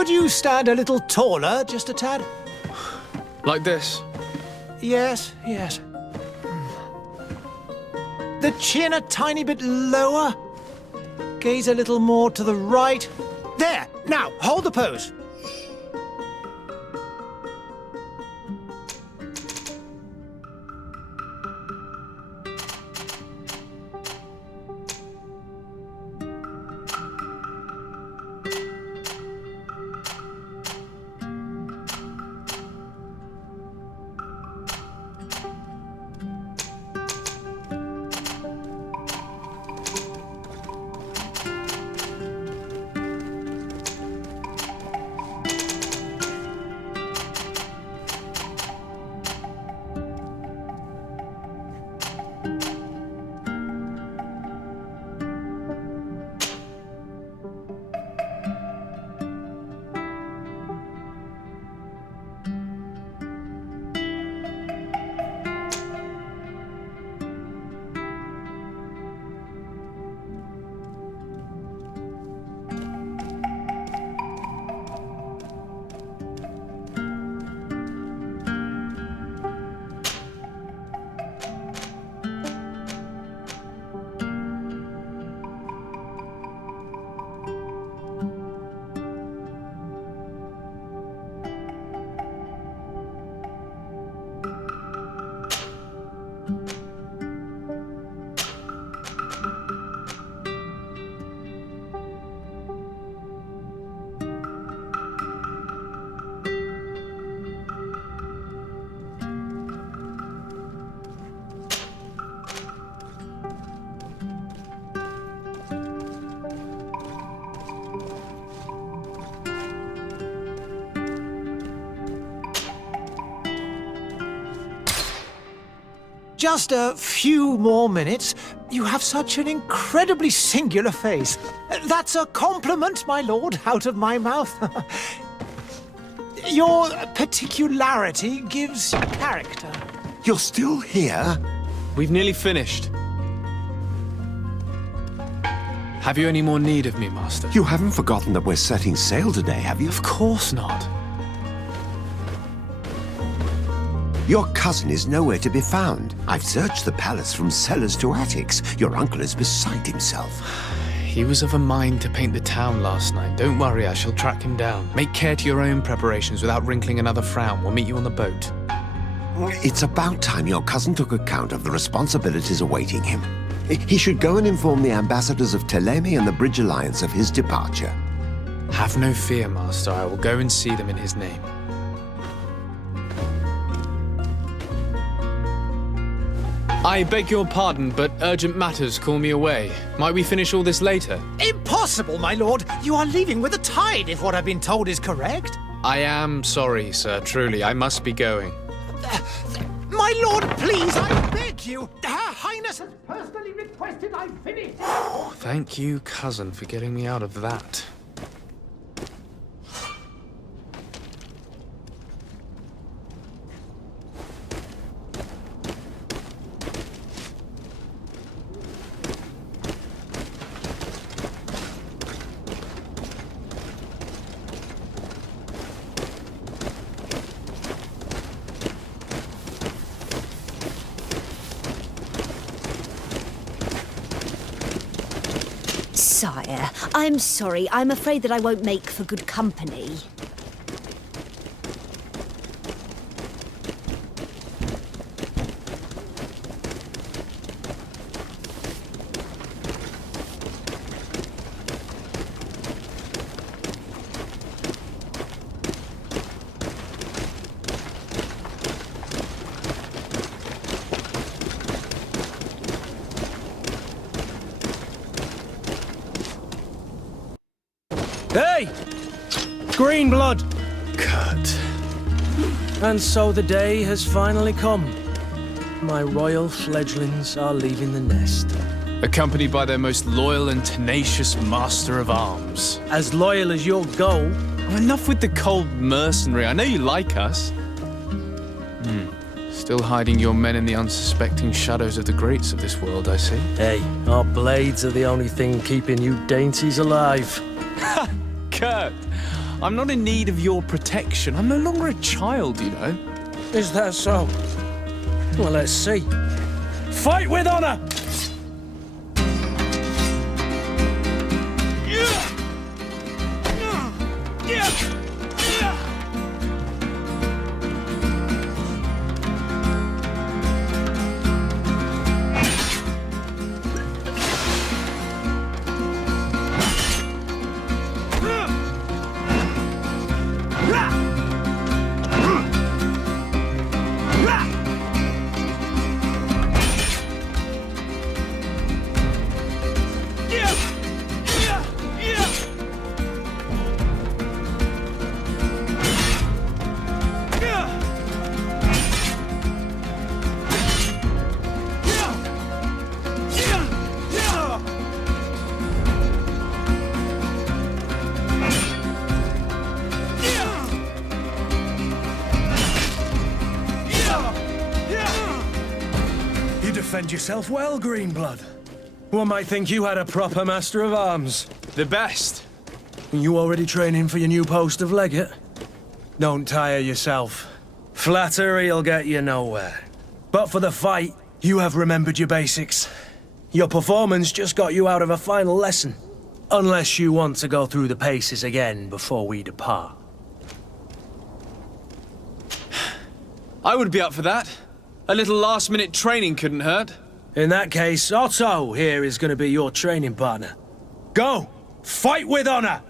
Could you stand a little taller, just a tad? Like this? Yes, yes. The chin a tiny bit lower. Gaze a little more to the right. There! Now, hold the pose. Just a few more minutes. You have such an incredibly singular face. That's a compliment, my lord, out of my mouth. Your particularity gives character. You're still here? We've nearly finished. Have you any more need of me, Master? You haven't forgotten that we're setting sail today, have you? Of course not. Your cousin is nowhere to be found. I've searched the palace from cellars to attics. Your uncle is beside himself. He was of a mind to paint the town last night. Don't worry, I shall track him down. Make care to your own preparations without wrinkling another frown. We'll meet you on the boat. It's about time your cousin took account of the responsibilities awaiting him. He should go and inform the ambassadors of Ptolemy and the Bridge Alliance of his departure. Have no fear, Master. I will go and see them in his name. I beg your pardon, but urgent matters call me away. Might we finish all this later? Impossible, my lord. You are leaving with the tide, if what I've been told is correct. I am sorry, sir. Truly, I must be going. My lord, please, I beg you. Her Highness has personally requested I finish. Thank you, cousin, for getting me out of that. Sire, I'm sorry. I'm afraid that I won't make for good company. Hey! Green blood! Kurt. And so the day has finally come. My royal fledglings are leaving the nest. Accompanied by their most loyal and tenacious master of arms. As loyal as your goal. Oh, enough with the cold mercenary. I know you like us. Still hiding your men in the unsuspecting shadows of the greats of this world, I see. Hey, our blades are the only thing keeping you dainties alive. Kurt, I'm not in need of your protection. I'm no longer a child, you know. Is that so? Well, let's see. Fight with honor! Defend yourself well, Greenblood. One might think you had a proper master of arms. The best. You already training for your new post of legate? Don't tire yourself. Flattery'll get you nowhere. But for the fight, you have remembered your basics. Your performance just got you out of a final lesson. Unless you want to go through the paces again before we depart. I would be up for that. A little last-minute training couldn't hurt. In that case, Otto here is going to be your training partner. Go! Fight with honor!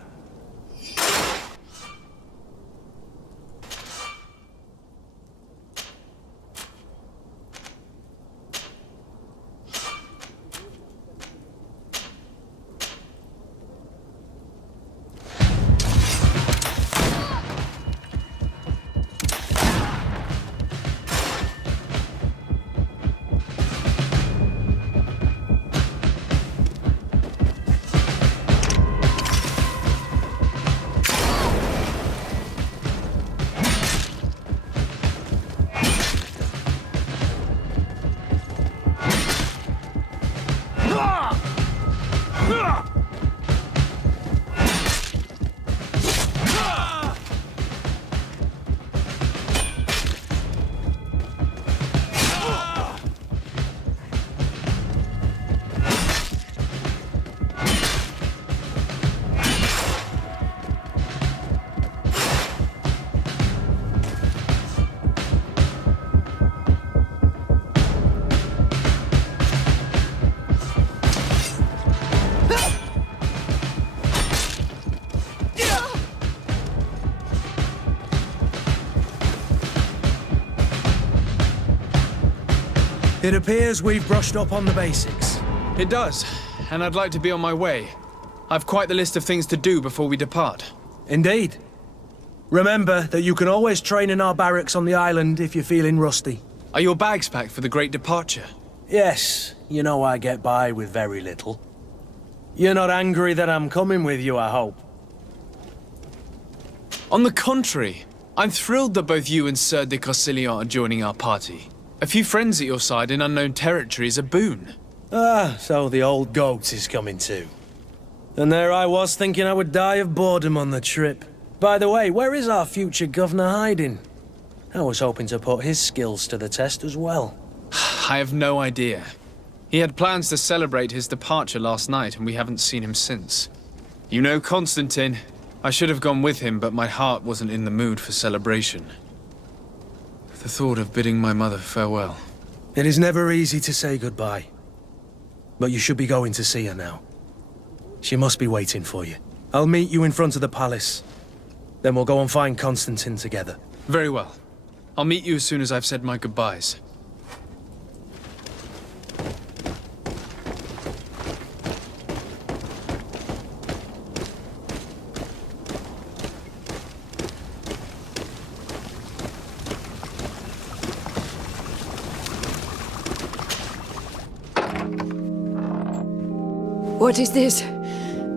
It appears we've brushed up on the basics. It does, and I'd like to be on my way. I've quite the list of things to do before we depart. Indeed. Remember that you can always train in our barracks on the island if you're feeling rusty. Are your bags packed for the great departure? Yes, you know I get by with very little. You're not angry that I'm coming with you, I hope. On the contrary, I'm thrilled that both you and Sir de Corsillon are joining our party. A few friends at your side in unknown territory is a boon. Ah, so the old goat is coming too. And there I was thinking I would die of boredom on the trip. By the way, where is our future governor hiding? I was hoping to put his skills to the test as well. I have no idea. He had plans to celebrate his departure last night, and we haven't seen him since. You know Constantine. I should have gone with him, but my heart wasn't in the mood for celebration. The thought of bidding my mother farewell. It is never easy to say goodbye. But you should be going to see her now. She must be waiting for you. I'll meet you in front of the palace. Then we'll go and find Constantine together. Very well. I'll meet you as soon as I've said my goodbyes. What is this?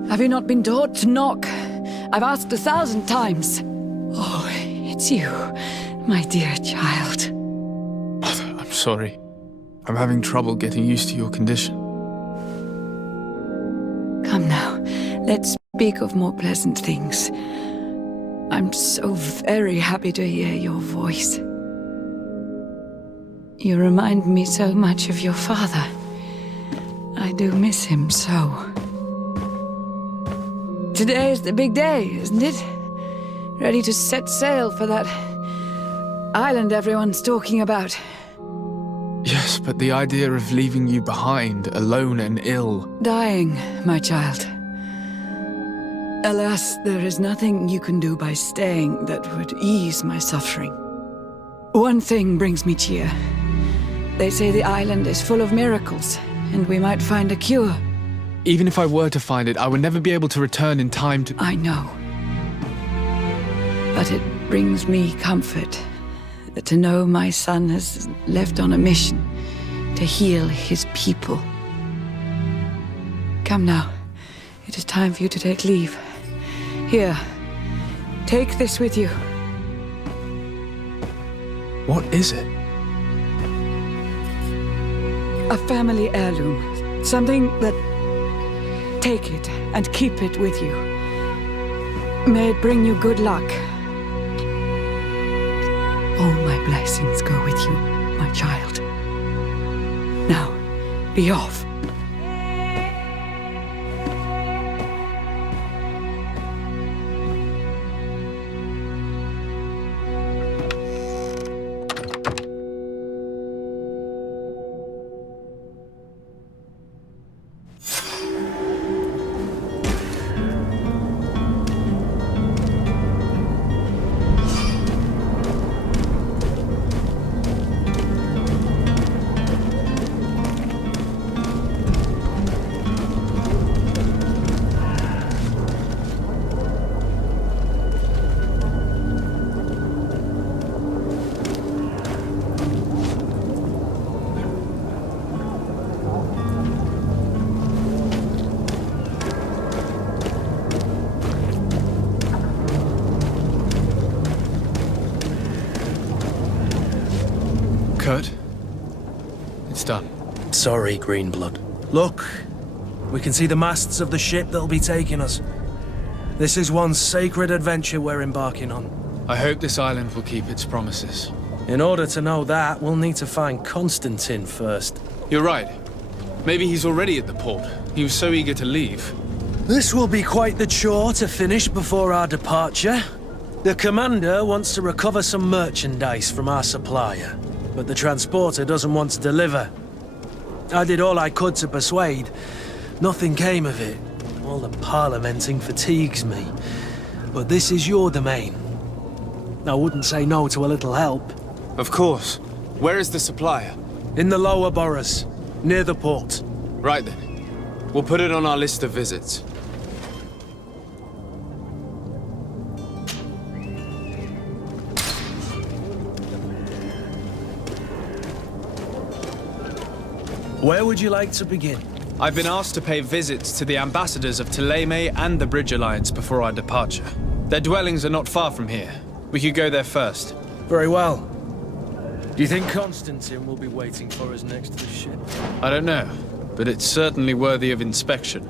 Have you not been taught to knock? I've asked 1,000 times. Oh, it's you, my dear child. I'm sorry. I'm having trouble getting used to your condition. Come now, let's speak of more pleasant things. I'm so very happy to hear your voice. You remind me so much of your father. I do miss him so. Today is the big day, isn't it? Ready to set sail for that island everyone's talking about. Yes, but the idea of leaving you behind, alone and ill. Dying, my child. Alas, there is nothing you can do by staying that would ease my suffering. One thing brings me cheer. They say the island is full of miracles, and we might find a cure. Even if I were to find it, I would never be able to return in time to... I know. But it brings me comfort to know my son has left on a mission to heal his people. Come now. It is time for you to take leave. Here, take this with you. What is it? A family heirloom. Something that... Take it and keep it with you. May it bring you good luck. All my blessings go with you, my child. Now, be off. Kurt, it's done. Sorry, Greenblood. Look, we can see the masts of the ship that'll be taking us. This is one sacred adventure we're embarking on. I hope this island will keep its promises. In order to know that, we'll need to find Constantine first. You're right. Maybe he's already at the port. He was so eager to leave. This will be quite the chore to finish before our departure. The commander wants to recover some merchandise from our supplier, but the transporter doesn't want to deliver. I did all I could to persuade. Nothing came of it. All the parliamenting fatigues me. But this is your domain. I wouldn't say no to a little help. Of course. Where is the supplier? In the lower boroughs, near the port. Right then. We'll put it on our list of visits. Where would you like to begin? I've been asked to pay visits to the ambassadors of Tagnik'Zur and the Bridge Alliance before our departure. Their dwellings are not far from here. We could go there first. Very well. Do you think Constantine will be waiting for us next to the ship? I don't know, but it's certainly worthy of inspection.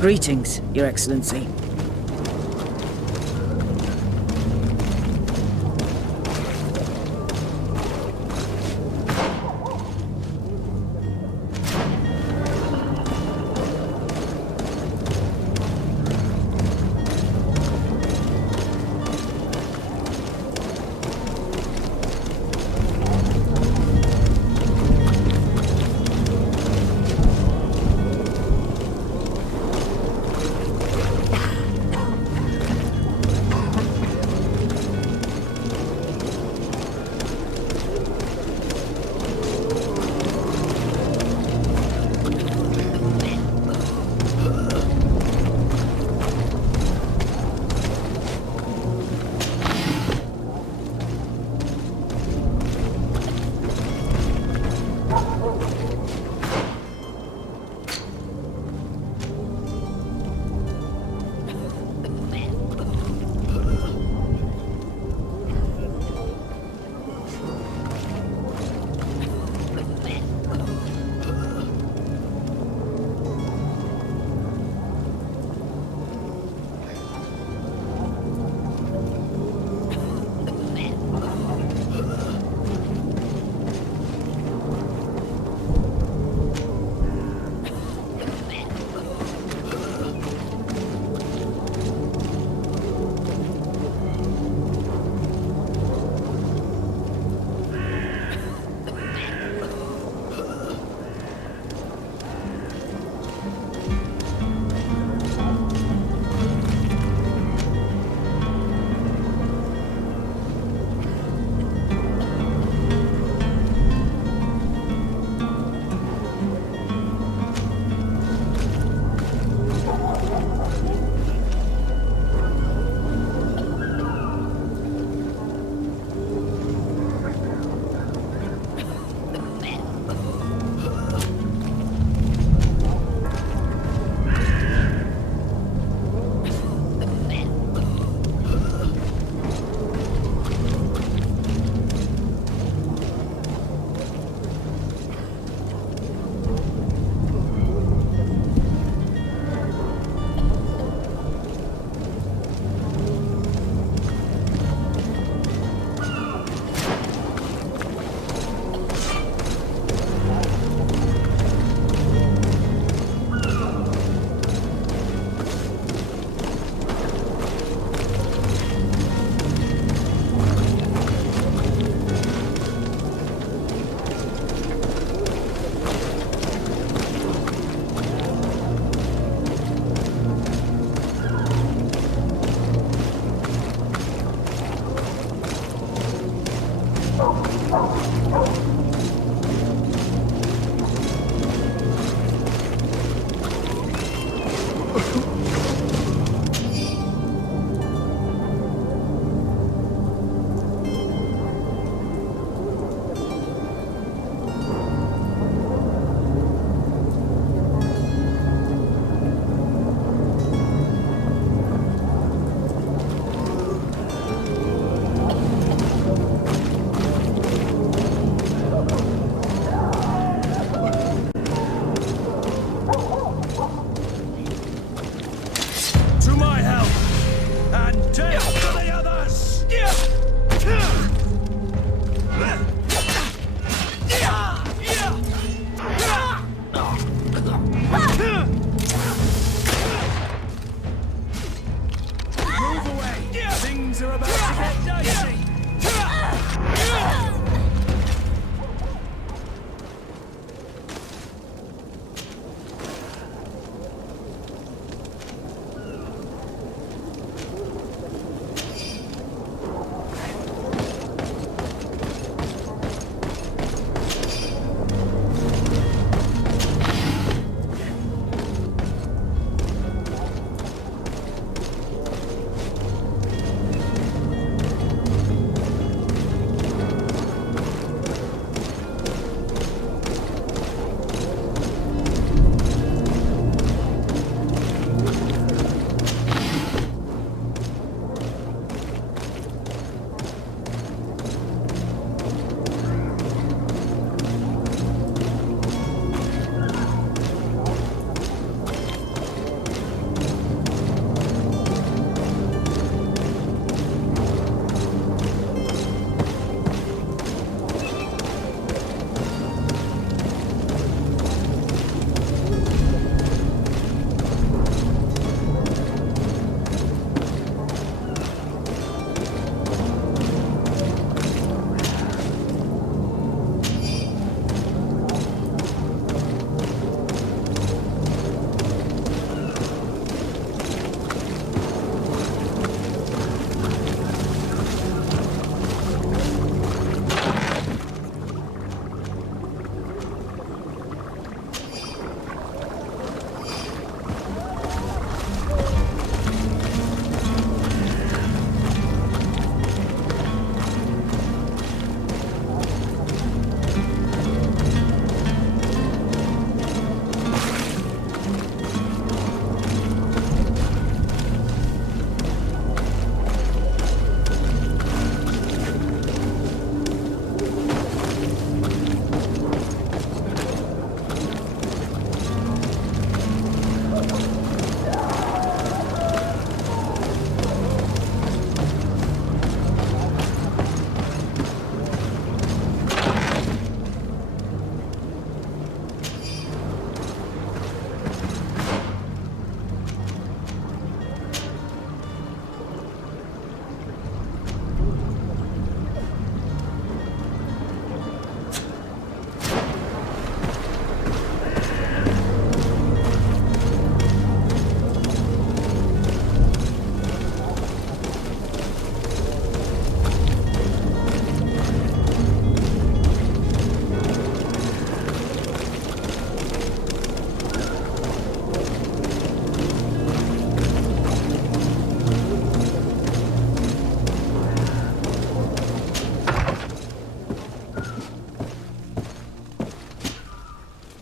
Greetings, Your Excellency.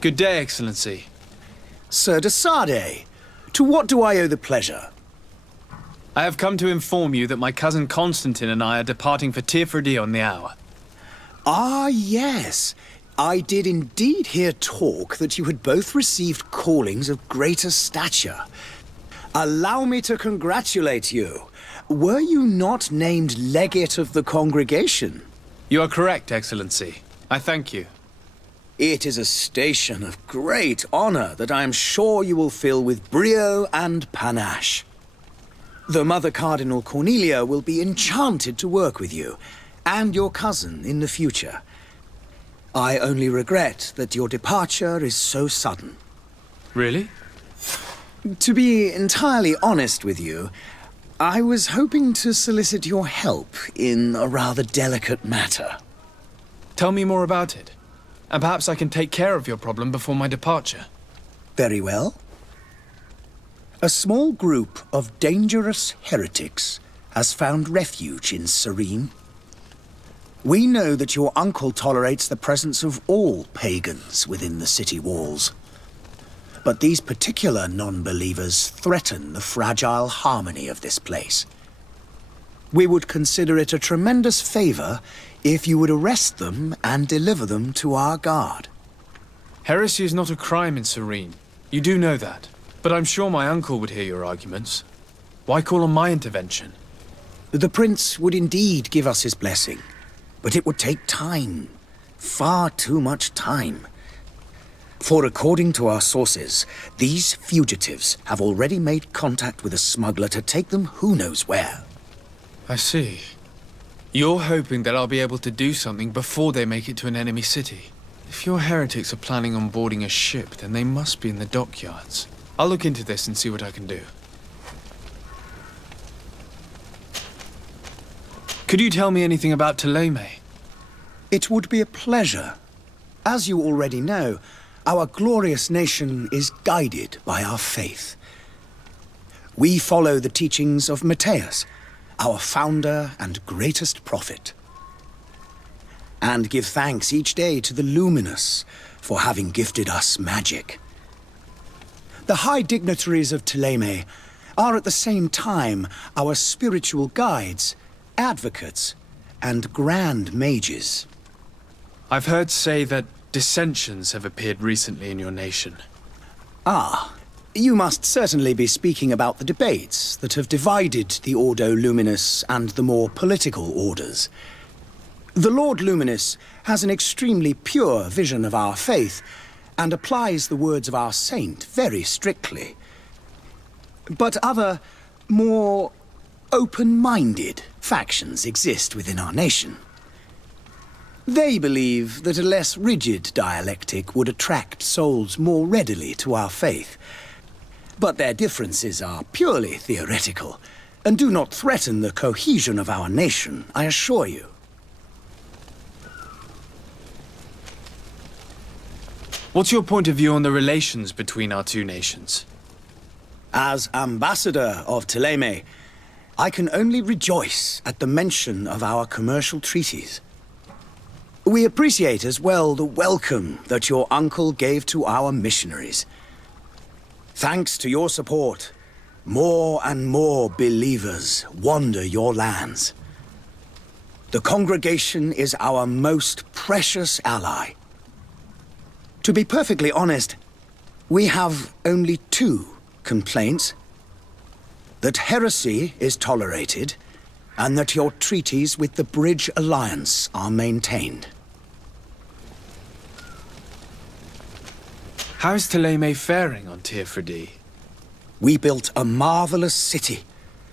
Good day, Excellency. Sir de Sardet, to what do I owe the pleasure? I have come to inform you that my cousin Constantine and I are departing for Tirfredi on the hour. Ah, yes. I did indeed hear talk that you had both received callings of greater stature. Allow me to congratulate you. Were you not named legate of the congregation? You are correct, Excellency. I thank you. It is a station of great honor that I am sure you will fill with brio and panache. The Mother Cardinal Cornelia will be enchanted to work with you, and your cousin in the future. I only regret that your departure is so sudden. Really? To be entirely honest with you, I was hoping to solicit your help in a rather delicate matter. Tell me more about it, and perhaps I can take care of your problem before my departure. Very well. A small group of dangerous heretics has found refuge in Serene. We know that your uncle tolerates the presence of all pagans within the city walls. But these particular non-believers threaten the fragile harmony of this place. We would consider it a tremendous favor if you would arrest them and deliver them to our guard. Heresy is not a crime in Serene. You do know that. But I'm sure my uncle would hear your arguments. Why call on my intervention? The prince would indeed give us his blessing, but it would take time. Far too much time. For according to our sources, these fugitives have already made contact with a smuggler to take them who knows where. I see. You're hoping that I'll be able to do something before they make it to an enemy city. If your heretics are planning on boarding a ship, then they must be in the dockyards. I'll look into this and see what I can do. Could you tell me anything about Ptolemy? It would be a pleasure. As you already know, our glorious nation is guided by our faith. We follow the teachings of Matthias, our founder and greatest prophet, and give thanks each day to the Luminous for having gifted us magic. The high dignitaries of Ptolemy are at the same time our spiritual guides, advocates, and grand mages. I've heard say that dissensions have appeared recently in your nation. Ah, you must certainly be speaking about the debates that have divided the Ordo Luminous and the more political orders. The Lord Luminous has an extremely pure vision of our faith and applies the words of our saint very strictly. But other, more open-minded factions exist within our nation. They believe that a less rigid dialectic would attract souls more readily to our faith. But their differences are purely theoretical, and do not threaten the cohesion of our nation, I assure you. What's your point of view on the relations between our two nations? As ambassador of Ptolemy, I can only rejoice at the mention of our commercial treaties. We appreciate as well the welcome that your uncle gave to our missionaries. Thanks to your support, more and more believers wander your lands. The congregation is our most precious ally. To be perfectly honest, we have only two complaints: that heresy is tolerated, and that your treaties with the Bridge Alliance are maintained. How is Ptolemy faring on Tirfredi? We built a marvelous city,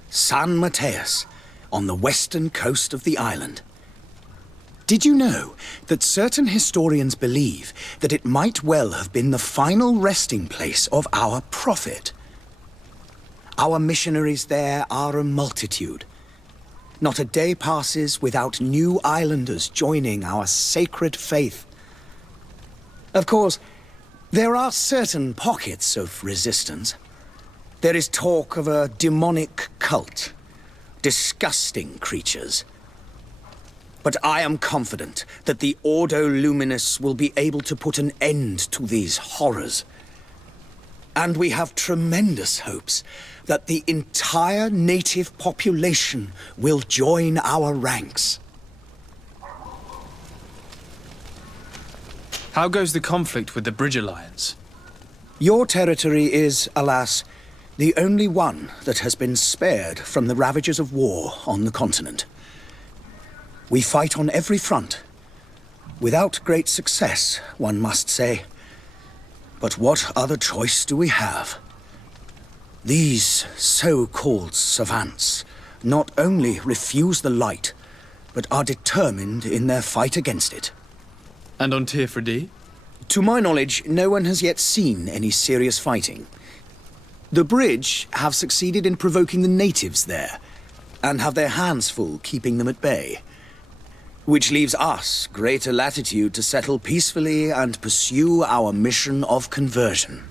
San Matthias, on the western coast of the island. Did you know that certain historians believe that it might well have been the final resting place of our prophet? Our missionaries there are a multitude. Not a day passes without new islanders joining our sacred faith. Of course, there are certain pockets of resistance. There is talk of a demonic cult, disgusting creatures. But I am confident that the Ordo Luminous will be able to put an end to these horrors. And we have tremendous hopes that the entire native population will join our ranks. How goes the conflict with the Bridge Alliance? Your territory is, alas, the only one that has been spared from the ravages of war on the continent. We fight on every front. Without great success, one must say. But what other choice do we have? These so-called savants not only refuse the light, but are determined in their fight against it. And on Tirfredi? To my knowledge, no one has yet seen any serious fighting. The Bridge have succeeded in provoking the natives there, and have their hands full keeping them at bay. Which leaves us greater latitude to settle peacefully and pursue our mission of conversion.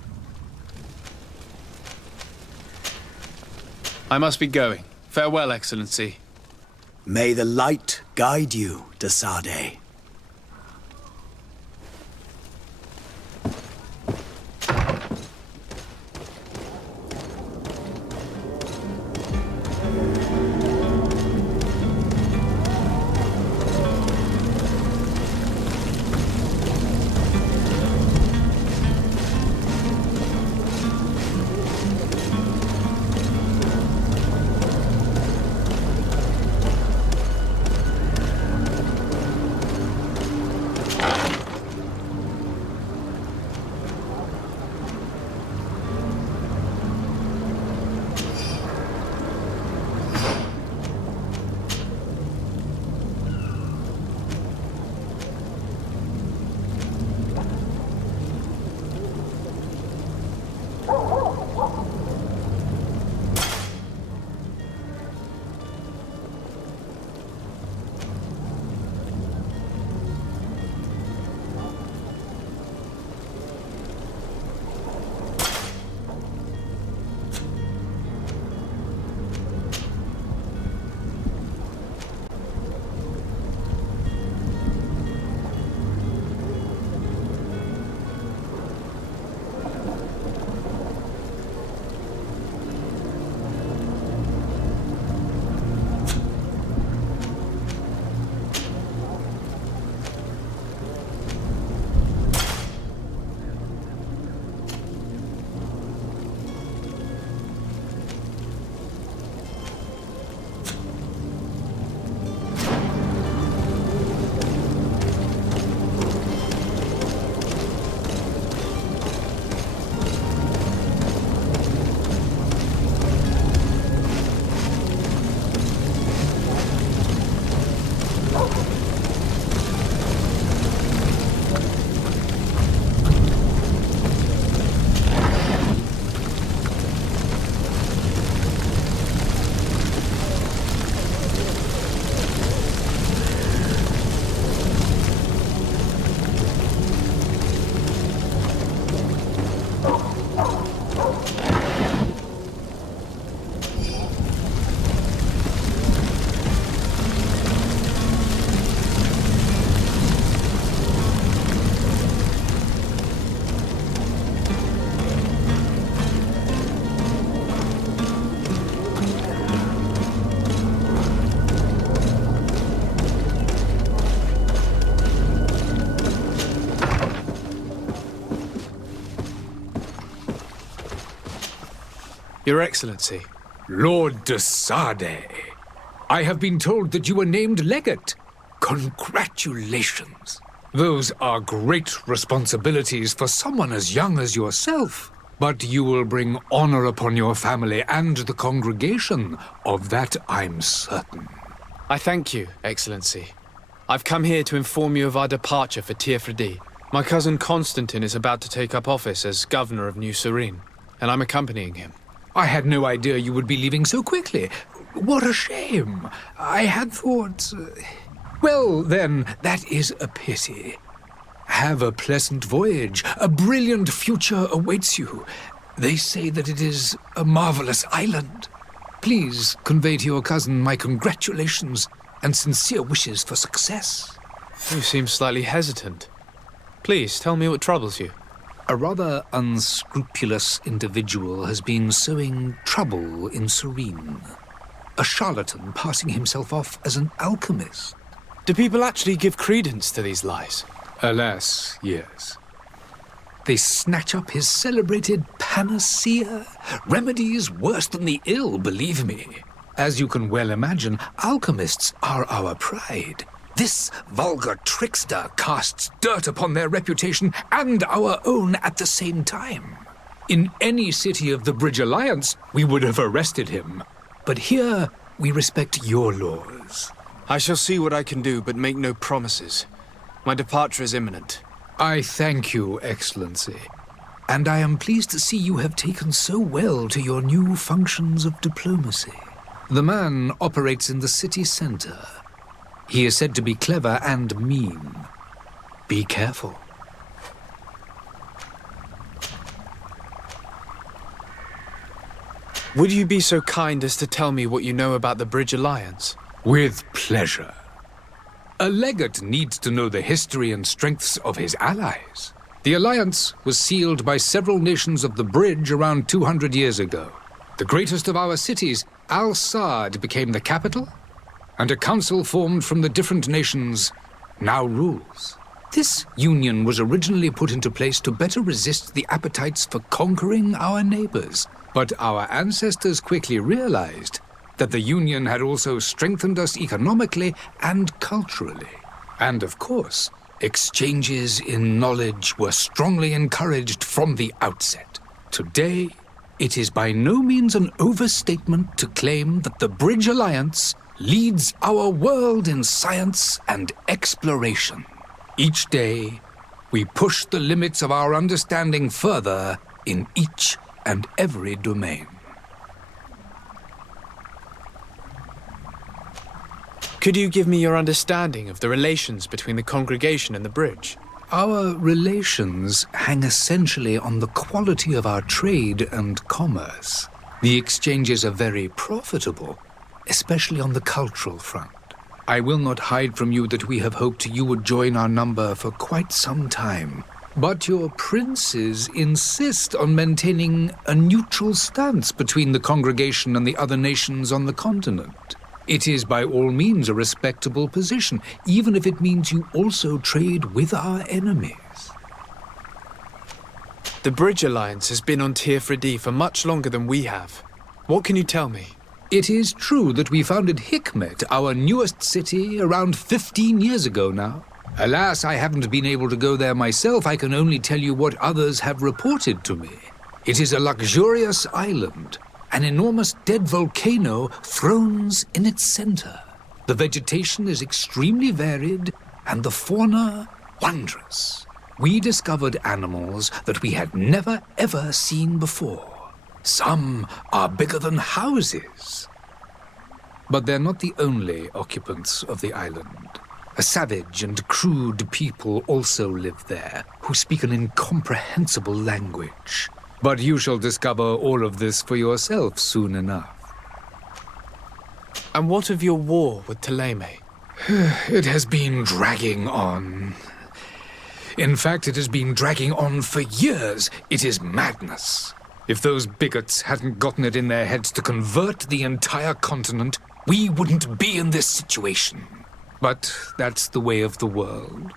I must be going. Farewell, Excellency. May the light guide you, de Sade. Your Excellency. Lord de Sade, I have been told that you were named legate. Congratulations. Those are great responsibilities for someone as young as yourself. But you will bring honor upon your family and the congregation. Of that I'm certain. I thank you, Excellency. I've come here to inform you of our departure for Tirfredi. My cousin Constantine is about to take up office as governor of New Serene, and I'm accompanying him. I had no idea you would be leaving so quickly. What a shame. I had thought... Well, then, that is a pity. Have a pleasant voyage. A brilliant future awaits you. They say that it is a marvelous island. Please convey to your cousin my congratulations. and sincere wishes for success. You seem slightly hesitant. Please, tell me what troubles you. A rather unscrupulous individual has been sowing trouble in Serene. A charlatan passing himself off as an alchemist. Do people actually give credence to these lies? Alas, yes. They snatch up his celebrated panacea, remedies worse than the ill, believe me. As you can well imagine, alchemists are our pride. This vulgar trickster casts dirt upon their reputation and our own at the same time. In any city of the Bridge Alliance, we would have arrested him. But here, we respect your laws. I shall see what I can do, but make no promises. My departure is imminent. I thank you, Excellency. And I am pleased to see you have taken so well to your new functions of diplomacy. The man operates in the city center. He is said to be clever and mean. Be careful. Would you be so kind as to tell me what you know about the Bridge Alliance? With pleasure. A legate needs to know the history and strengths of his allies. The alliance was sealed by several nations of the Bridge around 200 years ago. The greatest of our cities, Al-Saad, became the capital, and a council formed from the different nations now rules. This union was originally put into place to better resist the appetites for conquering our neighbors. But our ancestors quickly realized that the union had also strengthened us economically and culturally. And of course, exchanges in knowledge were strongly encouraged from the outset. Today, it is by no means an overstatement to claim that the Bridge Alliance leads our world in science and exploration. Each day, we push the limits of our understanding further in each and every domain. Could you give me your understanding of the relations between the congregation and the bridge? Our relations hang essentially on the quality of our trade and commerce. The exchanges are very profitable, especially on the cultural front. I will not hide from you that we have hoped you would join our number for quite some time. But your princes insist on maintaining a neutral stance between the congregation and the other nations on the continent. It is by all means a respectable position, even if it means you also trade with our enemies. The Bridge Alliance has been on Tirfredi for much longer than we have. What can you tell me? It is true that we founded Hikmet, our newest city, around 15 years ago now. Alas, I haven't been able to go there myself. I can only tell you what others have reported to me. It is a luxurious island. An enormous dead volcano thrones in its center. The vegetation is extremely varied, and the fauna wondrous. We discovered animals that we had never ever seen before. Some are bigger than houses. But they're not the only occupants of the island. A savage and crude people also live there, who speak an incomprehensible language. But you shall discover all of this for yourself soon enough. And what of your war with Thélème? It has been dragging on. In fact, it has been dragging on for years. It is madness. If those bigots hadn't gotten it in their heads to convert the entire continent, we wouldn't be in this situation. But that's the way of the world.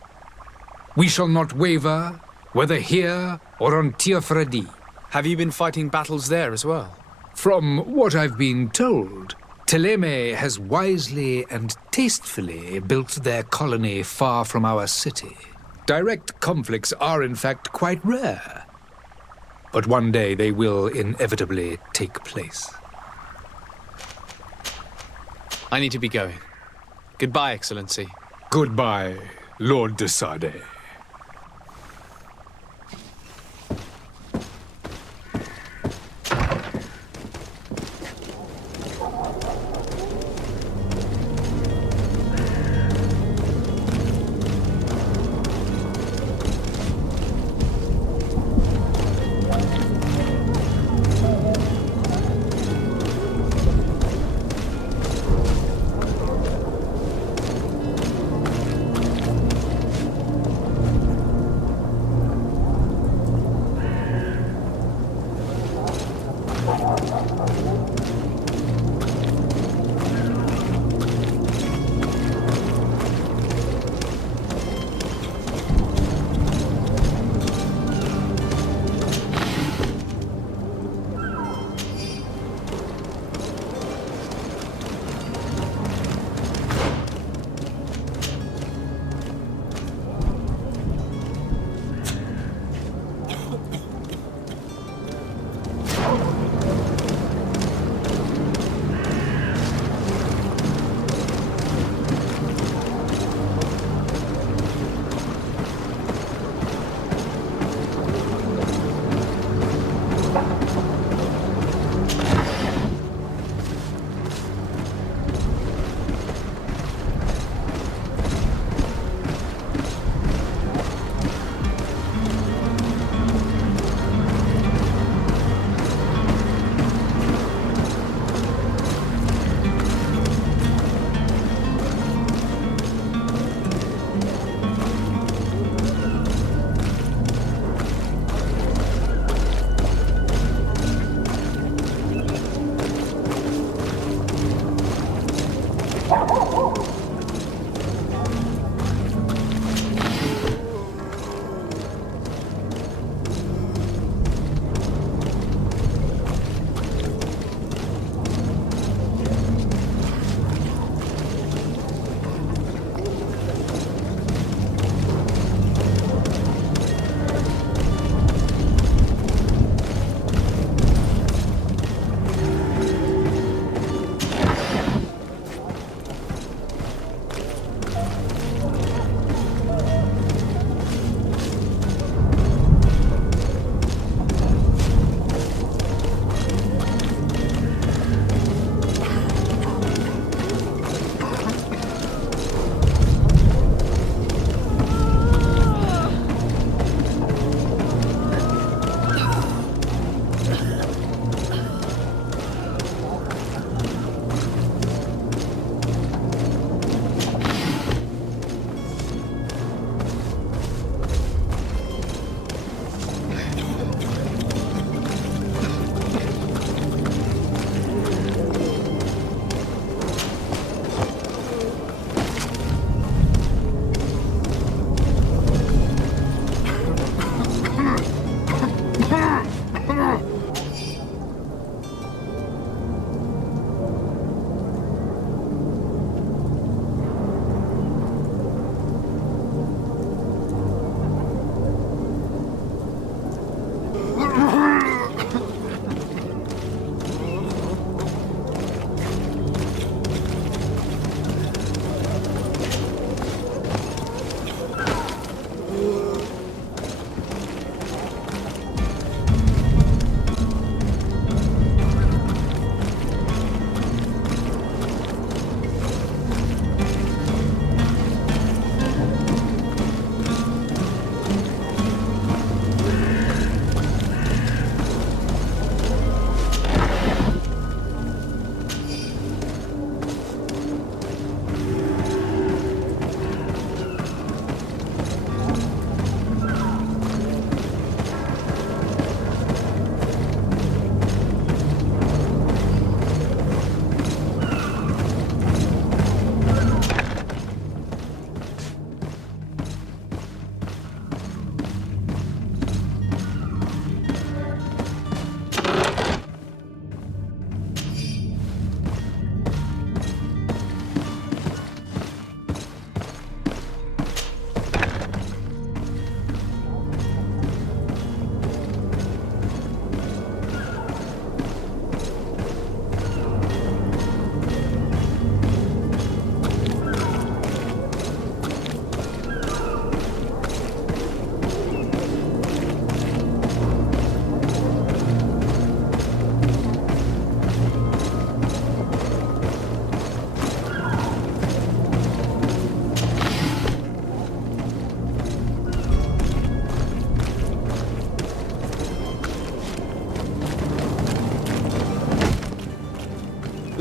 We shall not waver, whether here or on Tirfredi. Have you been fighting battles there as well? From what I've been told, Thélème has wisely and tastefully built their colony far from our city. Direct conflicts are in fact quite rare. But one day they will inevitably take place. I need to be going. Goodbye, Excellency. Goodbye, Lord de Sade.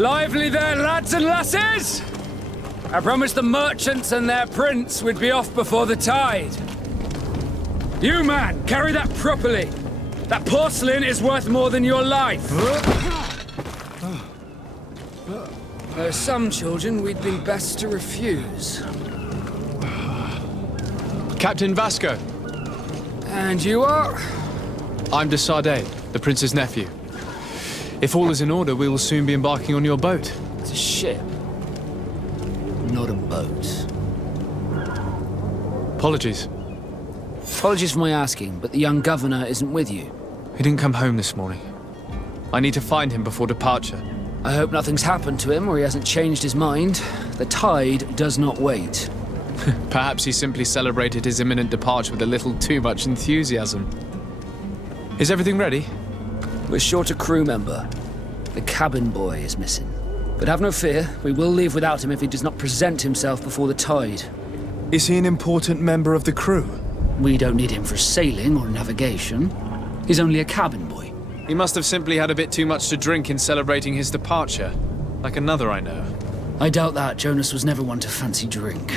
Lively there, lads and lasses! I promised the merchants and their prince we'd be off before the tide. You, man, carry that properly. That porcelain is worth more than your life. There are some children we'd be best to refuse. Captain Vasco. And you are? I'm de Sardet, the prince's nephew. If all is in order, we will soon be embarking on your boat. It's a ship, not a boat. Apologies. Apologies for my asking, but the young governor isn't with you. He didn't come home this morning. I need to find him before departure. I hope nothing's happened to him or he hasn't changed his mind. The tide does not wait. Perhaps he simply celebrated his imminent departure with a little too much enthusiasm. Is everything ready? We're short a crew member. The cabin boy is missing. But have no fear, we will leave without him if he does not present himself before the tide. Is he an important member of the crew? We don't need him for sailing or navigation. He's only a cabin boy. He must have simply had a bit too much to drink in celebrating his departure. Like another I know. I doubt that. Jonas was never one to fancy drink.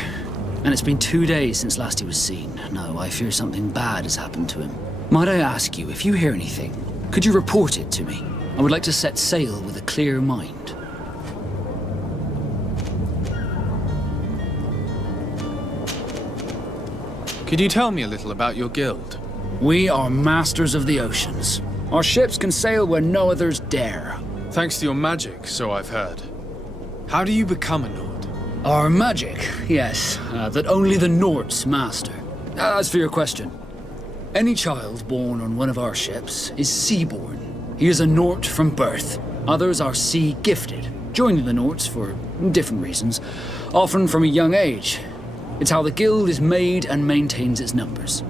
And it's been 2 days since last he was seen. No, I fear something bad has happened to him. Might I ask you, if you hear anything, could you report it to me? I would like to set sail with a clear mind. Could you tell me a little about your guild? We are masters of the oceans. Our ships can sail where no others dare. Thanks to your magic, so I've heard. How do you become a Nord? Our magic, yes, that only the Nords master. As for your question, any child born on one of our ships is sea-born. He is a Nord from birth. Others are sea-gifted, joining the Nords for different reasons, often from a young age. It's how the guild is made and maintains its numbers.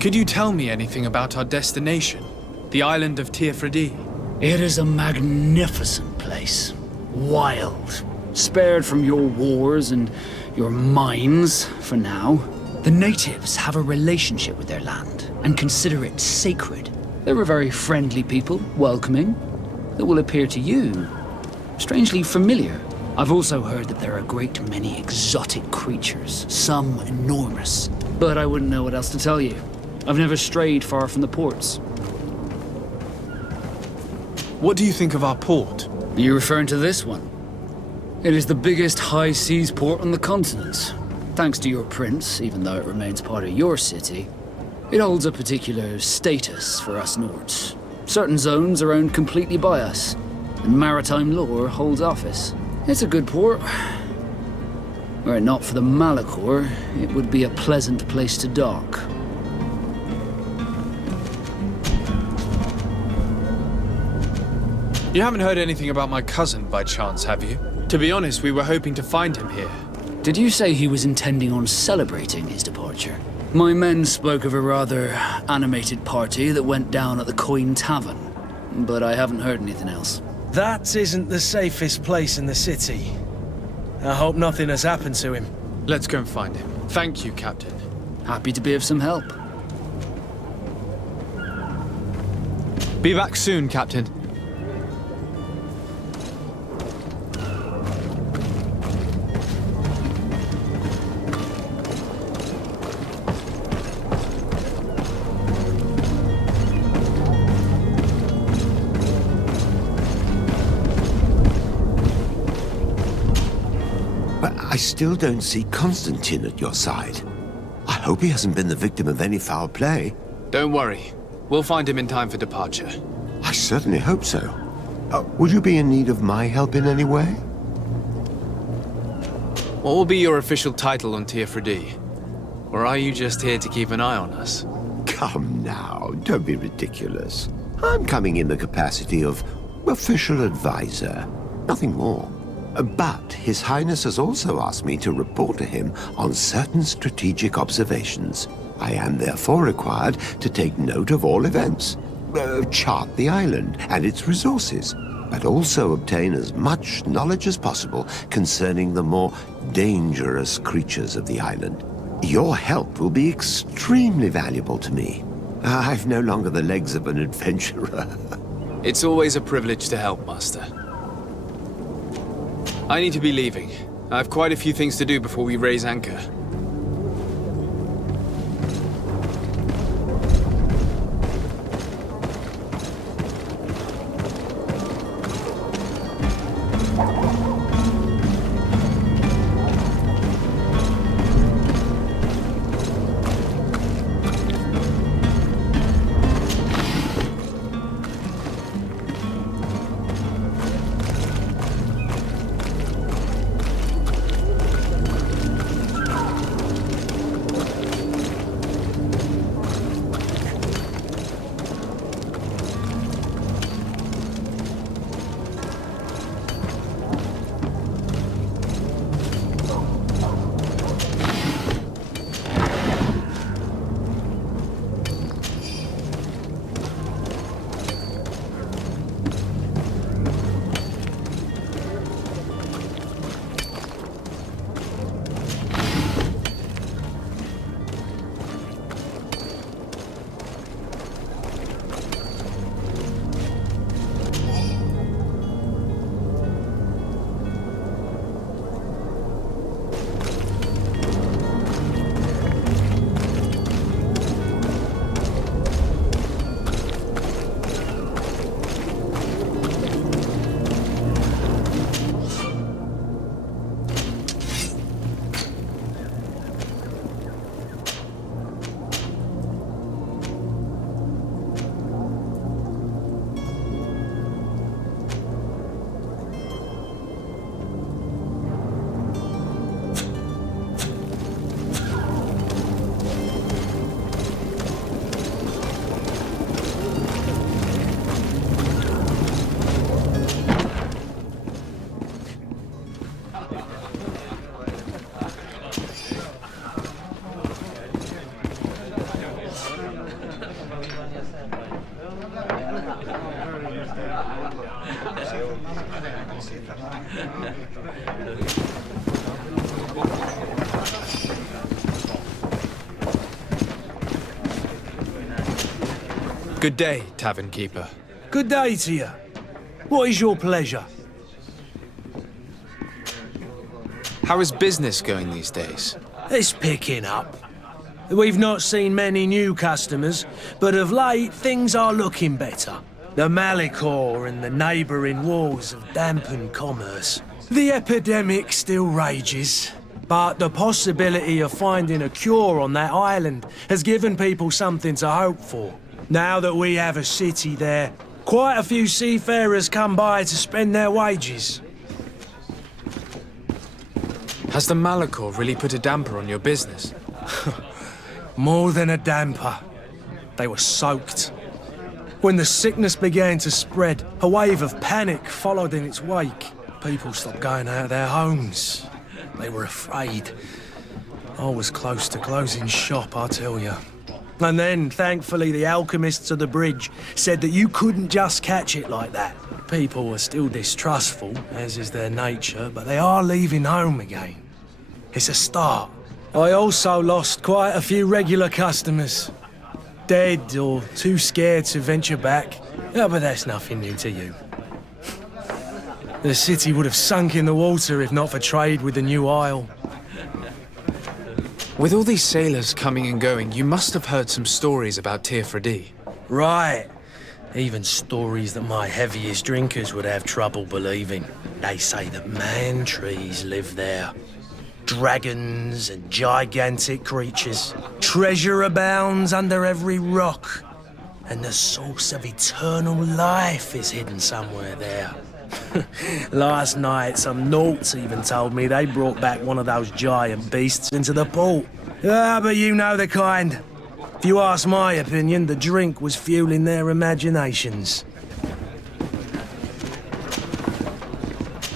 Could you tell me anything about our destination? The island of Tirfredi? It is a magnificent place. Wild. Spared from your wars and your mines, for now. The natives have a relationship with their land and consider it sacred. They're a very friendly people, welcoming, that will appear to you strangely familiar. I've also heard that there are a great many exotic creatures, some enormous. But I wouldn't know what else to tell you. I've never strayed far from the ports. What do you think of our port? Are you referring to this one? It is the biggest high seas port on the continent. Thanks to your prince, even though it remains part of your city, it holds a particular status for us Nords. Certain zones are owned completely by us, and maritime law holds office. It's a good port. Were it not for the Malachor, it would be a pleasant place to dock. You haven't heard anything about my cousin by chance, have you? To be honest, we were hoping to find him here. Did you say he was intending on celebrating his departure? My men spoke of a rather animated party that went down at the Coin Tavern, but I haven't heard anything else. That isn't the safest place in the city. I hope nothing has happened to him. Let's go and find him. Thank you, Captain. Happy to be of some help. Be back soon, Captain. I still don't see Constantine at your side. I hope he hasn't been the victim of any foul play. Don't worry. We'll find him in time for departure. I certainly hope so. Would you be in need of my help in any way? What will be your official title on Tirfredi? Or are you just here to keep an eye on us? Come now, don't be ridiculous. I'm coming in the capacity of official advisor, nothing more. But His Highness has also asked me to report to him on certain strategic observations. I am therefore required to take note of all events, chart the island and its resources, but also obtain as much knowledge as possible concerning the more dangerous creatures of the island. Your help will be extremely valuable to me. I've no longer the legs of an adventurer. It's always a privilege to help, Master. I need to be leaving. I have quite a few things to do before we raise anchor. Good day, tavern keeper. Good day to you. What is your pleasure? How is business going these days? It's picking up. We've not seen many new customers, but of late things are looking better. The Malicor and the neighbouring wars have dampened commerce. The epidemic still rages, but the possibility of finding a cure on that island has given people something to hope for. Now that we have a city there, quite a few seafarers come by to spend their wages. Has the Malicor really put a damper on your business? More than a damper. They were soaked. When the sickness began to spread, a wave of panic followed in its wake. People stopped going out of their homes. They were afraid. I was close to closing shop, I tell you. And then, thankfully, the alchemists of the bridge said that you couldn't just catch it like that. People were still distrustful, as is their nature, but they are leaving home again. It's a start. I also lost quite a few regular customers. Dead or too scared to venture back. Yeah, but that's nothing new to you. The city would have sunk in the water if not for trade with the new isle. With all these sailors coming and going, you must have heard some stories about Tirfredi. Right. Even stories that my heaviest drinkers would have trouble believing. They say that man-trees live there. Dragons and gigantic creatures. Treasure abounds under every rock. And the source of eternal life is hidden somewhere there. Last night, some Nauts even told me they brought back one of those giant beasts into the port. Ah, but you know the kind. If you ask my opinion, the drink was fueling their imaginations.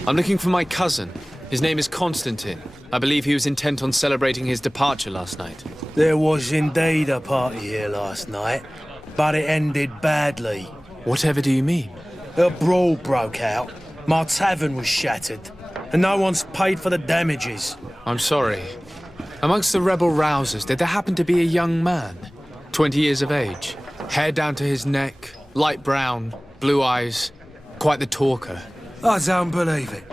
I'm looking for my cousin. His name is Constantine. I believe he was intent on celebrating his departure last night. There was indeed a party here last night, but it ended badly. Whatever do you mean? A brawl broke out. My tavern was shattered, and no one's paid for the damages. I'm sorry. Amongst the rebel rousers, did there happen to be a young man? 20 years of age, hair down to his neck, light brown, Blue eyes. Quite the talker. I don't believe it.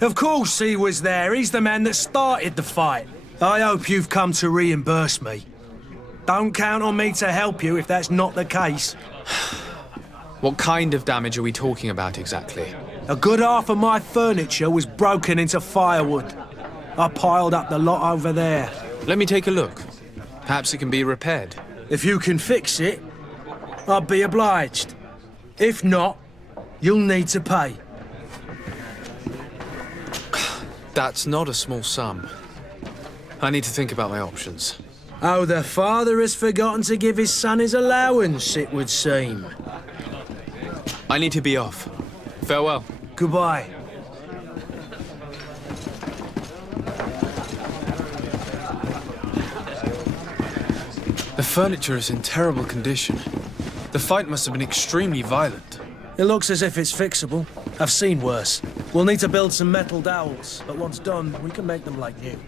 Of course he was there. He's the man that started the fight. I hope you've come to reimburse me. Don't count on me to help you if that's not the case. What kind of damage are we talking about exactly? A good half of my furniture was broken into firewood. I piled up the lot over there. Let me take a look. Perhaps it can be repaired. If you can fix it, I'd be obliged. If not, you'll need to pay. That's not a small sum. I need to think about my options. Oh, the father has forgotten to give his son his allowance, it would seem. I need to be off. Farewell. Goodbye. The furniture is in terrible condition. The fight must have been extremely violent. It looks as if it's fixable. I've seen worse. We'll need to build some metal dowels, but once done, we can make them like new.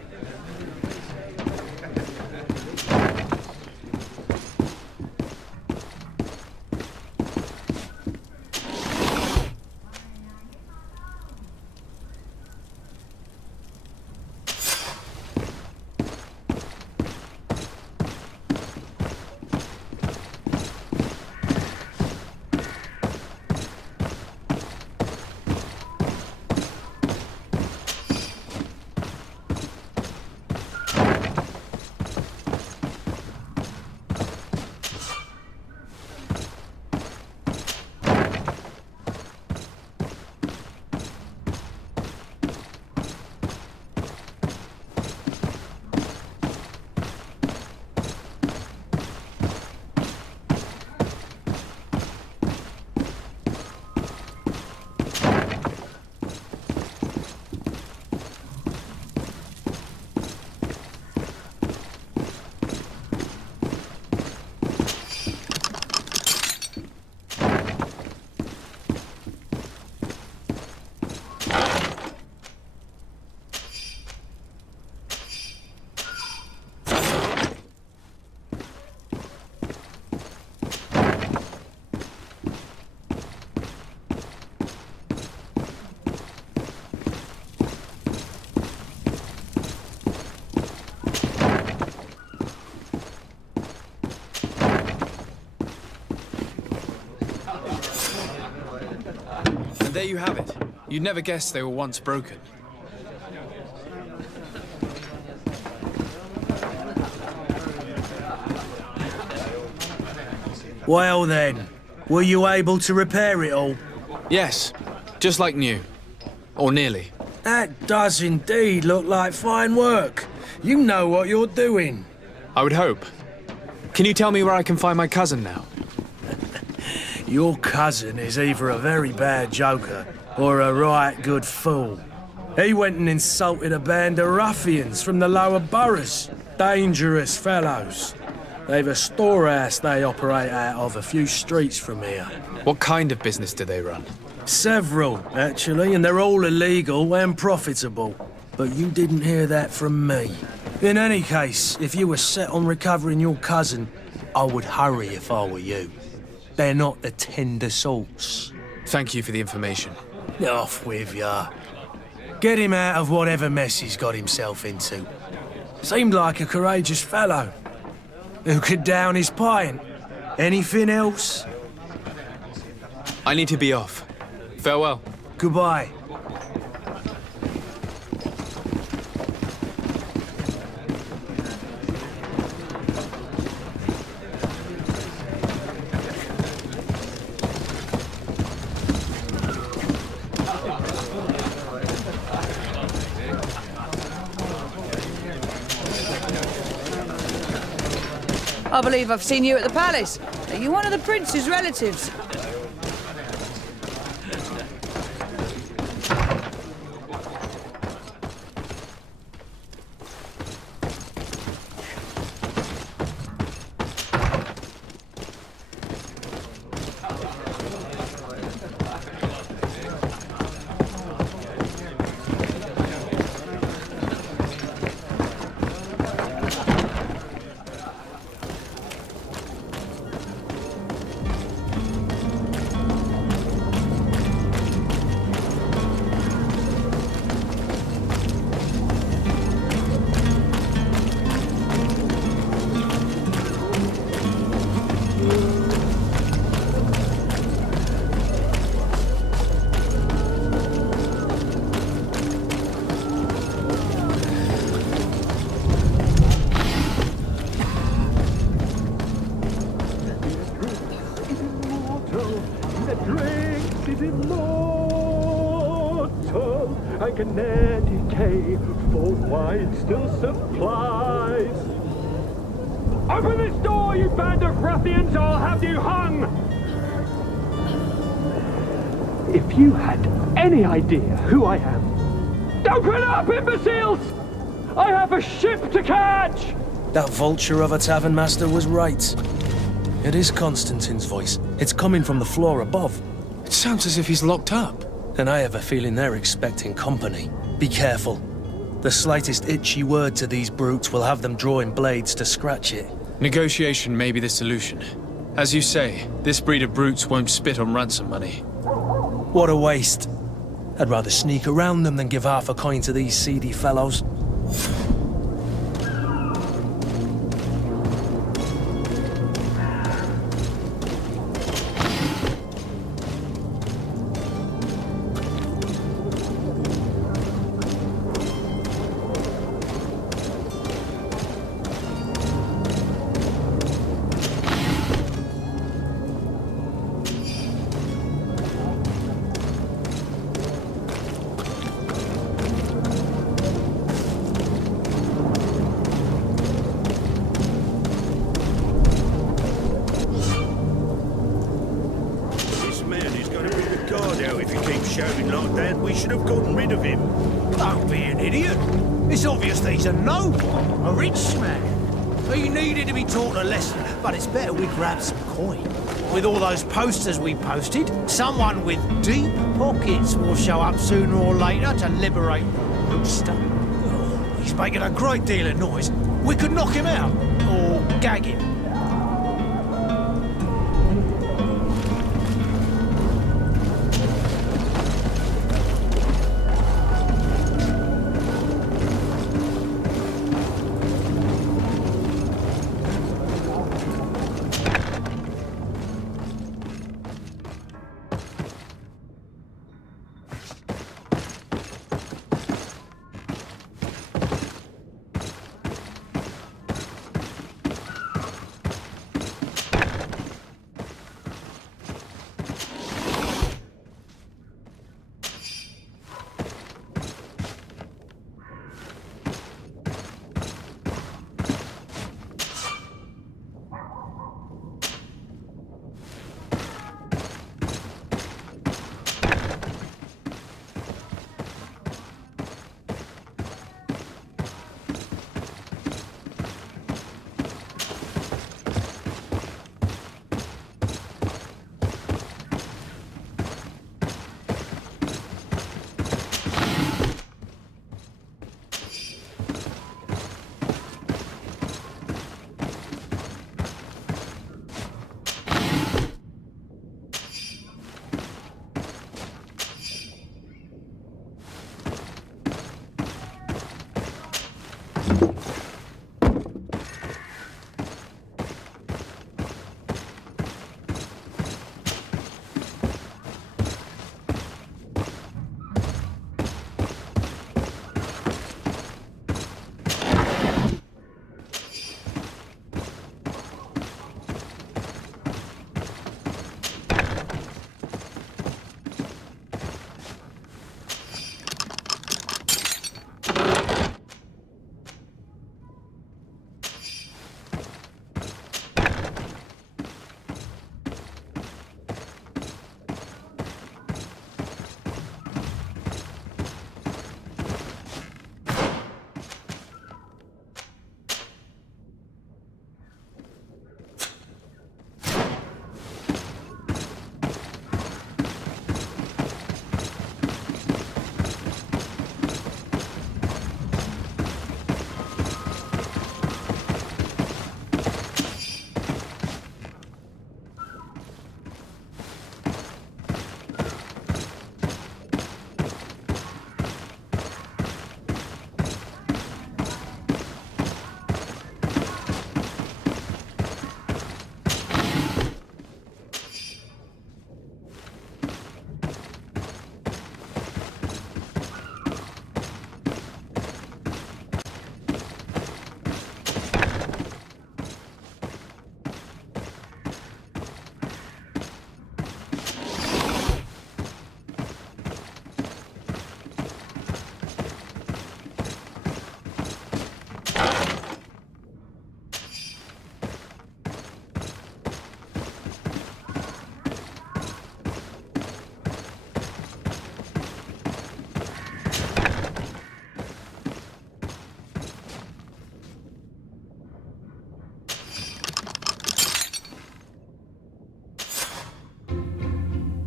And there you have it. You'd never guess they were once broken. Well then, were you able to repair it all? Yes, just like new. Or nearly. That does indeed look like fine work. You know what you're doing. I would hope. Can you tell me where I can find my cousin now? Your cousin is either a very bad joker or a right good fool. He went and insulted a band of ruffians from the lower boroughs. Dangerous fellows. They've a storehouse they operate out of a few streets from here. What kind of business do they run? Several, actually, and they're all illegal and profitable. But you didn't hear that from me. In any case, if you were set on recovering your cousin, I would hurry if I were you. They're not the tender sorts. Thank you for the information. Off with ya. Get him out of whatever mess he's got himself into. Seemed like a courageous fellow. Who could down his pint. Anything else? I need to be off. Farewell. Goodbye. I believe I've seen you at the palace. Are you one of the prince's relatives? in any cave, for wine still supplies. Open this door, you band of ruffians, or I'll have you hung! If you had any idea who I am... Open up, imbeciles! I have a ship to catch! That vulture of a tavern master was right. It is Constantine's voice. It's coming from the floor above. It sounds as if he's locked up. And I have a feeling they're expecting company. Be careful. The slightest itchy word to these brutes will have them drawing blades to scratch it. Negotiation may be the solution. As you say, this breed of brutes won't spit on ransom money. What a waste. I'd rather sneak around them than give half a coin to these seedy fellows. shouting like that, we should have gotten rid of him. Don't be an idiot. It's obvious that he's a noble, a rich man. He needed to be taught a lesson, but it's better we grab some coin. With all those posters we posted, someone with deep pockets will show up sooner or later to liberate the rooster. Oh, he's making a great deal of noise. We could knock him out, or gag him.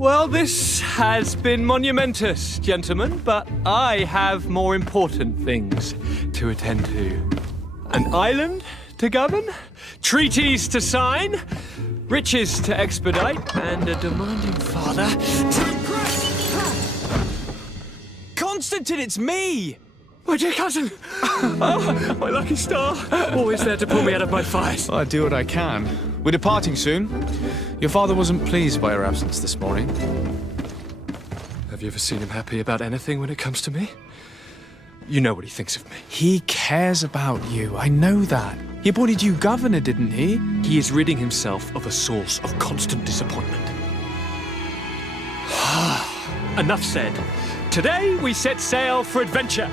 Well, this has been monumentous, gentlemen, but I have more important things to attend to. An island to govern, treaties to sign, riches to expedite, and a demanding father to impress. Constantine, it's me! My dear cousin! Oh, my lucky star! Always there to pull me out of my fight. I do what I can. We're departing soon. Your father wasn't pleased by our absence this morning. Have you ever seen him happy about anything when it comes to me? You know what he thinks of me. He cares about you, I know that. He appointed you governor, didn't he? He is ridding himself of a source of constant disappointment. Enough said. Today we set sail for adventure.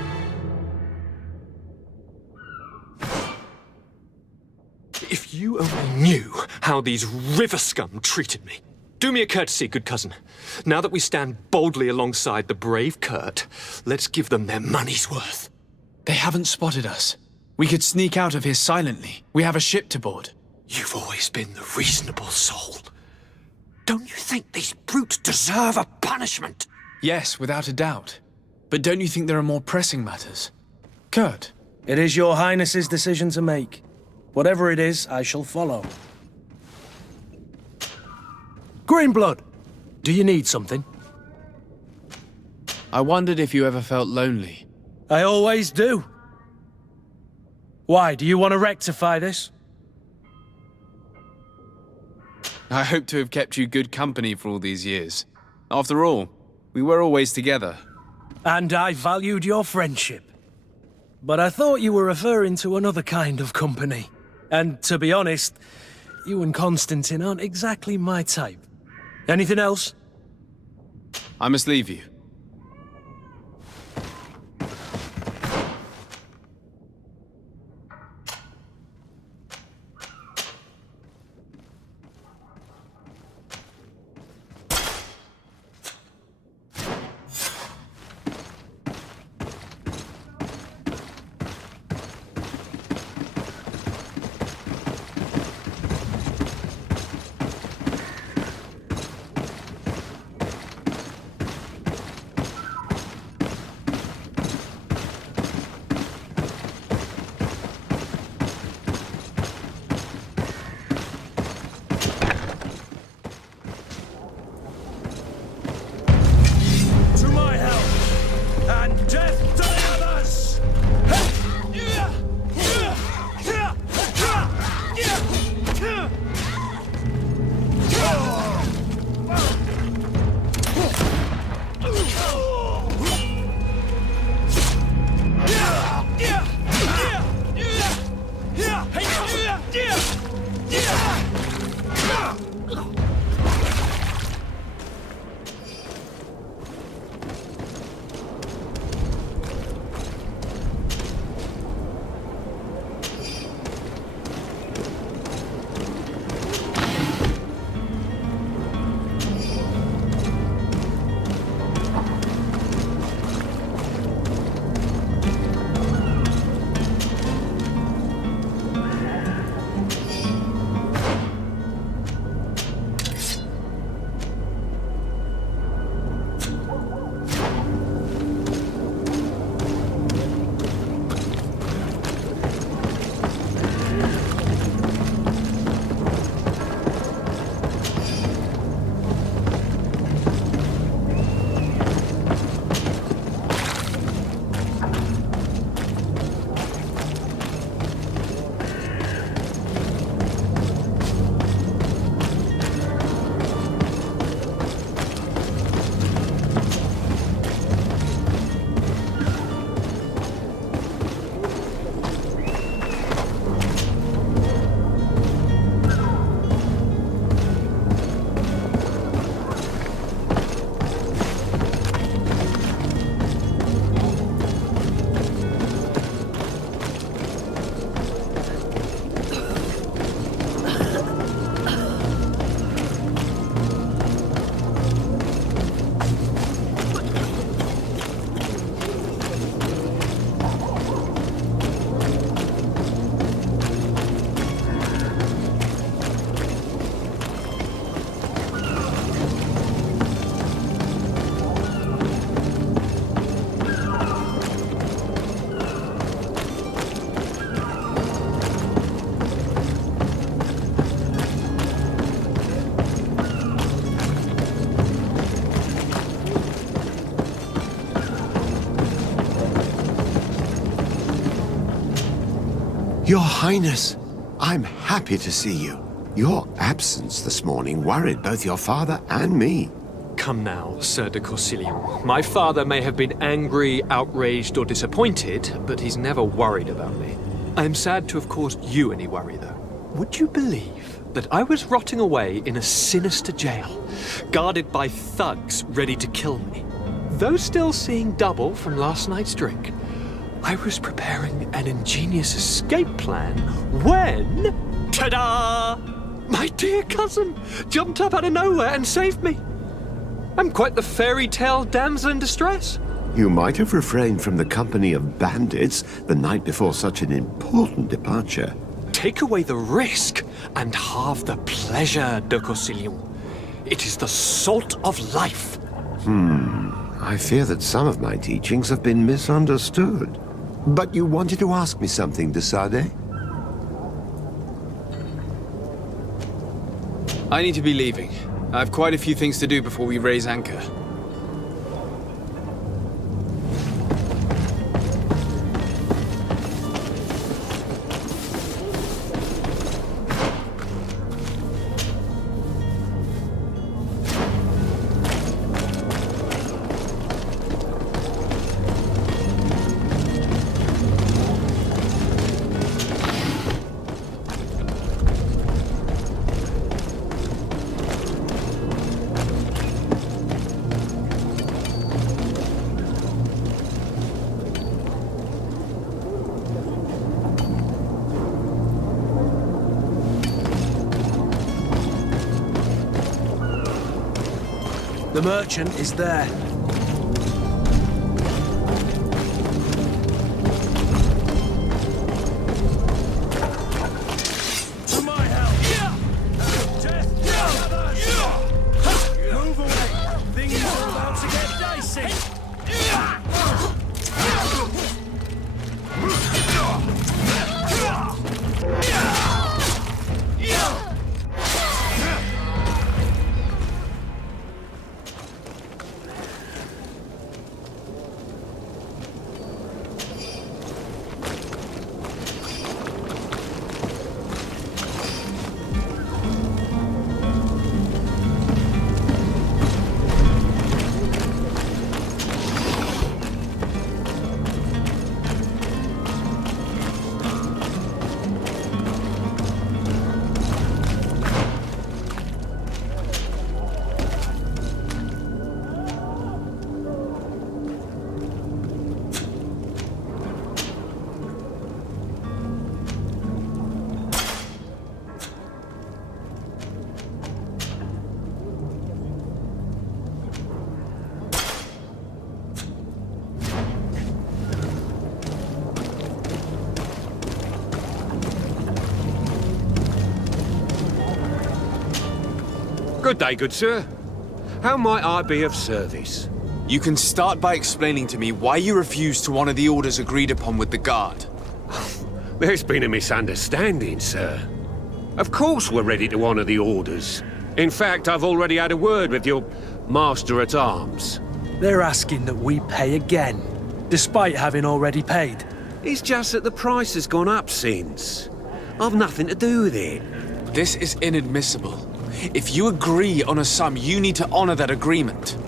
If you only knew how these river scum treated me. Do me a courtesy, good cousin. Now that we stand boldly alongside the brave Kurt, let's give them their money's worth. They haven't spotted us. We could sneak out of here silently. We have a ship to board. You've always been the reasonable soul. Don't you think these brutes deserve a punishment? Yes, without a doubt. But don't you think there are more pressing matters? Kurt? It is your Highness's decision to make. Whatever it is, I shall follow. Greenblood, do you need something? I wondered if you ever felt lonely. I always do. Why, do you want to rectify this? I hope to have kept you good company for all these years. After all, we were always together. And I valued your friendship. But I thought you were referring to another kind of company. And to be honest, you and Constantine aren't exactly my type. Anything else? I must leave you. Your Highness, I'm happy to see you. Your absence this morning worried both your father and me. Come now, Sir de Corsilion. My father may have been angry, outraged, or disappointed, but he's never worried about me. I am sad to have caused you any worry, though. Would you believe that I was rotting away in a sinister jail, guarded by thugs ready to kill me? Though still seeing double from last night's drink, I was preparing an ingenious escape plan when... ta-da! My dear cousin jumped up out of nowhere and saved me. I'm quite the fairy tale damsel in distress. You might have refrained from the company of bandits the night before such an important departure. Take away the risk and halve the pleasure, de Corsilion. It is the salt of life. I fear that some of my teachings have been misunderstood. But you wanted to ask me something, de Sade? I need to be leaving. I have quite a few things to do before we raise anchor. The merchant is there. To my help! Death! Move away! Things are about to get dicey! Good day, good sir. How might I be of service? You can start by explaining to me why you refused to honor the orders agreed upon with the guard. There's been a misunderstanding, sir. Of course we're ready to honor the orders. In fact, I've already had a word with your master-at-arms. They're asking that we pay again, despite having already paid. It's just that the price has gone up since. I've nothing to do with it. This is inadmissible. If you agree on a sum, you need to honor that agreement.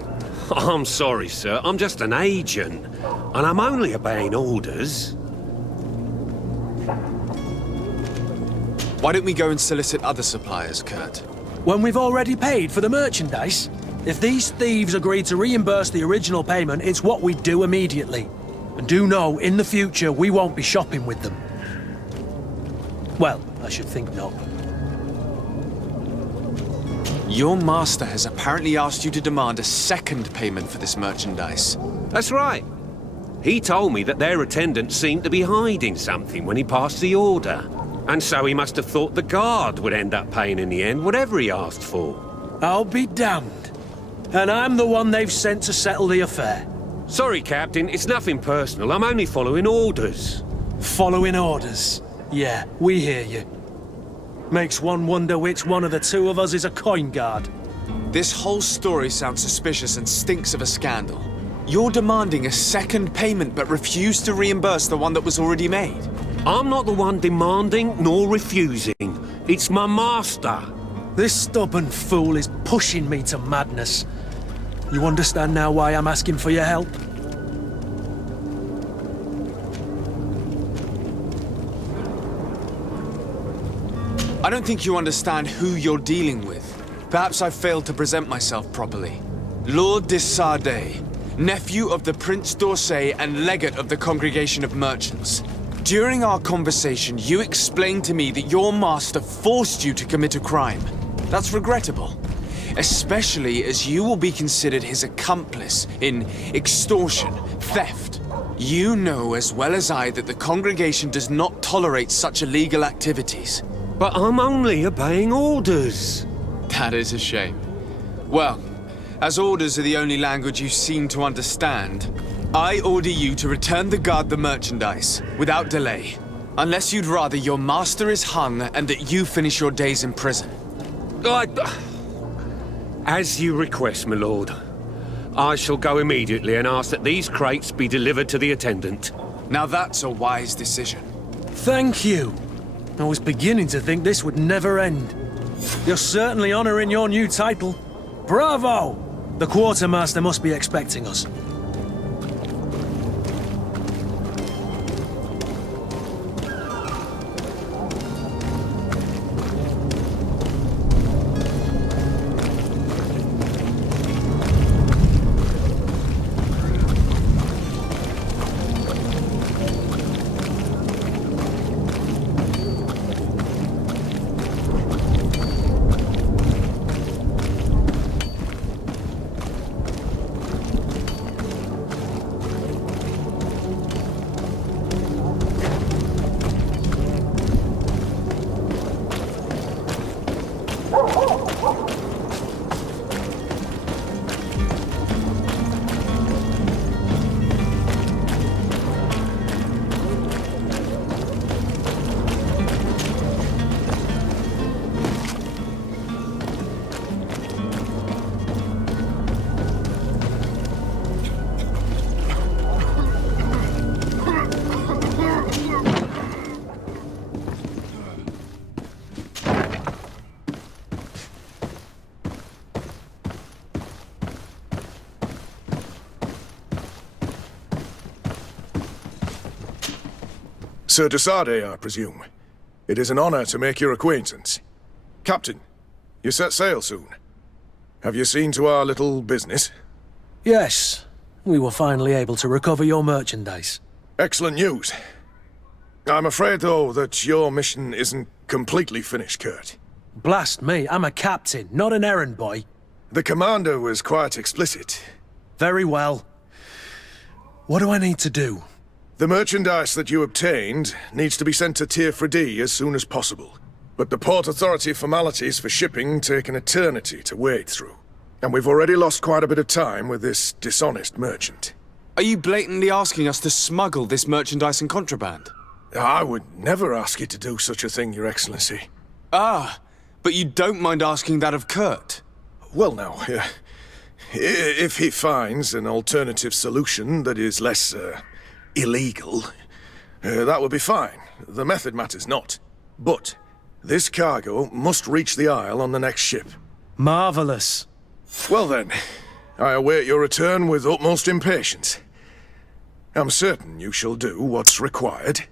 I'm sorry, sir. I'm just an agent, and I'm only obeying orders. Why don't we go and solicit other suppliers, Kurt? When we've already paid for the merchandise? If these thieves agree to reimburse the original payment, it's what we do immediately. And do know, in the future, we won't be shopping with them. Well, I should think not. Your master has apparently asked you to demand a second payment for this merchandise. That's right. He told me that their attendant seemed to be hiding something when he passed the order. And so he must have thought the guard would end up paying in the end, whatever he asked for. I'll be damned. And I'm the one they've sent to settle the affair. Sorry, Captain, it's nothing personal. I'm only following orders. Following orders? Yeah, we hear you. Makes one wonder which one of the two of us is a coin guard. This whole story sounds suspicious and stinks of a scandal. You're demanding a second payment but refuse to reimburse the one that was already made. I'm not the one demanding nor refusing. It's my master. This stubborn fool is pushing me to madness. You understand now why I'm asking for your help? I don't think you understand who you're dealing with. Perhaps I failed to present myself properly. Lord de Sardet, nephew of the Prince d'Orsay and legate of the Congregation of Merchants. During our conversation, you explained to me that your master forced you to commit a crime. That's regrettable, especially as you will be considered his accomplice in extortion, theft. You know as well as I that the Congregation does not tolerate such illegal activities. But I'm only obeying orders. That is a shame. Well, as orders are the only language you seem to understand, I order you to return the guard the merchandise, without delay. Unless you'd rather your master is hung and that you finish your days in prison. As you request, my lord. I shall go immediately and ask that these crates be delivered to the attendant. Now that's a wise decision. Thank you. I was beginning to think this would never end. You're certainly honoring your new title. Bravo! The quartermaster must be expecting us. Sir de Sardet, I presume. It is an honor to make your acquaintance. Captain, you set sail soon. Have you seen to our little business? Yes. We were finally able to recover your merchandise. Excellent news. I'm afraid, though, that your mission isn't completely finished, Kurt. Blast me, I'm a captain, not an errand boy. The commander was quite explicit. Very well. What do I need to do? The merchandise that you obtained needs to be sent to Tier D as soon as possible. But the Port Authority formalities for shipping take an eternity to wade through. And we've already lost quite a bit of time with this dishonest merchant. Are you blatantly asking us to smuggle this merchandise and contraband? I would never ask you to do such a thing, Your Excellency. Ah, but you don't mind asking that of Kurt? Well now, if he finds an alternative solution that is less, illegal, that would be fine. The method matters not. But this cargo must reach the Isle on the next ship. Marvelous. Well then, I await your return with utmost impatience. I'm certain you shall do what's required.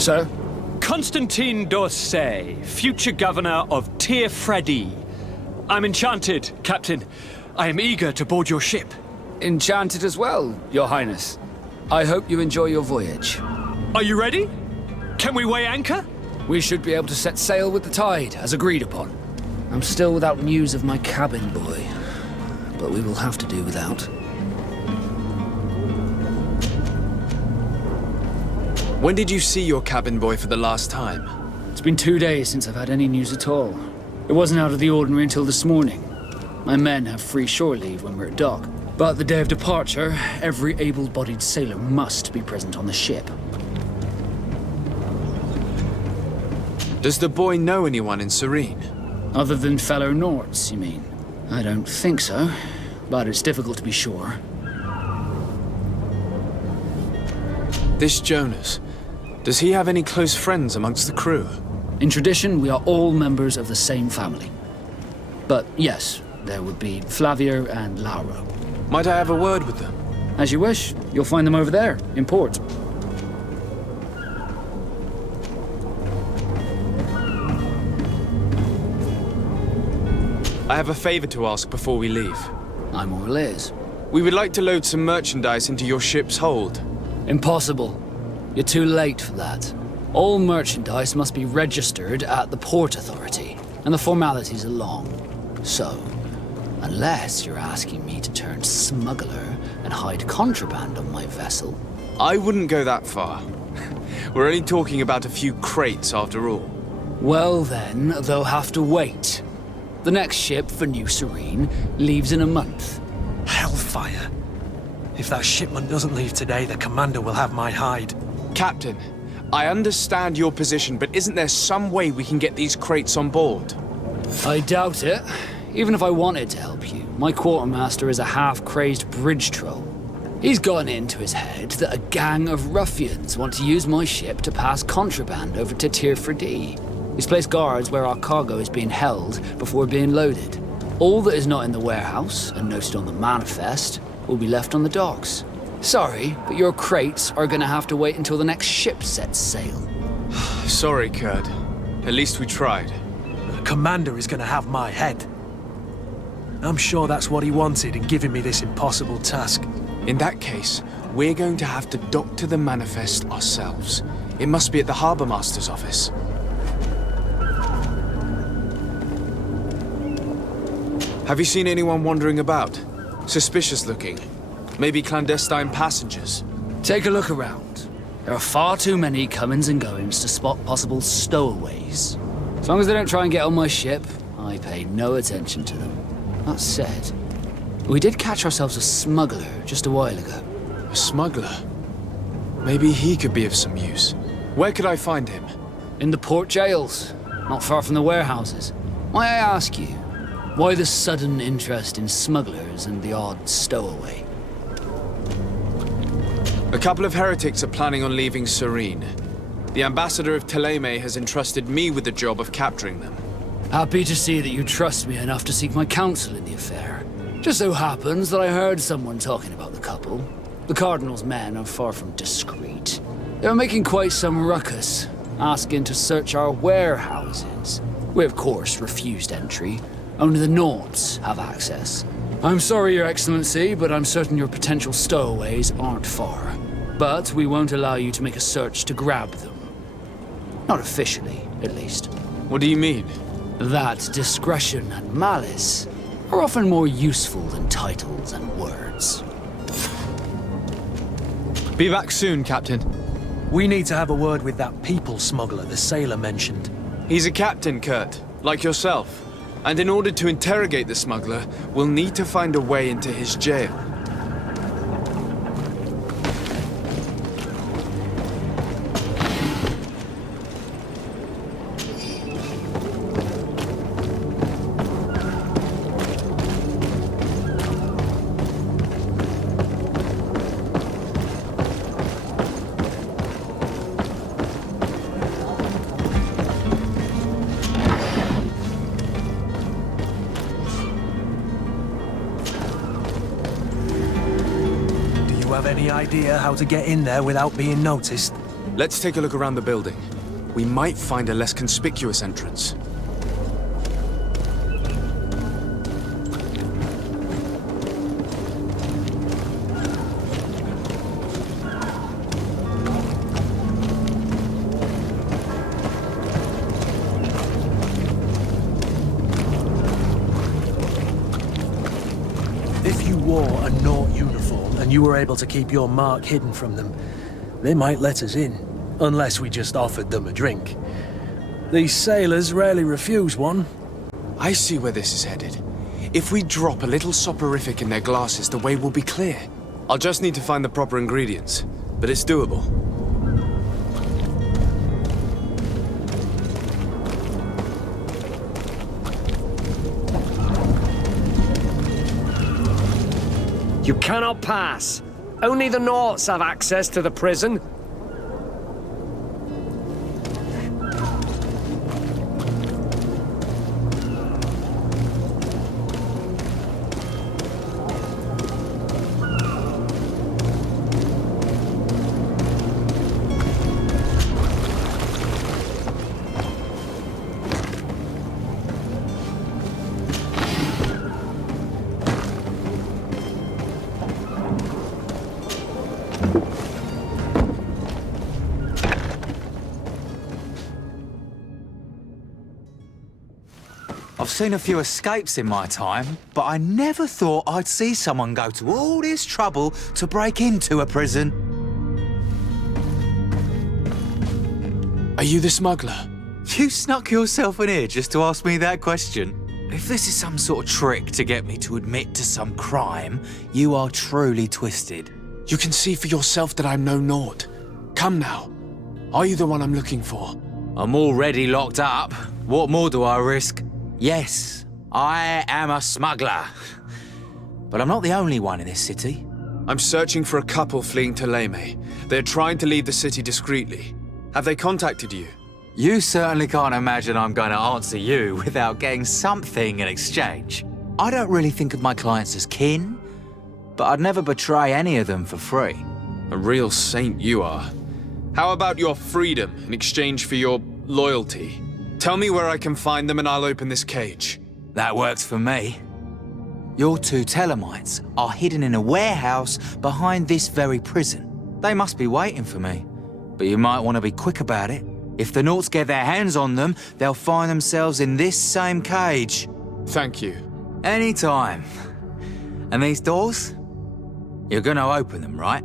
Sir? Constantine d'Orsay, future governor of Tir-Fredi. I'm enchanted, Captain. I am eager to board your ship. Enchanted as well, Your Highness. I hope you enjoy your voyage. Are you ready? Can we weigh anchor? We should be able to set sail with the tide, as agreed upon. I'm still without news of my cabin boy, but we will have to do without. When did you see your cabin boy for the last time? It's been 2 days since I've had any news at all. It wasn't out of the ordinary until this morning. My men have free shore leave when we're at dock. But the day of departure, every able-bodied sailor must be present on the ship. Does the boy know anyone in Serene? Other than fellow Norts, you mean? I don't think so, but it's difficult to be sure. This Jonas, does he have any close friends amongst the crew? In tradition, we are all members of the same family. But yes, there would be Flavio and Lauro. Might I have a word with them? As you wish. You'll find them over there, in port. I have a favor to ask before we leave. I'm all ears. We would like to load some merchandise into your ship's hold. Impossible. You're too late for that. All merchandise must be registered at the Port Authority, and the formalities are long. So, unless you're asking me to turn smuggler and hide contraband on my vessel. I wouldn't go that far. We're only talking about a few crates after all. Well then, they'll have to wait. The next ship for New Serene leaves in a month. Hellfire. If that shipment doesn't leave today, the commander will have my hide. Captain, I understand your position, but isn't there some way we can get these crates on board? I doubt it. Even if I wanted to help you, my quartermaster is a half-crazed bridge troll. He's gotten into his head that a gang of ruffians want to use my ship to pass contraband over to Tir-Fredi. He's placed guards where our cargo is being held before being loaded. All that is not in the warehouse, and noted on the manifest, will be left on the docks. Sorry, but your crates are gonna have to wait until the next ship sets sail. Sorry, Kurt. At least we tried. The commander is gonna have my head. I'm sure that's what he wanted in giving me this impossible task. In that case, we're going to have to dock to the manifest ourselves. It must be at the Harbour Master's office. Have you seen anyone wandering about? Suspicious looking. Maybe clandestine passengers. Take a look around. There are far too many comings and goings to spot possible stowaways. As long as they don't try and get on my ship, I pay no attention to them. That said, we did catch ourselves a smuggler just a while ago. A smuggler? Maybe he could be of some use. Where could I find him? In the port jails, not far from the warehouses. May I ask you, why the sudden interest in smugglers and the odd stowaway? A couple of heretics are planning on leaving Serene. The ambassador of Thélème has entrusted me with the job of capturing them. Happy to see that you trust me enough to seek my counsel in the affair. Just so happens that I heard someone talking about the couple. The Cardinal's men are far from discreet. They were making quite some ruckus, asking to search our warehouses. We, of course, refused entry. Only the Norts have access. I'm sorry, Your Excellency, but I'm certain your potential stowaways aren't far. But we won't allow you to make a search to grab them. Not officially, at least. What do you mean? That discretion and malice are often more useful than titles and words. Be back soon, Captain. We need to have a word with that people smuggler the sailor mentioned. He's a captain, Kurt, like yourself. And in order to interrogate the smuggler, we'll need to find a way into his jail. Any idea how to get in there without being noticed? Let's take a look around the building. We might find a less conspicuous entrance. If you wore a Naught uniform and you were able to keep your mark hidden from them, they might let us in, unless we just offered them a drink. These sailors rarely refuse one. I see where this is headed. If we drop a little soporific in their glasses, the way will be clear. I'll just need to find the proper ingredients, but it's doable. You cannot pass. Only the Naughts have access to the prison. I've seen a few escapes in my time, but I never thought I'd see someone go to all this trouble to break into a prison. Are you the smuggler? You snuck yourself in here just to ask me that question? If this is some sort of trick to get me to admit to some crime, you are truly twisted. You can see for yourself that I'm no Naught. Come now. Are you the one I'm looking for? I'm already locked up. What more do I risk? Yes, I am a smuggler. But I'm not the only one in this city. I'm searching for a couple fleeing to Tagnik'Zur. They're trying to leave the city discreetly. Have they contacted you? You certainly can't imagine I'm going to answer you without getting something in exchange. I don't really think of my clients as kin, but I'd never betray any of them for free. A real saint you are. How about your freedom in exchange for your loyalty? Tell me where I can find them and I'll open this cage. That works for me. Your two Telemites are hidden in a warehouse behind this very prison. They must be waiting for me, but you might want to be quick about it. If the Naughts get their hands on them, they'll find themselves in this same cage. Thank you. Anytime. And these doors? You're gonna open them, right?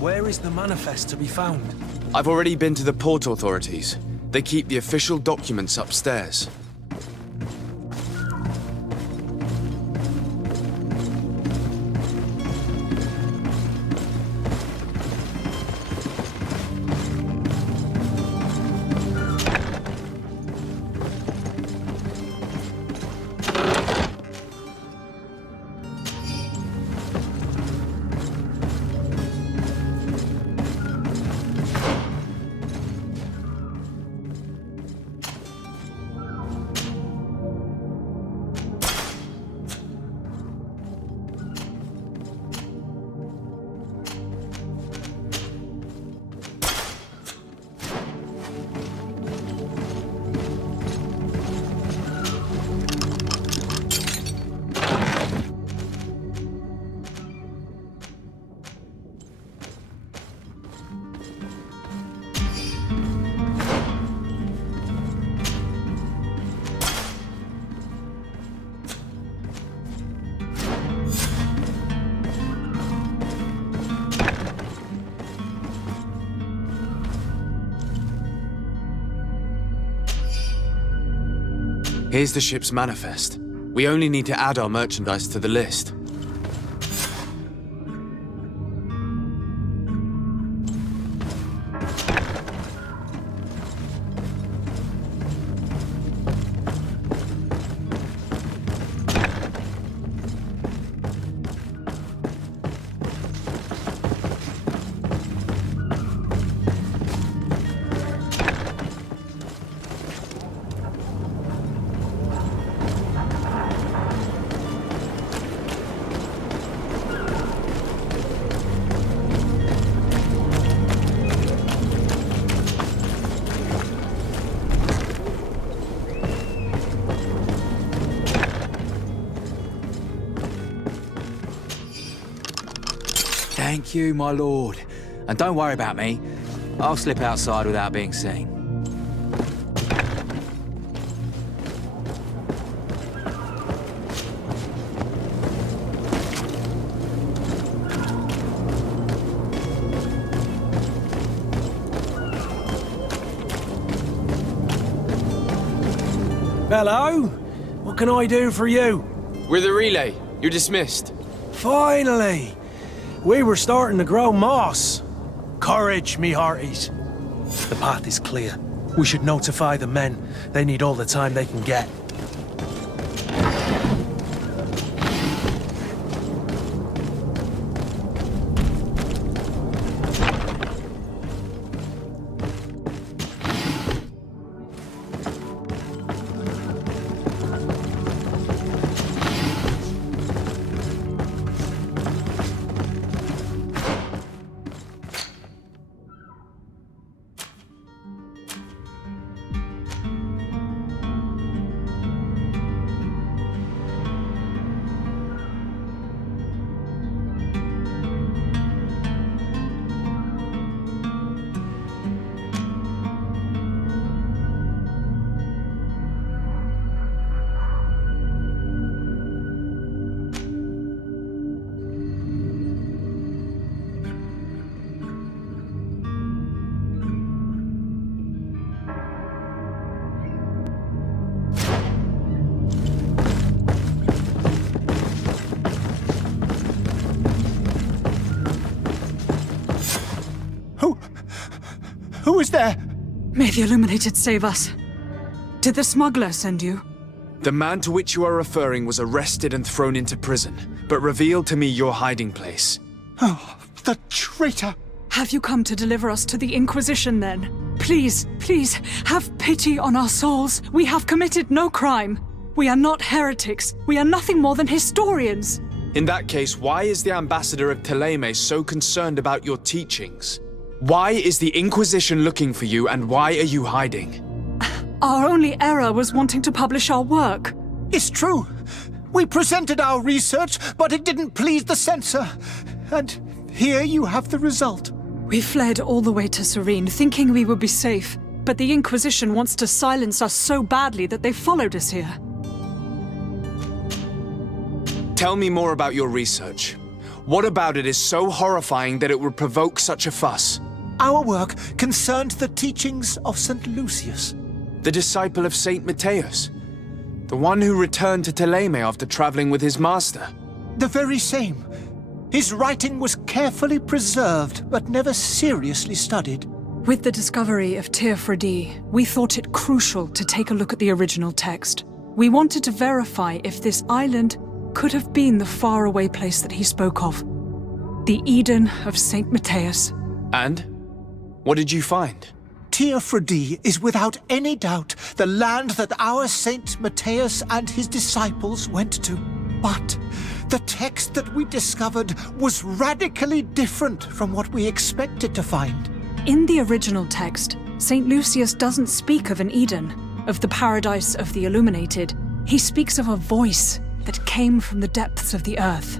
Where is the manifest to be found? I've already been to the port authorities. They keep the official documents upstairs. Here's the ship's manifest. We only need to add our merchandise to the list. Thank you, my lord. And don't worry about me. I'll slip outside without being seen. Hello? What can I do for you? We're the relay. You're dismissed. Finally! We were starting to grow moss. Courage, me hearties. The path is clear. We should notify the men. They need all the time they can get. Who is there? May the Illuminated save us. Did the smuggler send you? The man to which you are referring was arrested and thrown into prison, but revealed to me your hiding place. Oh, the traitor! Have you come to deliver us to the Inquisition, then? Please, please, have pity on our souls. We have committed no crime. We are not heretics. We are nothing more than historians. In that case, why is the ambassador of Thélème so concerned about your teachings? Why is the Inquisition looking for you, and why are you hiding? Our only error was wanting to publish our work. It's true. We presented our research, but it didn't please the censor. And here you have the result. We fled all the way to Serene, thinking we would be safe. But the Inquisition wants to silence us so badly that they followed us here. Tell me more about your research. What about it is so horrifying that it would provoke such a fuss? Our work concerned the teachings of St. Lucius. The disciple of St. Matthias? The one who returned to Thélème after traveling with his master? The very same. His writing was carefully preserved, but never seriously studied. With the discovery of Tagnik'Zur, we thought it crucial to take a look at the original text. We wanted to verify if this island could have been the faraway place that he spoke of. The Eden of St. Matthias. And? What did you find? Tagnik'Zur is without any doubt the land that our Saint Matthias and his disciples went to. But the text that we discovered was radically different from what we expected to find. In the original text, St. Lucius doesn't speak of an Eden, of the paradise of the Illuminated. He speaks of a voice that came from the depths of the earth,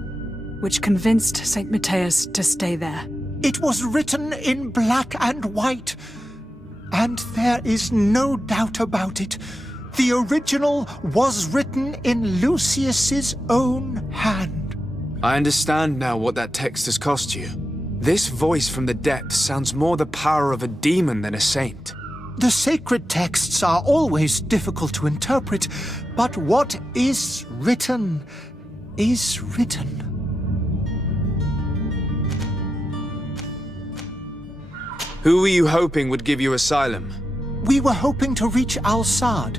which convinced St. Matthias to stay there. It was written in black and white, and there is no doubt about it. The original was written in Lucius's own hand. I understand now what that text has cost you. This voice from the depths sounds more the power of a demon than a saint. The sacred texts are always difficult to interpret, but what is written is written. Who were you hoping would give you asylum? We were hoping to reach Al-Sad.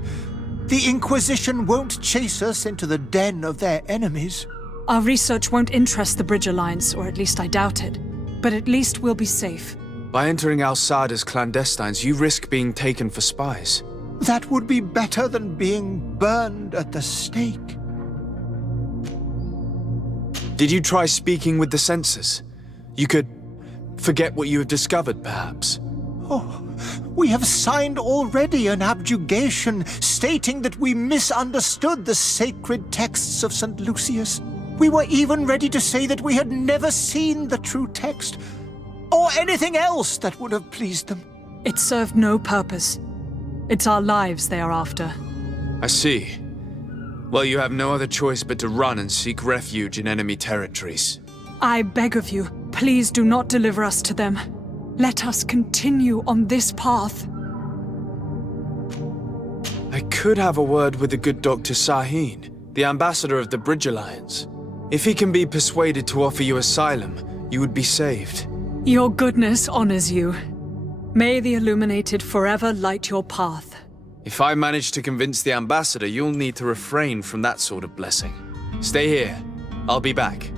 The Inquisition won't chase us into the den of their enemies. Our research won't interest the Bridge Alliance, or at least I doubt it. But at least we'll be safe. By entering Al-Sad as clandestines, you risk being taken for spies. That would be better than being burned at the stake. Did you try speaking with the censors? You could forget what you have discovered, perhaps. Oh, we have signed already an abjugation stating that we misunderstood the sacred texts of St. Lucius. We were even ready to say that we had never seen the true text, or anything else that would have pleased them. It served no purpose. It's our lives they are after. I see. Well, you have no other choice but to run and seek refuge in enemy territories. I beg of you, please do not deliver us to them. Let us continue on this path. I could have a word with the good Dr. Sahin, the ambassador of the Bridge Alliance. If he can be persuaded to offer you asylum, you would be saved. Your goodness honors you. May the Illuminated forever light your path. If I manage to convince the ambassador, you'll need to refrain from that sort of blessing. Stay here. I'll be back.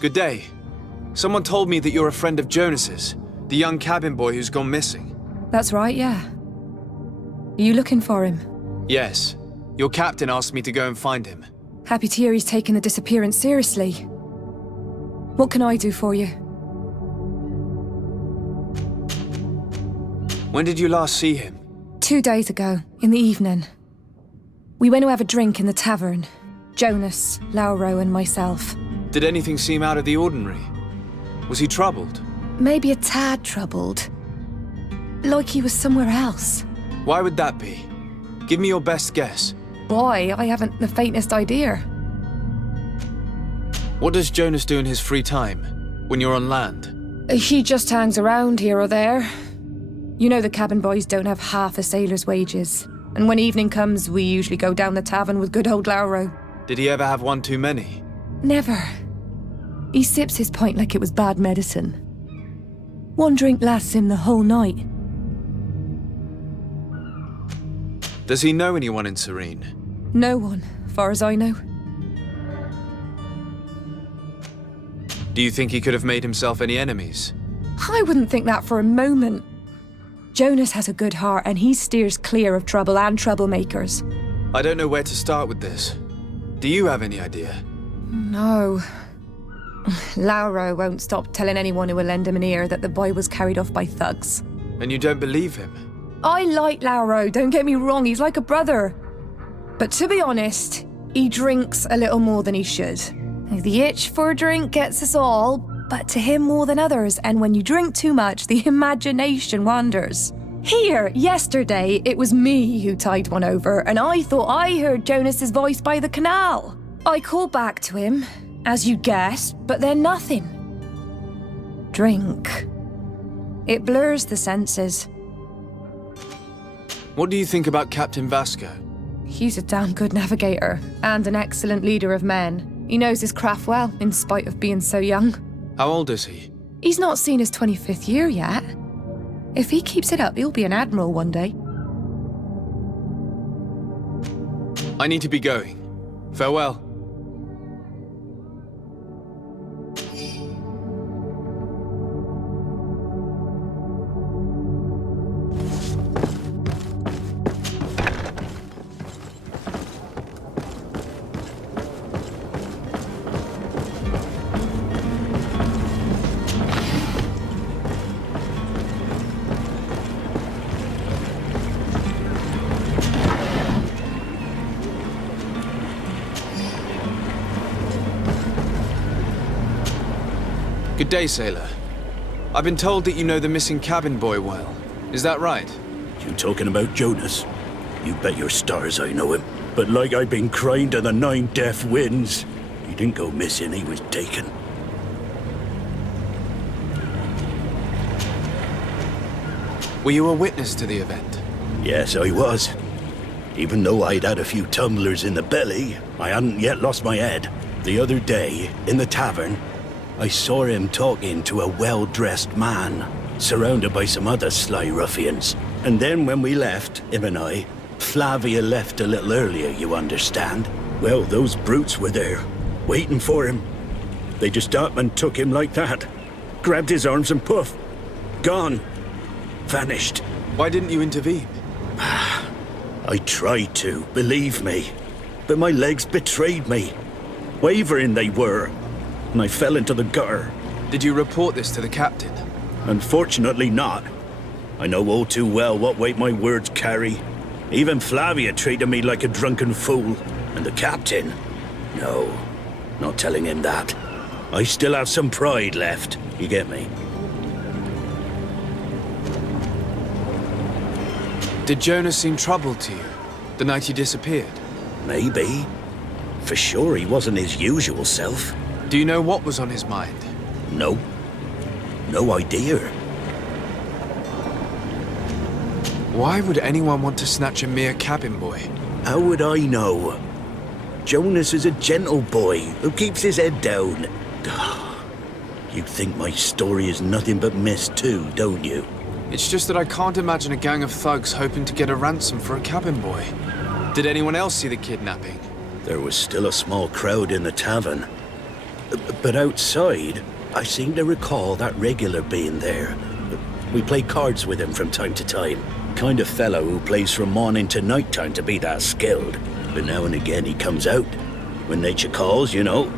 Good day. Someone told me that you're a friend of Jonas's, the young cabin boy who's gone missing. That's right, yeah. Are you looking for him? Yes. Your captain asked me to go and find him. Happy to hear he's taken the disappearance seriously. What can I do for you? When did you last see him? 2 days ago, in the evening. We went to have a drink in the tavern. Jonas, Lauro and myself. Did anything seem out of the ordinary? Was he troubled? Maybe a tad troubled. Like he was somewhere else. Why would that be? Give me your best guess. Why? I haven't the faintest idea. What does Jonas do in his free time, when you're on land? He just hangs around here or there. You know the cabin boys don't have half a sailor's wages. And when evening comes, we usually go down the tavern with good old Lauro. Did he ever have one too many? Never. He sips his pint like it was bad medicine. One drink lasts him the whole night. Does he know anyone in Serene? No one, far as I know. Do you think he could have made himself any enemies? I wouldn't think that for a moment. Jonas has a good heart and he steers clear of trouble and troublemakers. I don't know where to start with this. Do you have any idea? No. Lauro won't stop telling anyone who will lend him an ear that the boy was carried off by thugs. And you don't believe him? I like Lauro, don't get me wrong, he's like a brother. But to be honest, he drinks a little more than he should. The itch for a drink gets us all, but to him more than others, and when you drink too much, the imagination wanders. Here, yesterday, it was me who tied one over, and I thought I heard Jonas's voice by the canal. I called back to him, as you guessed, but then nothing. Drink. It blurs the senses. What do you think about Captain Vasco? He's a damn good navigator, and an excellent leader of men. He knows his craft well, in spite of being so young. How old is he? He's not seen his 25th year yet. If he keeps it up, he'll be an admiral one day. I need to be going. Farewell. Good day, sailor. I've been told that you know the missing cabin boy well. Is that right? You talking about Jonas? You bet your stars I know him. But like I've been crying to the 9 deaf winds, he didn't go missing, he was taken. Were you a witness to the event? Yes, I was. Even though I'd had a few tumblers in the belly, I hadn't yet lost my head. The other day, in the tavern, I saw him talking to a well-dressed man, surrounded by some other sly ruffians. And then when we left, him and I, Flavia left a little earlier, you understand. Well, those brutes were there, waiting for him. They just up and took him like that. Grabbed his arms and poof, gone. Vanished. Why didn't you intervene? I tried to, believe me. But my legs betrayed me. Wavering they were. And I fell into the gutter. Did you report this to the captain? Unfortunately not. I know all too well what weight my words carry. Even Flavia treated me like a drunken fool. And the captain? No, not telling him that. I still have some pride left, you get me? Did Jonas seem troubled to you, the night he disappeared? Maybe. For sure he wasn't his usual self. Do you know what was on his mind? No. No idea. Why would anyone want to snatch a mere cabin boy? How would I know? Jonas is a gentle boy who keeps his head down. You think my story is nothing but mist too, don't you? It's just that I can't imagine a gang of thugs hoping to get a ransom for a cabin boy. Did anyone else see the kidnapping? There was still a small crowd in the tavern. But outside, I seem to recall that regular being there. We play cards with him from time to time. Kind of fellow who plays from morning to night time to be that skilled. But now and again he comes out. When nature calls, you know.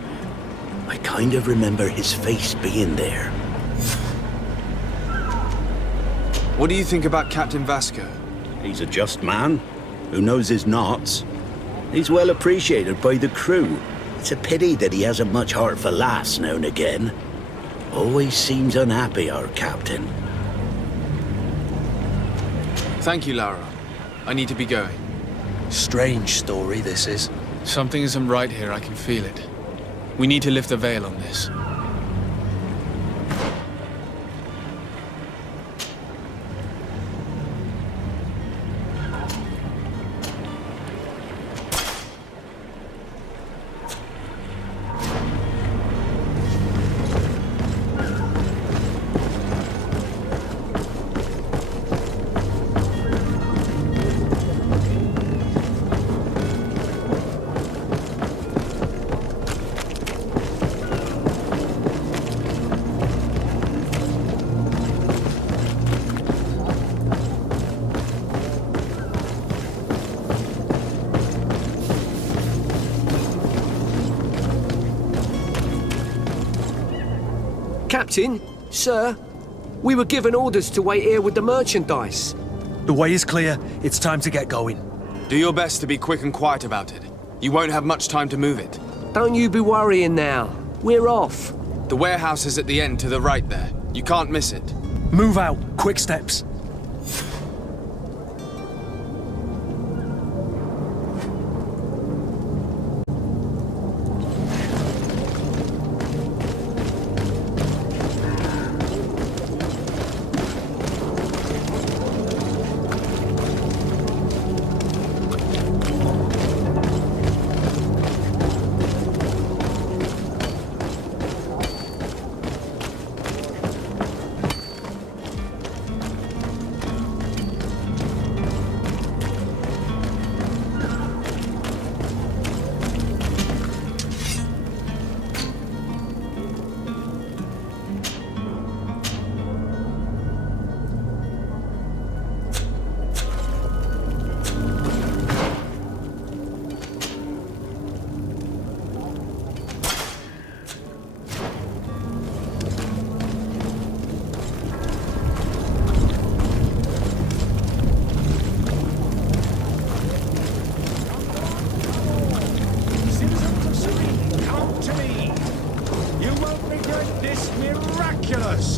I kind of remember his face being there. What do you think about Captain Vasco? He's a just man who knows his knots. He's well appreciated by the crew. It's a pity that he hasn't much heart for laughs now and again. Always seems unhappy, our captain. Thank you, Lara. I need to be going. Strange story, this is. Something isn't right here, I can feel it. We need to lift the veil on this. Captain, sir, we were given orders to wait here with the merchandise. The way is clear. It's time to get going. Do your best to be quick and quiet about it. You won't have much time to move it. Don't you be worrying now. We're off. The warehouse is at the end to the right there. You can't miss it. Move out. Quick steps.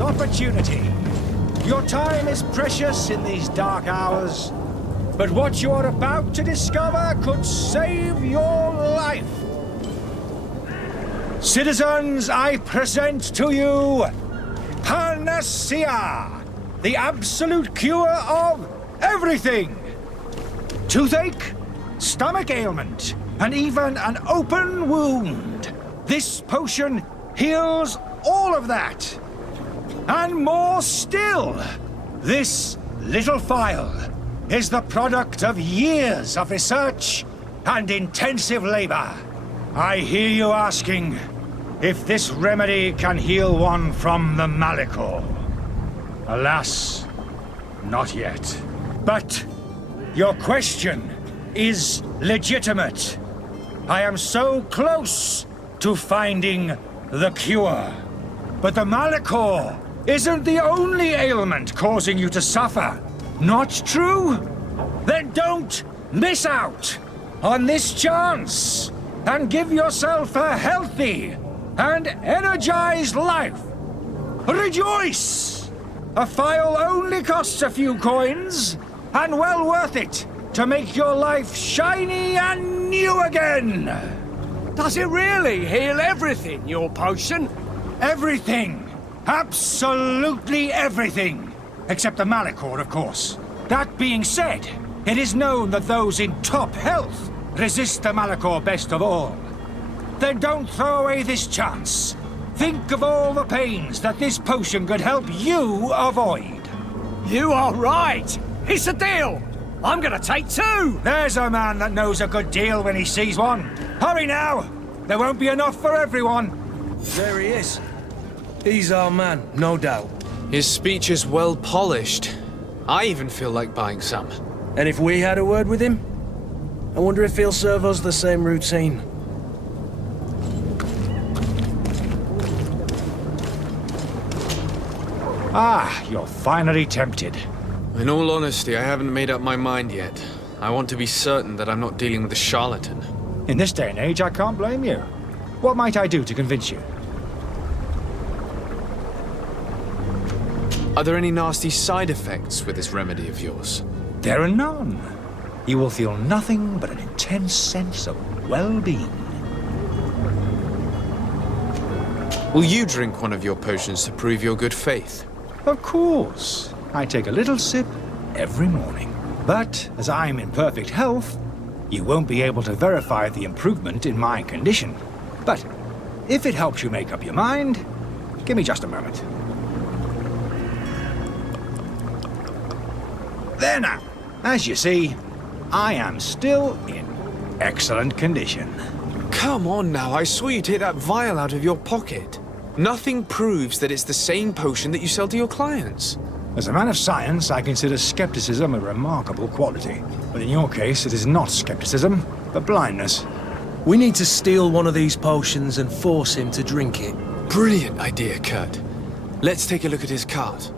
Opportunity. Your time is precious in these dark hours, but what you are about to discover could save your life. Citizens, I present to you Panacea, the absolute cure of everything. Toothache, stomach ailment, and even an open wound. This potion heals all of that. And more still, this little phial is the product of years of research and intensive labor. I hear you asking if this remedy can heal one from the Malachor. Alas, not yet. But your question is legitimate. I am so close to finding the cure. But the Malachor isn't the only ailment causing you to suffer. Not true? Then don't miss out on this chance and give yourself a healthy and energized life. Rejoice! A phial only costs a few coins, and well worth it to make your life shiny and new again. Does it really heal everything, your potion? Everything. Absolutely everything. Except the Malachor, of course. That being said, it is known that those in top health resist the Malachor best of all. Then don't throw away this chance. Think of all the pains that this potion could help you avoid. You are right. It's a deal. I'm gonna take two. There's a man that knows a good deal when he sees one. Hurry now. There won't be enough for everyone. There he is. He's our man, no doubt. His speech is well polished. I even feel like buying some. And if we had a word with him? I wonder if he'll serve us the same routine. Ah, you're finally tempted. In all honesty, I haven't made up my mind yet. I want to be certain that I'm not dealing with a charlatan. In this day and age, I can't blame you. What might I do to convince you? Are there any nasty side effects with this remedy of yours? There are none. You will feel nothing but an intense sense of well-being. Will you drink one of your potions to prove your good faith? Of course. I take a little sip every morning. But as I'm in perfect health, you won't be able to verify the improvement in my condition. But if it helps you make up your mind, give me just a moment. There now. As you see, I am still in excellent condition. Come on now, I saw you take that vial out of your pocket. Nothing proves that it's the same potion that you sell to your clients. As a man of science, I consider skepticism a remarkable quality. But in your case, it is not skepticism, but blindness. We need to steal one of these potions and force him to drink it. Brilliant idea, Kurt. Let's take a look at his cart.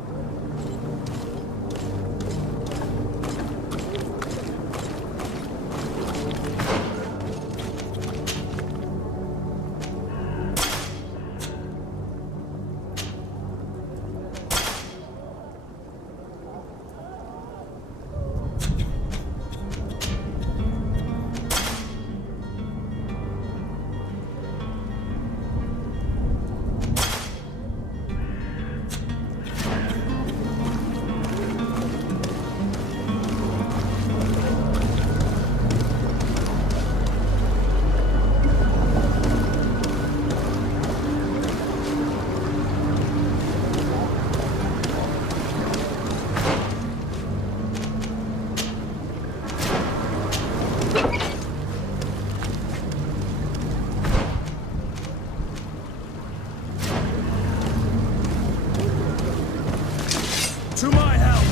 To my help,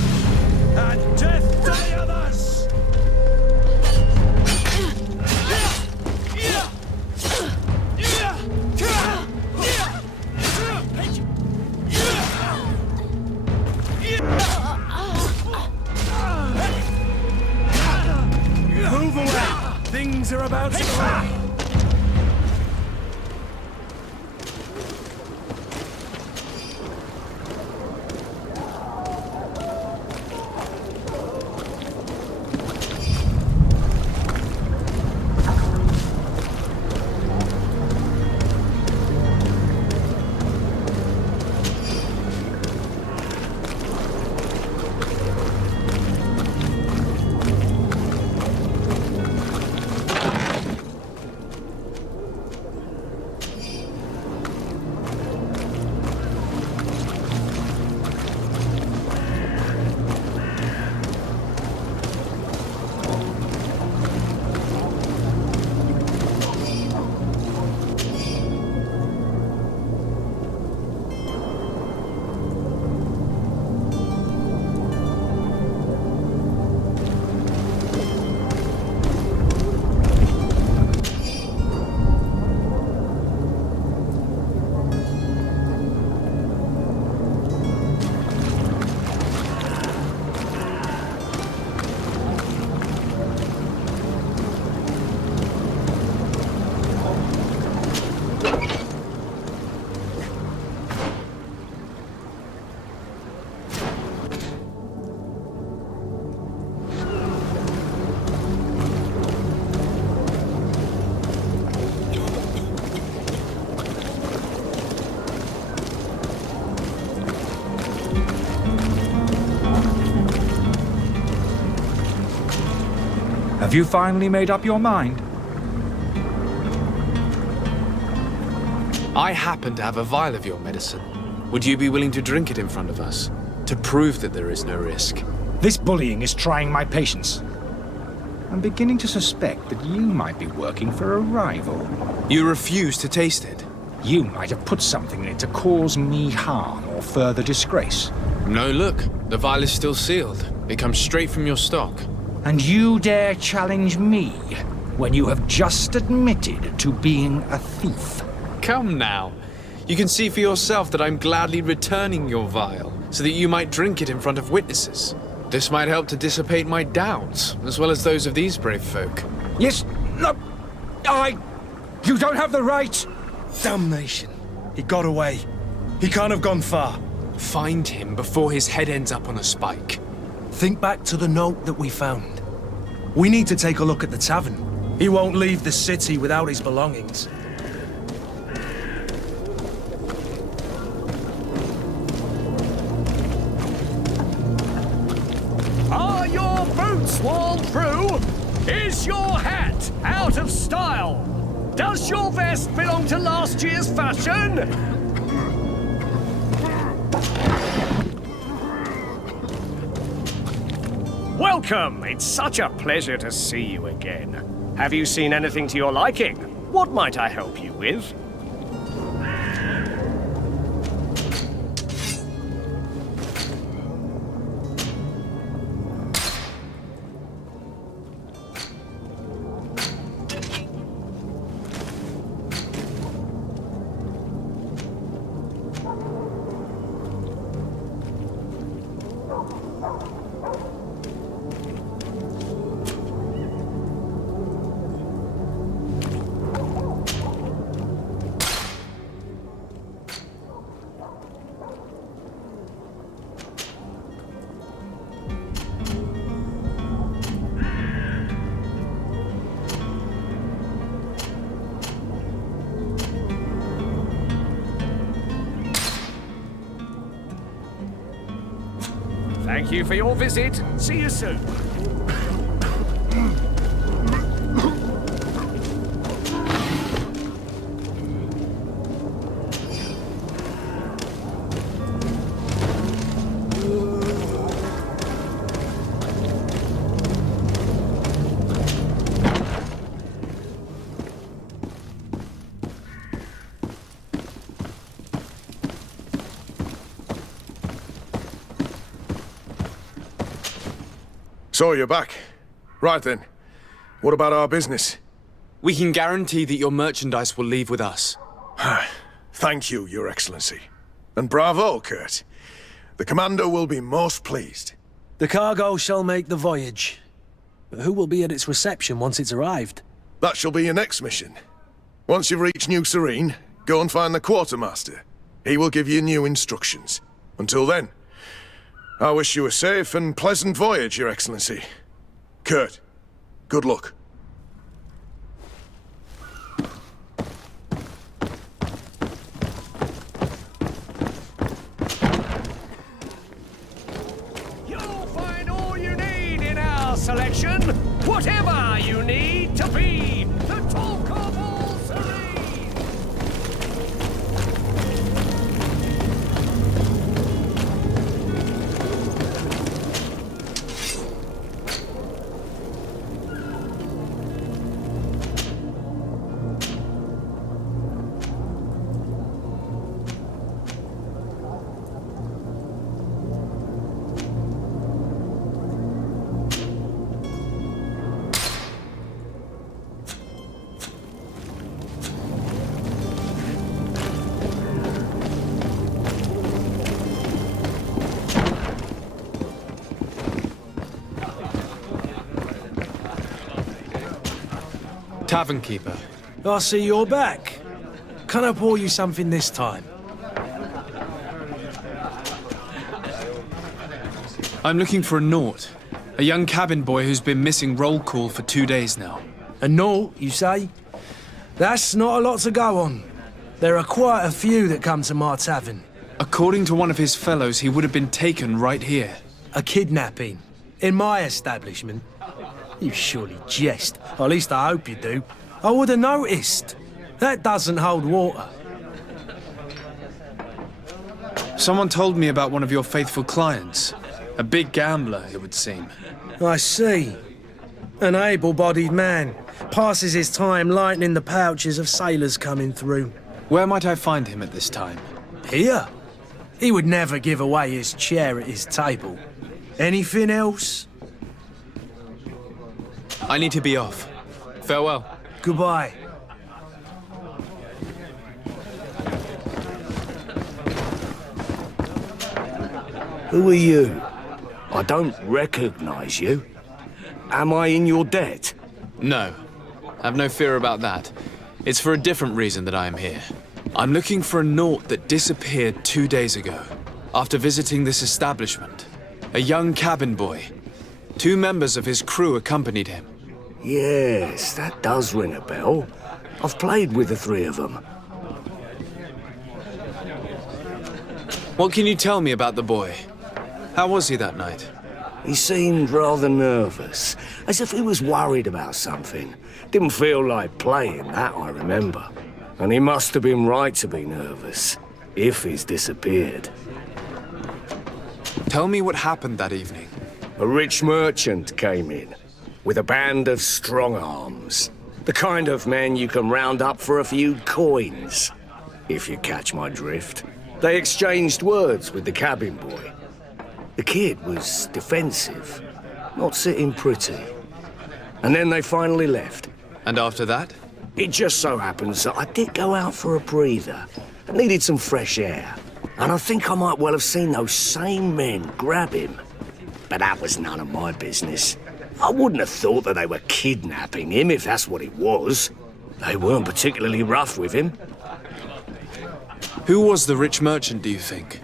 and death to the others! Move away! Things are about to go. Have you finally made up your mind? I happen to have a vial of your medicine. Would you be willing to drink it in front of us? To prove that there is no risk? This bullying is trying my patience. I'm beginning to suspect that you might be working for a rival. You refuse to taste it? You might have put something in it to cause me harm or further disgrace. No, look. The vial is still sealed. It comes straight from your stock. And you dare challenge me when you have just admitted to being a thief? Come now. You can see for yourself that I'm gladly returning your vial, so that you might drink it in front of witnesses. This might help to dissipate my doubts, as well as those of these brave folk. Yes, no, you don't have the right! Damnation. He got away. He can't have gone far. Find him before his head ends up on a spike. Think back to the note that we found. We need to take a look at the tavern. He won't leave the city without his belongings. Are your boots worn through? Is your hat out of style? Does your vest belong to last year's fashion? Welcome! It's such a pleasure to see you again. Have you seen anything to your liking? What might I help you with? Thank you for your visit. See you soon. So you're back. Right then. What about our business? We can guarantee that your merchandise will leave with us. Thank you, Your Excellency. And bravo, Kurt. The Commander will be most pleased. The cargo shall make the voyage. But who will be at its reception once it's arrived? That shall be your next mission. Once you've reached New Serene, go and find the Quartermaster. He will give you new instructions. Until then, I wish you a safe and pleasant voyage, Your Excellency. Kurt, good luck. You'll find all you need in our selection. Whatever you need to be the talk of all Serene. Tavern keeper. I see you're back. Can I pour you something this time? I'm looking for a Naut. A young cabin boy who's been missing roll call for 2 days now. A Naut, you say? That's not a lot to go on. There are quite a few that come to my tavern. According to one of his fellows, he would have been taken right here. A kidnapping? In my establishment? You surely jest. Or at least I hope you do. I would have noticed. That doesn't hold water. Someone told me about one of your faithful clients. A big gambler, it would seem. I see. An able-bodied man. Passes his time lightening the pouches of sailors coming through. Where might I find him at this time? Here? He would never give away his chair at his table. Anything else? I need to be off. Farewell. Goodbye. Who are you? I don't recognize you. Am I in your debt? No. Have no fear about that. It's for a different reason that I am here. I'm looking for a Naut that disappeared 2 days ago, after visiting this establishment. A young cabin boy. 2 members of his crew accompanied him. Yes, that does ring a bell. I've played with the 3 of them. What can you tell me about the boy? How was he that night? He seemed rather nervous, as if he was worried about something. Didn't feel like playing, that I remember. And he must have been right to be nervous, if he's disappeared. Tell me what happened that evening. A rich merchant came in, with a band of strong arms. The kind of men you can round up for a few coins, if you catch my drift. They exchanged words with the cabin boy. The kid was defensive, not sitting pretty. And then they finally left. And after that? It just so happens that I did go out for a breather. I needed some fresh air. And I think I might well have seen those same men grab him. But that was none of my business. I wouldn't have thought that they were kidnapping him if that's what it was. They weren't particularly rough with him. Who was the rich merchant, do you think?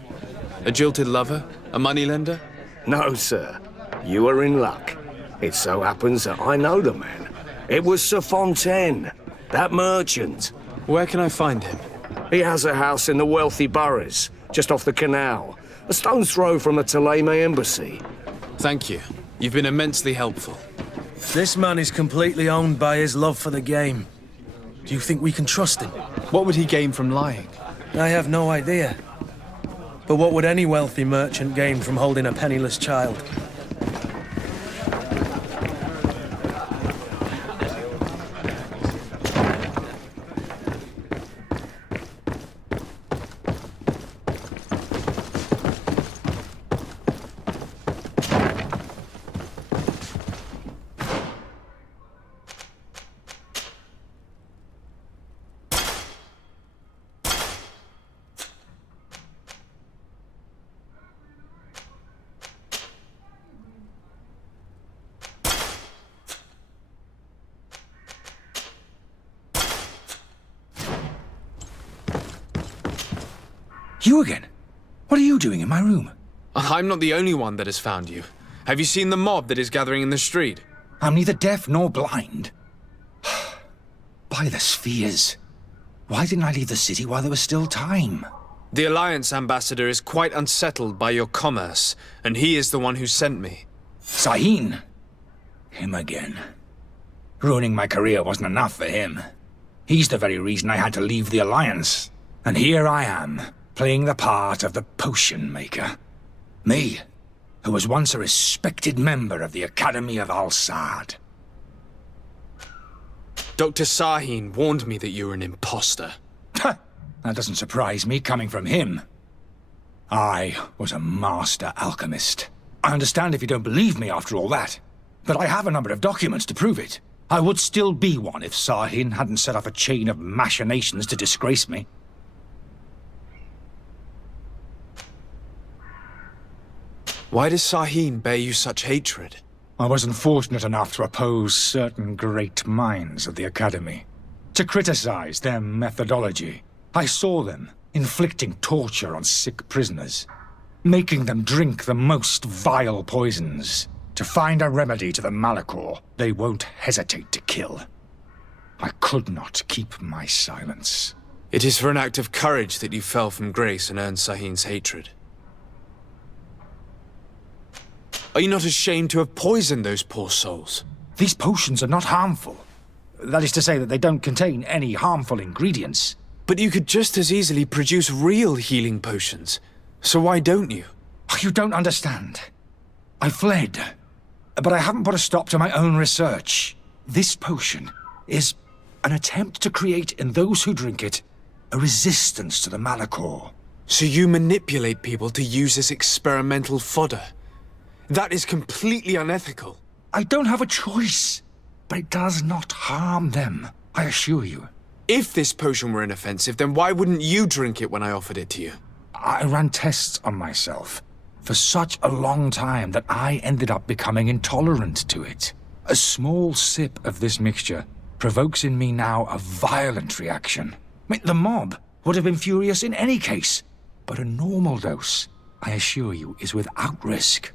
A jilted lover? A moneylender? No, sir. You are in luck. It so happens that I know the man. It was Sir Fontaine, that merchant. Where can I find him? He has a house in the wealthy boroughs, just off the canal. A stone's throw from the Tagnik'Zur embassy. Thank you. You've been immensely helpful. This man is completely owned by his love for the game. Do you think we can trust him? What would he gain from lying? I have no idea. But what would any wealthy merchant gain from holding a penniless child? You again? What are you doing in my room? I'm not the only one that has found you. Have you seen the mob that is gathering in the street? I'm neither deaf nor blind. By the spheres. Why didn't I leave the city while there was still time? The Alliance ambassador is quite unsettled by your commerce, and he is the one who sent me. Sahin? Him again. Ruining my career wasn't enough for him. He's the very reason I had to leave the Alliance. And here I am, playing the part of the potion maker. Me, who was once a respected member of the Academy of Al-Sad. Dr. Sahin warned me that you were an imposter. That doesn't surprise me, coming from him. I was a master alchemist. I understand if you don't believe me after all that, but I have a number of documents to prove it. I would still be one if Sahin hadn't set off a chain of machinations to disgrace me. Why does Sahin bear you such hatred? I wasn't fortunate enough to oppose certain great minds of the Academy. To criticize their methodology. I saw them inflicting torture on sick prisoners. Making them drink the most vile poisons. To find a remedy to the malachor they won't hesitate to kill. I could not keep my silence. It is for an act of courage that you fell from grace and earned Sahin's hatred. Are you not ashamed to have poisoned those poor souls? These potions are not harmful. That is to say that they don't contain any harmful ingredients. But you could just as easily produce real healing potions. So why don't you? You don't understand. I fled. But I haven't put a stop to my own research. This potion is an attempt to create in those who drink it a resistance to the Malachor. So you manipulate people to use as experimental fodder? That is completely unethical. I don't have a choice, but it does not harm them, I assure you. If this potion were inoffensive, then why wouldn't you drink it when I offered it to you? I ran tests on myself for such a long time that I ended up becoming intolerant to it. A small sip of this mixture provokes in me now a violent reaction. I mean, the mob would have been furious in any case, but a normal dose, I assure you, is without risk.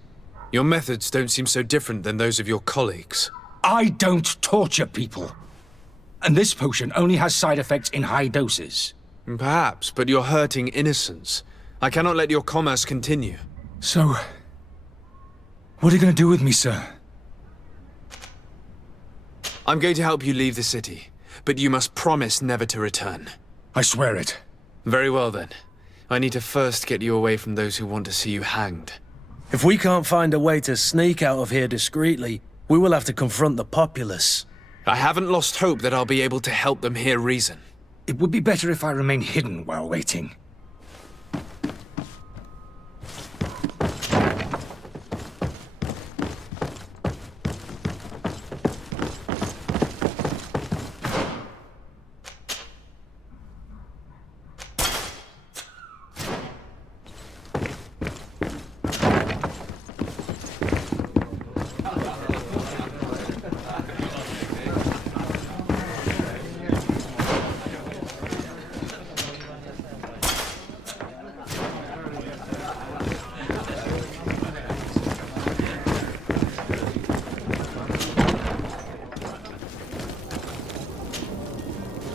Your methods don't seem so different than those of your colleagues. I don't torture people. And this potion only has side effects in high doses. Perhaps, but you're hurting innocents. I cannot let your commerce continue. So, what are you going to do with me, sir? I'm going to help you leave the city, but you must promise never to return. I swear it. Very well then. I need to first get you away from those who want to see you hanged. If we can't find a way to sneak out of here discreetly, we will have to confront the populace. I haven't lost hope that I'll be able to help them hear reason. It would be better if I remain hidden while waiting.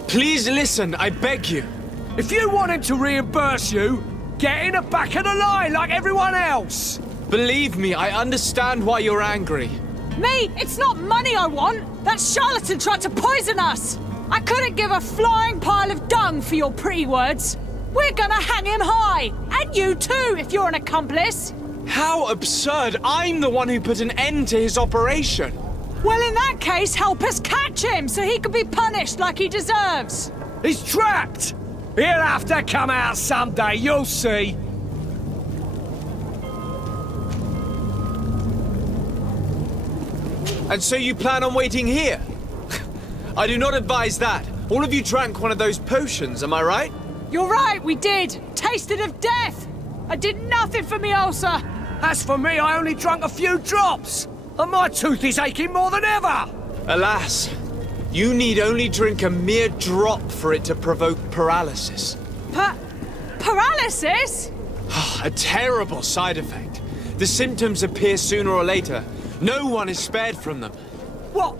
Please listen, I beg you. If you want him to reimburse you, get in the back of the line like everyone else. Believe me, I understand why you're angry. Me? It's not money I want. That charlatan tried to poison us. I couldn't give a flying pile of dung for your pretty words. We're gonna hang him high. And you too, if you're an accomplice. How absurd! I'm the one who put an end to his operation. Well, in that case, help us catch him so he can be punished like he deserves. He's trapped. He'll have to come out someday, you'll see. And so you plan on waiting here? I do not advise that. All of you drank one of those potions, am I right? You're right, we did. Tasted of death. I did nothing for me ulcer. As for me, I only drank a few drops. And my tooth is aching more than ever! Alas, you need only drink a mere drop for it to provoke paralysis. Paralysis? A terrible side effect. The symptoms appear sooner or later. No one is spared from them. What?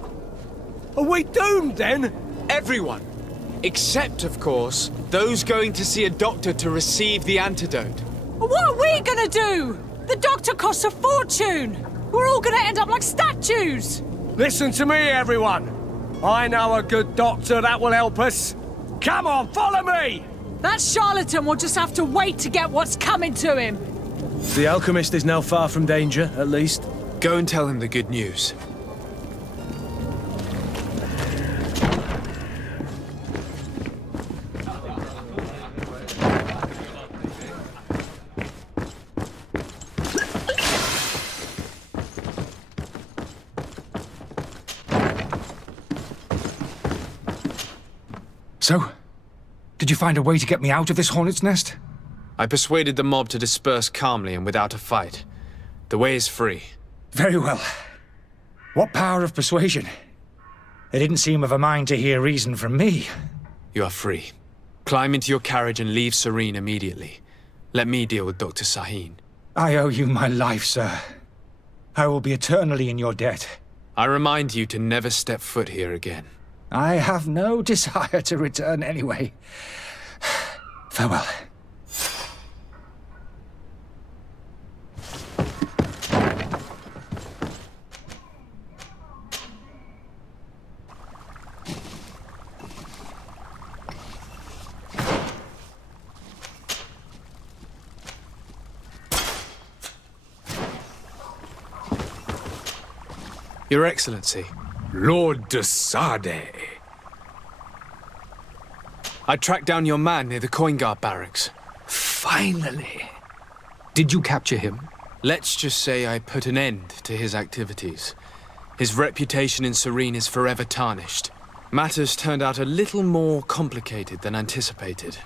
Are we doomed then? Everyone. Except, of course, those going to see a doctor to receive the antidote. What are we gonna do? The doctor costs a fortune. We're all gonna end up like statues! Listen to me, everyone! I know a good doctor that will help us. Come on, follow me! That charlatan will just have to wait to get what's coming to him. The alchemist is now far from danger, at least. Go and tell him the good news. So, did you find a way to get me out of this hornet's nest? I persuaded the mob to disperse calmly and without a fight. The way is free. Very well. What power of persuasion? They didn't seem of a mind to hear reason from me. You are free. Climb into your carriage and leave Serene immediately. Let me deal with Dr. Sahin. I owe you my life, sir. I will be eternally in your debt. I remind you to never step foot here again. I have no desire to return anyway. Farewell. Your Excellency. Lord de Sade. I tracked down your man near the coin guard barracks. Finally. Did you capture him? Let's just say I put an end to his activities. His reputation in Serene is forever tarnished. Matters turned out a little more complicated than anticipated.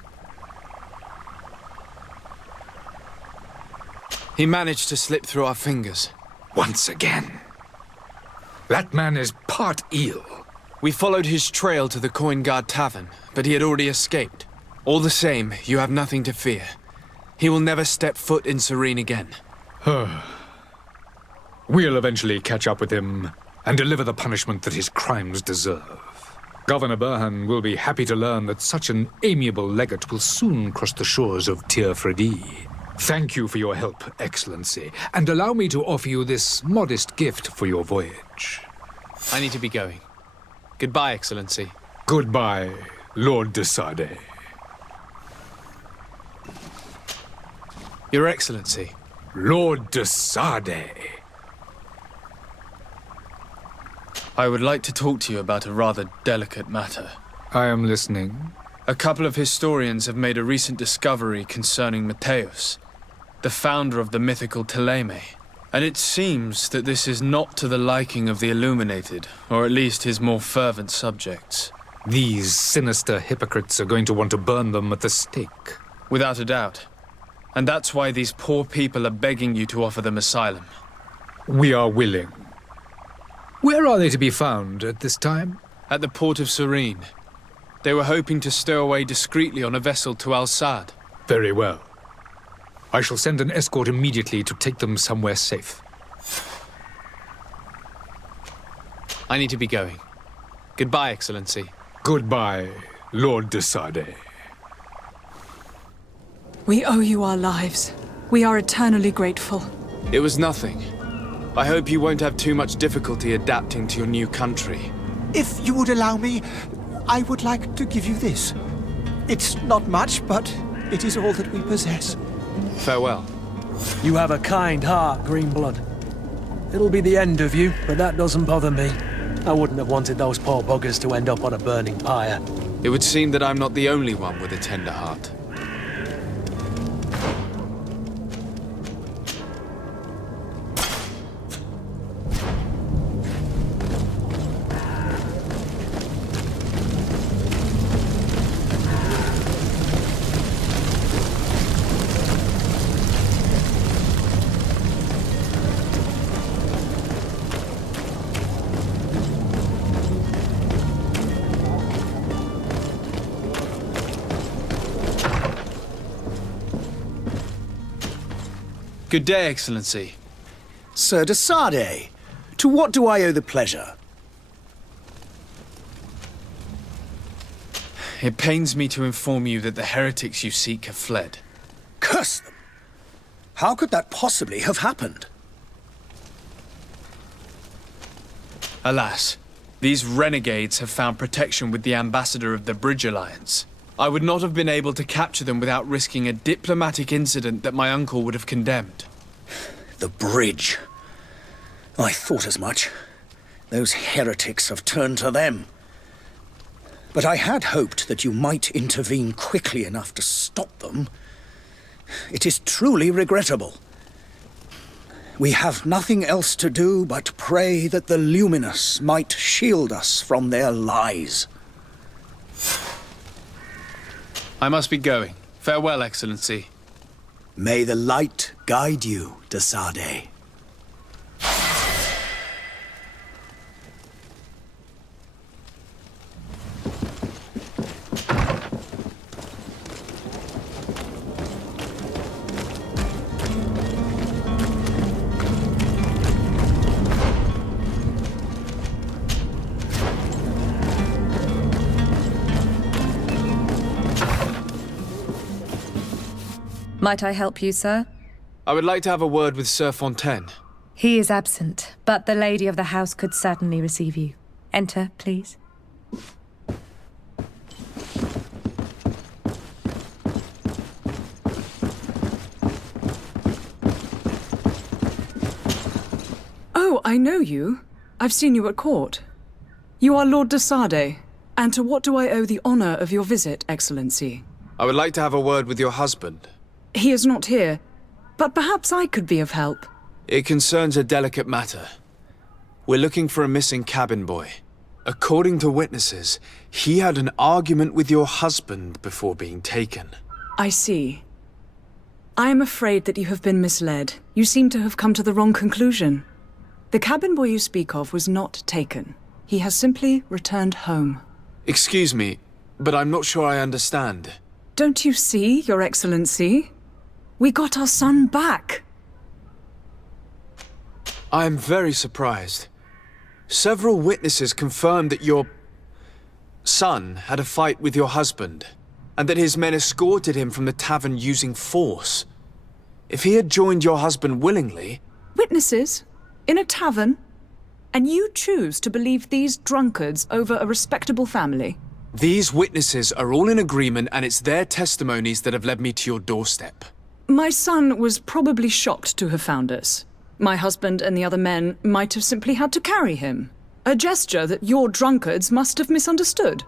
He managed to slip through our fingers. Once again. That man is part eel. We followed his trail to the Coin Guard Tavern, but he had already escaped. All the same, you have nothing to fear. He will never step foot in Serene again. We'll eventually catch up with him and deliver the punishment that his crimes deserve. Governor Burhan will be happy to learn that such an amiable legate will soon cross the shores of Tir Fredi. Thank you for your help, Excellency, and allow me to offer you this modest gift for your voyage. I need to be going. Goodbye, Excellency. Goodbye, Lord de Sade. Your Excellency. Lord de Sade. I would like to talk to you about a rather delicate matter. I am listening. A couple of historians have made a recent discovery concerning Matthäus, the founder of the mythical Thélème, and it seems that this is not to the liking of the Illuminated, or at least his more fervent subjects. These sinister hypocrites are going to want to burn them at the stake. Without a doubt. And that's why these poor people are begging you to offer them asylum. We are willing. Where are they to be found at this time? At the port of Serene. They were hoping to stow away discreetly on a vessel to Al-Sad. Very well. I shall send an escort immediately to take them somewhere safe. I need to be going. Goodbye, Excellency. Goodbye, Lord de Sade. We owe you our lives. We are eternally grateful. It was nothing. I hope you won't have too much difficulty adapting to your new country. If you would allow me, I would like to give you this. It's not much, but it is all that we possess. Farewell. You have a kind heart, Greenblood. It'll be the end of you, but that doesn't bother me. I wouldn't have wanted those poor buggers to end up on a burning pyre. It would seem that I'm not the only one with a tender heart. Good day, Excellency. Sir de Sade, to what do I owe the pleasure? It pains me to inform you that the heretics you seek have fled. Curse them! How could that possibly have happened? Alas, these renegades have found protection with the ambassador of the Bridge Alliance. I would not have been able to capture them without risking a diplomatic incident that my uncle would have condemned. The bridge. I thought as much. Those heretics have turned to them. But I had hoped that you might intervene quickly enough to stop them. It is truly regrettable. We have nothing else to do but pray that the Luminous might shield us from their lies. I must be going. Farewell, Excellency. May the light guide you, de Sade. Might I help you, sir? I would like to have a word with Sir Fontaine. He is absent, but the lady of the house could certainly receive you. Enter, please. Oh, I know you. I've seen you at court. You are Lord de Sade. And to what do I owe the honor of your visit, Excellency? I would like to have a word with your husband. He is not here, but perhaps I could be of help. It concerns a delicate matter. We're looking for a missing cabin boy. According to witnesses, he had an argument with your husband before being taken. I see. I am afraid that you have been misled. You seem to have come to the wrong conclusion. The cabin boy you speak of was not taken. He has simply returned home. Excuse me, but I'm not sure I understand. Don't you see, Your Excellency? We got our son back. I am very surprised. Several witnesses confirmed that your son had a fight with your husband, and that his men escorted him from the tavern using force. If he had joined your husband willingly... Witnesses? In a tavern? And you choose to believe these drunkards over a respectable family? These witnesses are all in agreement, and it's their testimonies that have led me to your doorstep. My son was probably shocked to have found us. My husband and the other men might have simply had to carry him. A gesture that your drunkards must have misunderstood.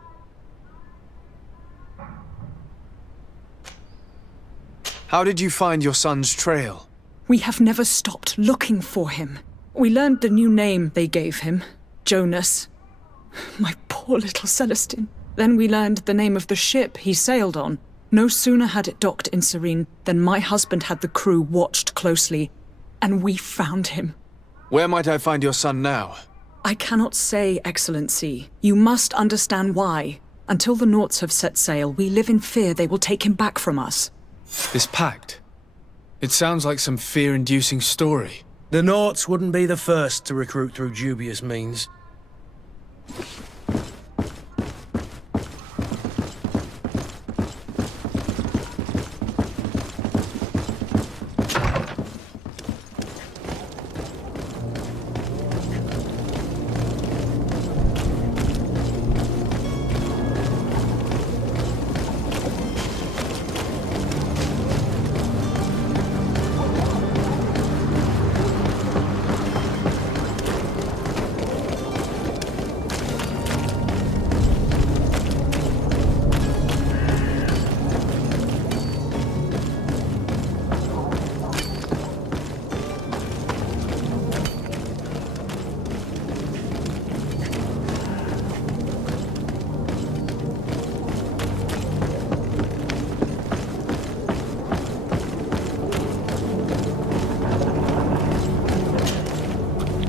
How did you find your son's trail? We have never stopped looking for him. We learned the new name they gave him, Jonas. My poor little Celestine. Then we learned the name of the ship he sailed on. No sooner had it docked in Serene than my husband had the crew watched closely, and we found him. Where might I find your son now? I cannot say, Excellency. You must understand why. Until the Nauts have set sail, we live in fear they will take him back from us. This pact? It sounds like some fear-inducing story. The Nauts wouldn't be the first to recruit through dubious means.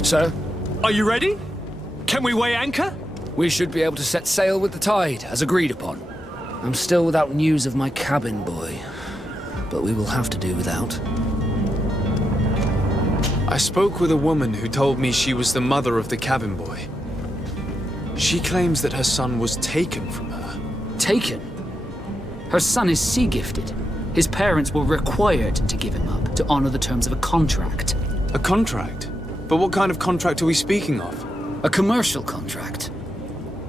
Sir? Are you ready? Can we weigh anchor? We should be able to set sail with the tide, as agreed upon. I'm still without news of my cabin boy, but we will have to do without. I spoke with a woman who told me she was the mother of the cabin boy. She claims that her son was taken from her. Taken? Her son is sea-gifted. His parents were required to give him up to honor the terms of a contract. A contract? But what kind of contract are we speaking of? A commercial contract.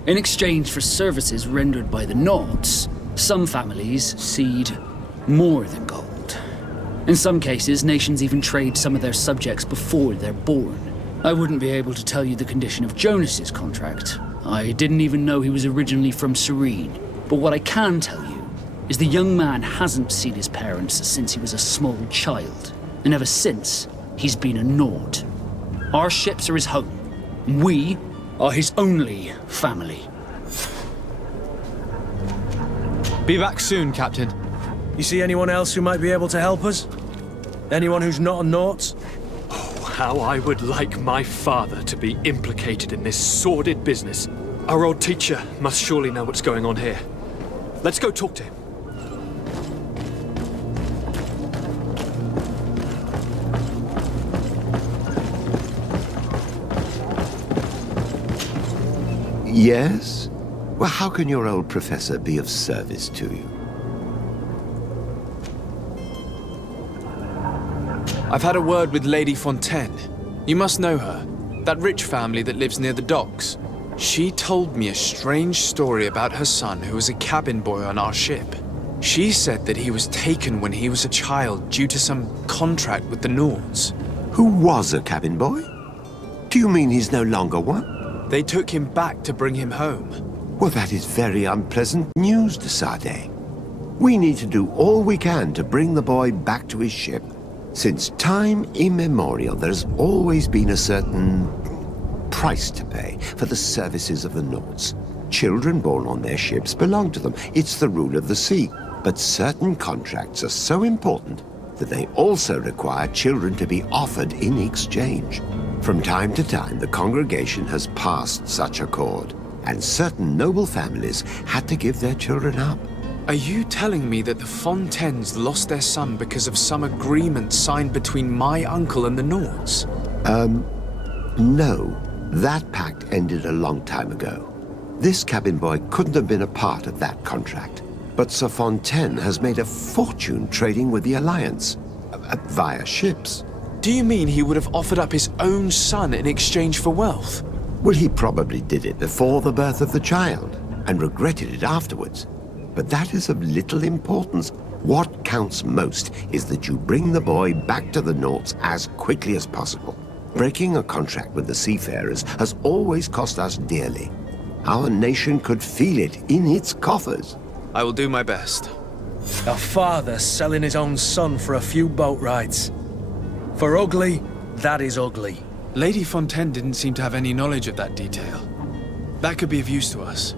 In exchange for services rendered by the Nauts, some families cede more than gold. In some cases, nations even trade some of their subjects before they're born. I wouldn't be able to tell you the condition of Jonas's contract. I didn't even know he was originally from Serene. But what I can tell you is the young man hasn't seen his parents since he was a small child. And ever since, he's been a Naut. Our ships are his home. We are his only family. Be back soon, Captain. You see anyone else who might be able to help us? Anyone who's not a Naut? Oh, how I would like my father to be implicated in this sordid business. Our old teacher must surely know what's going on here. Let's go talk to him. Yes? Well, how can your old professor be of service to you? I've had a word with Lady Fontaine. You must know her. That rich family that lives near the docks. She told me a strange story about her son who was a cabin boy on our ship. She said that he was taken when he was a child due to some contract with the Nauts. Who was a cabin boy? Do you mean he's no longer one? They took him back to bring him home. Well, that is very unpleasant news, de Sade. We need to do all we can to bring the boy back to his ship. Since time immemorial, there's always been a certain price to pay for the services of the Nauts. Children born on their ships belong to them. It's the rule of the sea. But certain contracts are so important that they also require children to be offered in exchange. From time to time, the congregation has passed such accord, and certain noble families had to give their children up. Are you telling me that the Fontaines lost their son because of some agreement signed between my uncle and the Nauts? No. That pact ended a long time ago. This cabin boy couldn't have been a part of that contract. But Sir Fontaine has made a fortune trading with the Alliance, via ships. Do you mean he would have offered up his own son in exchange for wealth? Well, he probably did it before the birth of the child, and regretted it afterwards. But that is of little importance. What counts most is that you bring the boy back to the Nauts as quickly as possible. Breaking a contract with the seafarers has always cost us dearly. Our nation could feel it in its coffers. I will do my best. A father selling his own son for a few boat rides. For ugly, that is ugly. Lady Fontaine didn't seem to have any knowledge of that detail. That could be of use to us.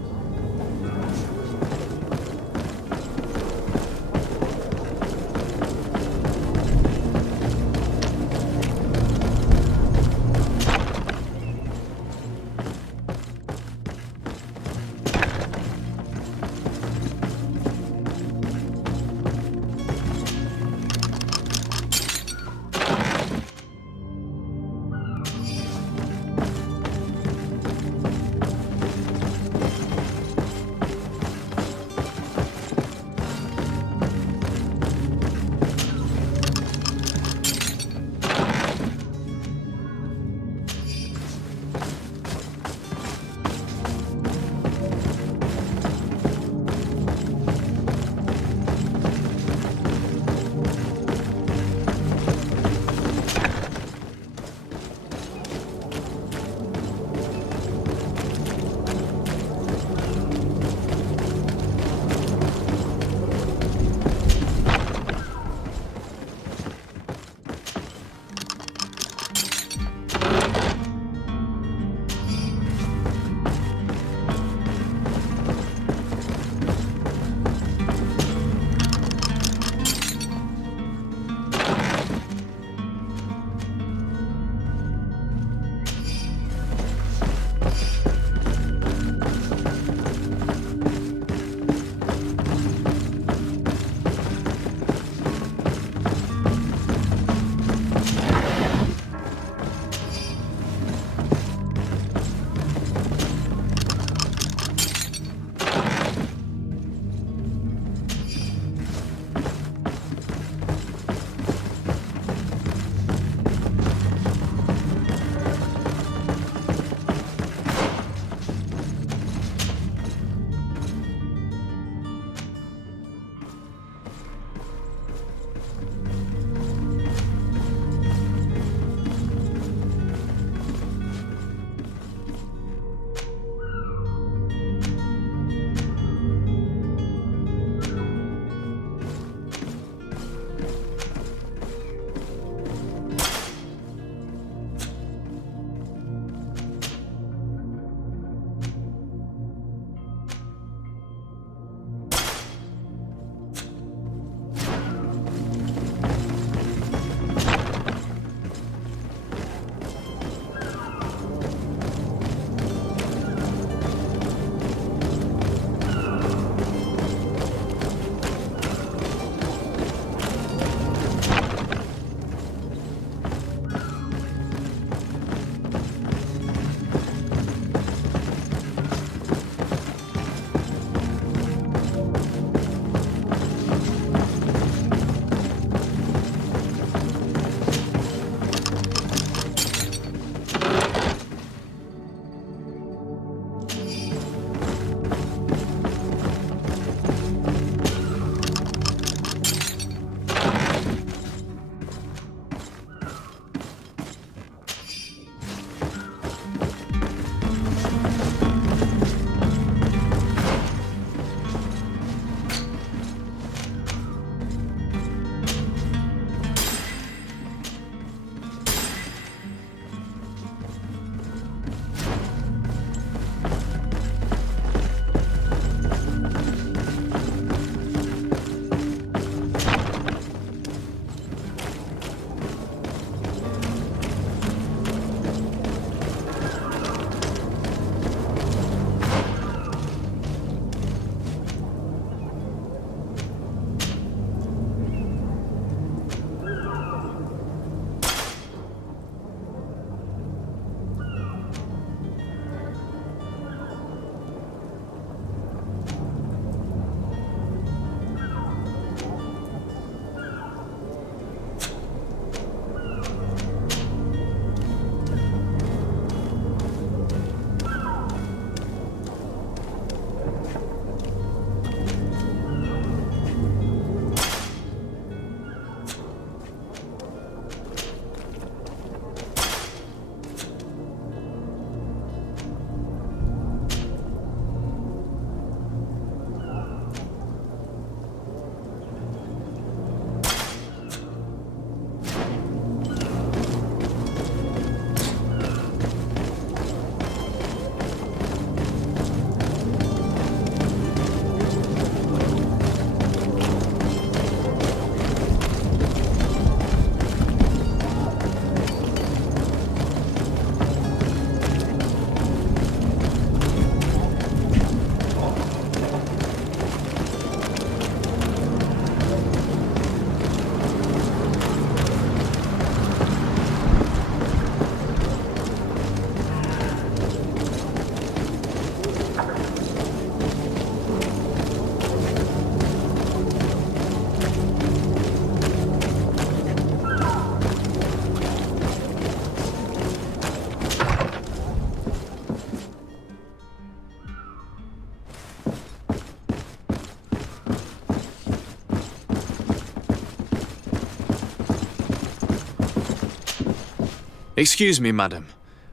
Excuse me, madam,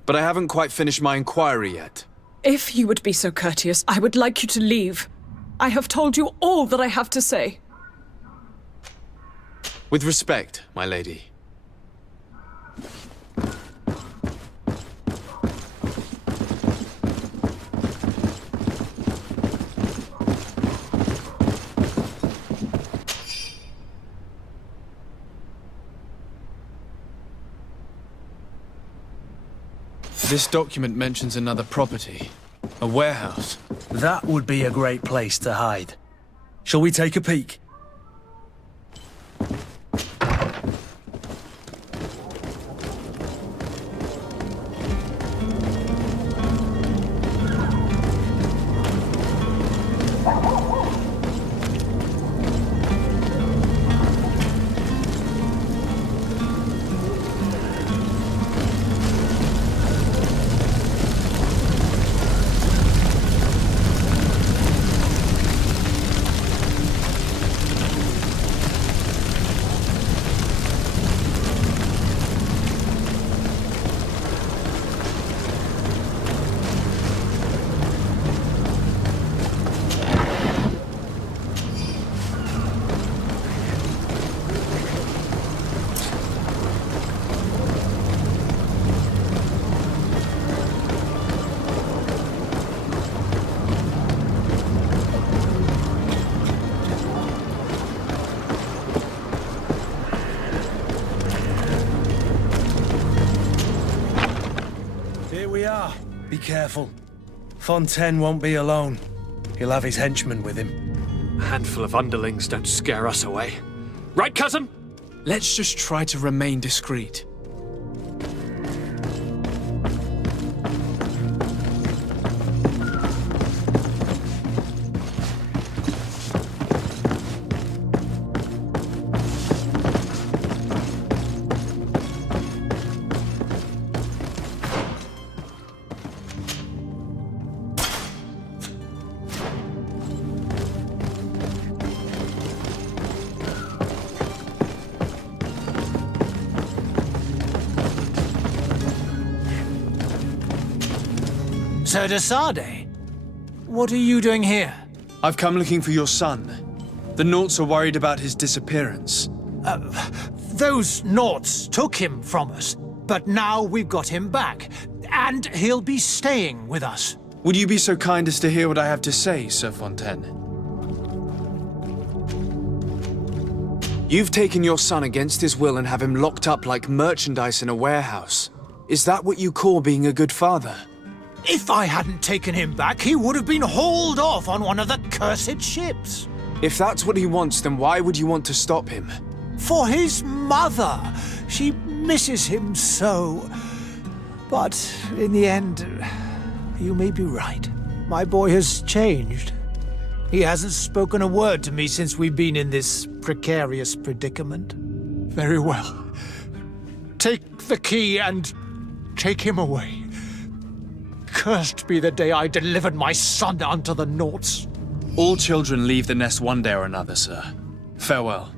but I haven't quite finished my inquiry yet. If you would be so courteous, I would like you to leave. I have told you all that I have to say. With respect, my lady. This document mentions another property. A warehouse. That would be a great place to hide. Shall we take a peek? Be careful. Fontaine won't be alone. He'll have his henchmen with him. A handful of underlings don't scare us away. Right, cousin? Let's just try to remain discreet. Sir de Sardet, what are you doing here? I've come looking for your son. The Naughts are worried about his disappearance. Those Naughts took him from us, but now we've got him back, and he'll be staying with us. Would you be so kind as to hear what I have to say, Sir Fontaine? You've taken your son against his will and have him locked up like merchandise in a warehouse. Is that what you call being a good father? If I hadn't taken him back, he would have been hauled off on one of the cursed ships. If that's what he wants, then why would you want to stop him? For his mother. She misses him so. But in the end, you may be right. My boy has changed. He hasn't spoken a word to me since we've been in this precarious predicament. Very well. Take the key and take him away. Cursed be the day I delivered my son unto the Naughts. All children leave the nest one day or another, sir. Farewell.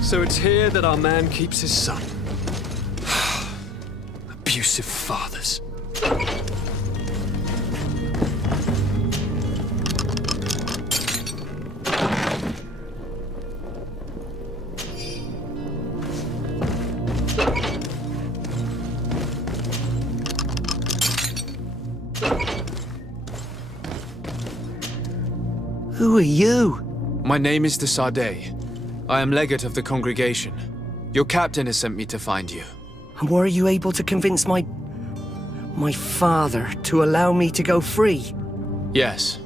So it's here that our man keeps his son. Abusive fathers. Who are you? My name is de Sardet. I am legate of the congregation. Your captain has sent me to find you. And were you able to convince my father to allow me to go free? Yes.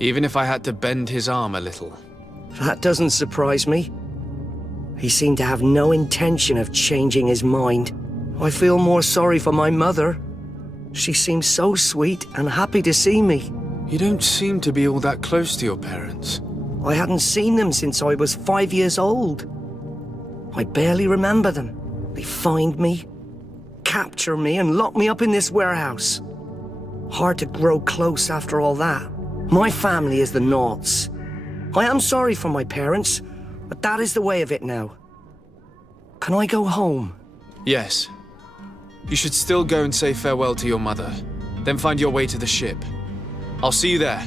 Even if I had to bend his arm a little. That doesn't surprise me. He seemed to have no intention of changing his mind. I feel more sorry for my mother. She seems so sweet and happy to see me. You don't seem to be all that close to your parents. I hadn't seen them since I was 5 years old. I barely remember them. They find me, capture me, and lock me up in this warehouse. Hard to grow close after all that. My family is the Naughts. I am sorry for my parents, but that is the way of it now. Can I go home? Yes. You should still go and say farewell to your mother. Then find your way to the ship. I'll see you there.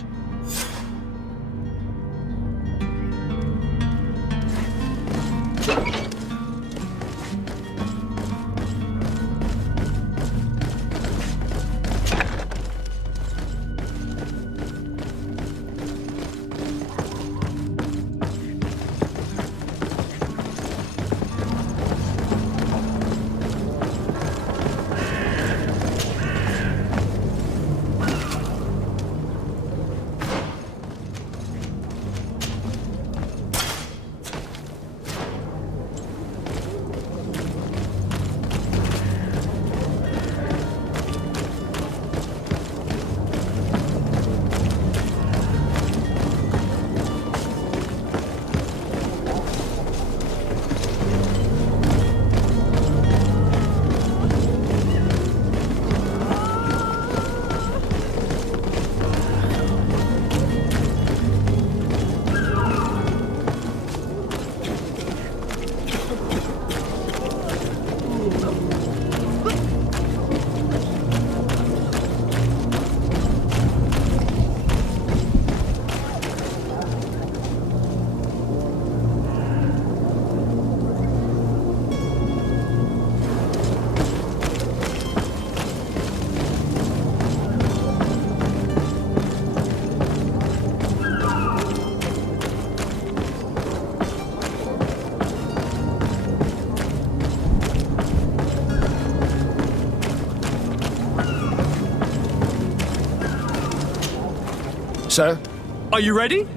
Sir? Are you ready?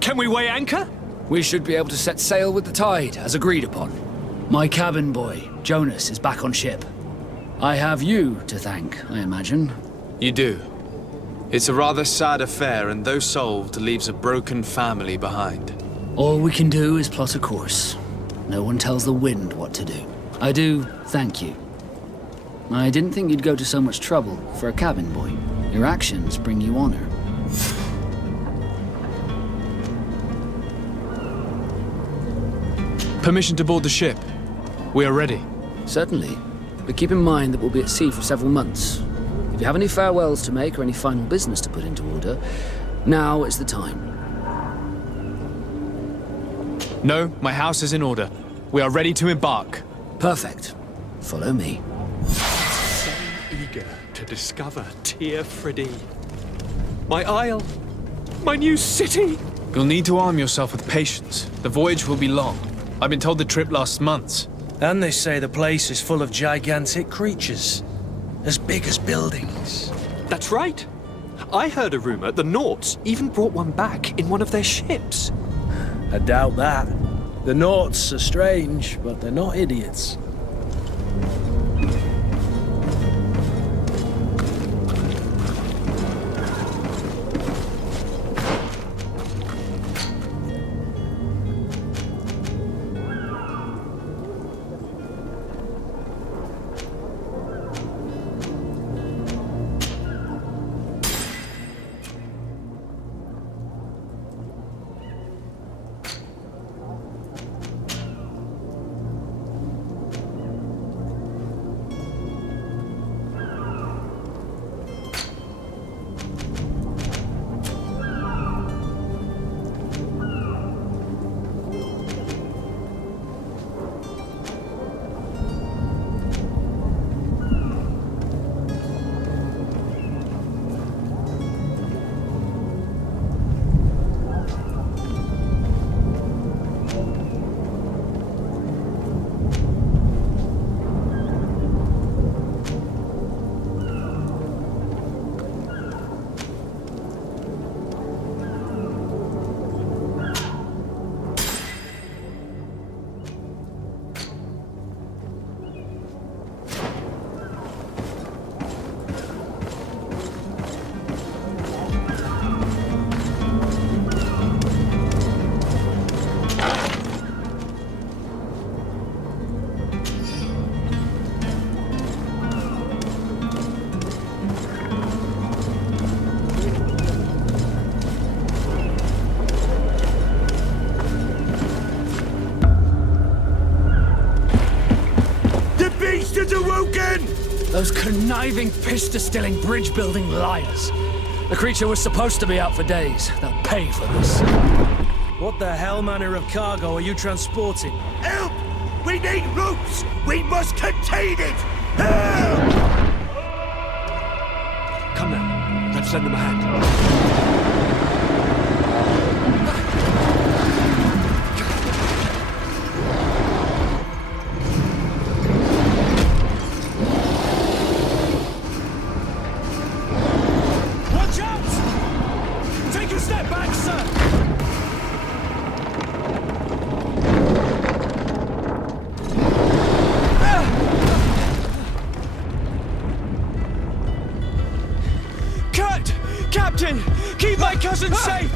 Can we weigh anchor? We should be able to set sail with the tide, as agreed upon. My cabin boy, Jonas, is back on ship. I have you to thank, I imagine. You do. It's a rather sad affair, and though solved, leaves a broken family behind. All we can do is plot a course. No one tells the wind what to do. I do thank you. I didn't think you'd go to so much trouble for a cabin boy. Your actions bring you honor. Permission to board the ship. We are ready. Certainly. But keep in mind that we'll be at sea for several months. If you have any farewells to make or any final business to put into order, now is the time. No, my house is in order. We are ready to embark. Perfect. Follow me. So eager to discover Tir Friddy. My isle. My new city. You'll need to arm yourself with patience. The voyage will be long. I've been told the trip lasts months. And they say the place is full of gigantic creatures. As big as buildings. That's right. I heard a rumor the Naughts even brought one back in one of their ships. I doubt that. The Naughts are strange, but they're not idiots. Those conniving, pista-stilling, bridge-building liars. The creature was supposed to be out for days. They'll pay for this. What the hell manner of cargo are you transporting? Help! We need ropes! We must contain it! Help! Come now, let's lend them a hand. Captain! Keep my cousin safe!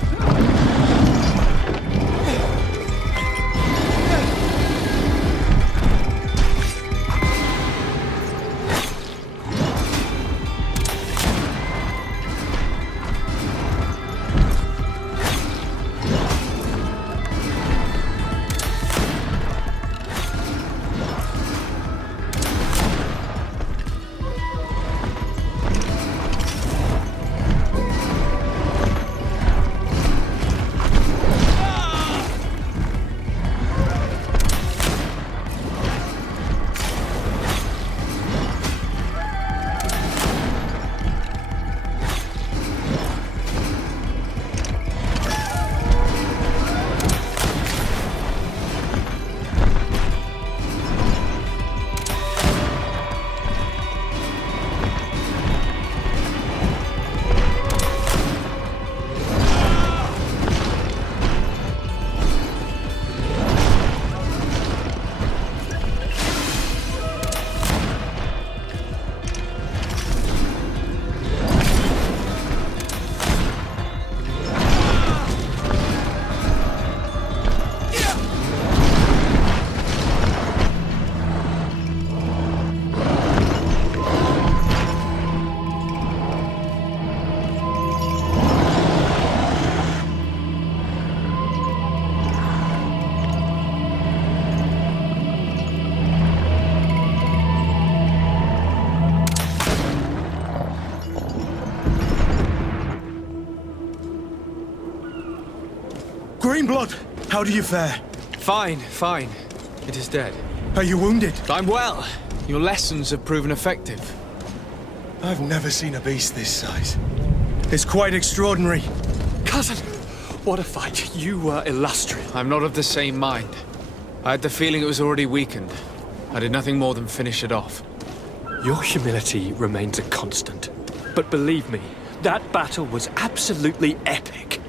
Greenblood, how do you fare? Fine, fine. It is dead. Are you wounded? I'm well. Your lessons have proven effective. I've never seen a beast this size. It's quite extraordinary. Cousin, what a fight. You were illustrious. I'm not of the same mind. I had the feeling it was already weakened. I did nothing more than finish it off. Your humility remains a constant. But believe me, that battle was absolutely epic.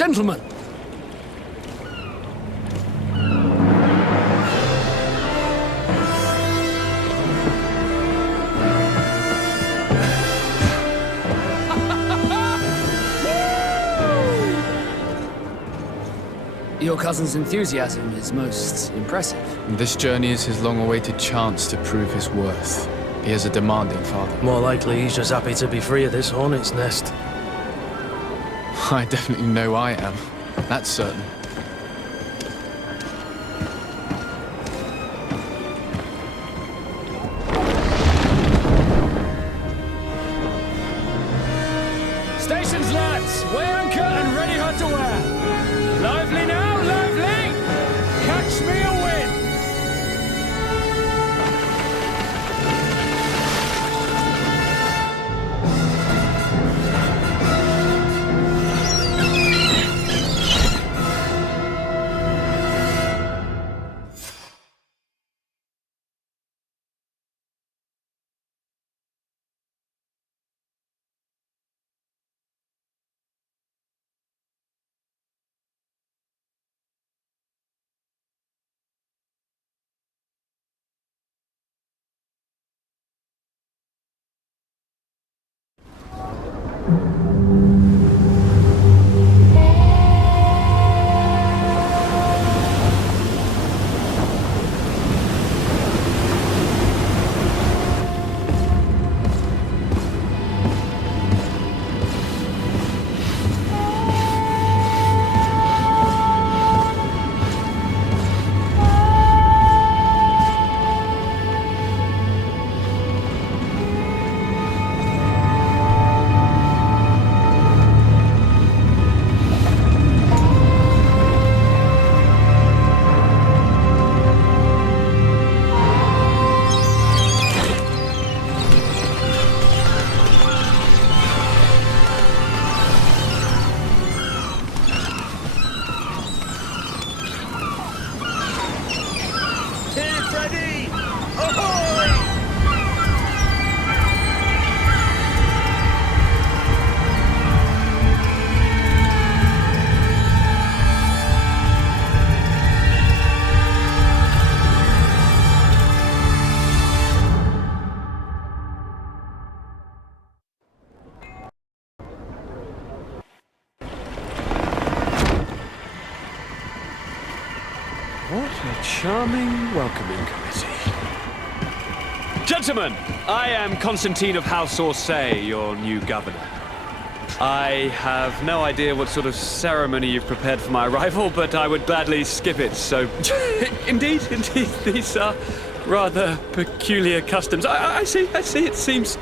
Gentlemen! Your cousin's enthusiasm is most impressive. This journey is his long-awaited chance to prove his worth. He is a demanding father. More likely he's just happy to be free of this hornet's nest. I definitely know I am. That's certain. Stations, lads! Wear and cut and ready hot to wear! Lively now, lively! Catch me a win! What a charming welcoming committee. Gentlemen, I am Constantine of House Orsay, your new governor. I have no idea what sort of ceremony you've prepared for my arrival, but I would gladly skip it, so... Indeed, these are rather peculiar customs. I see, it seems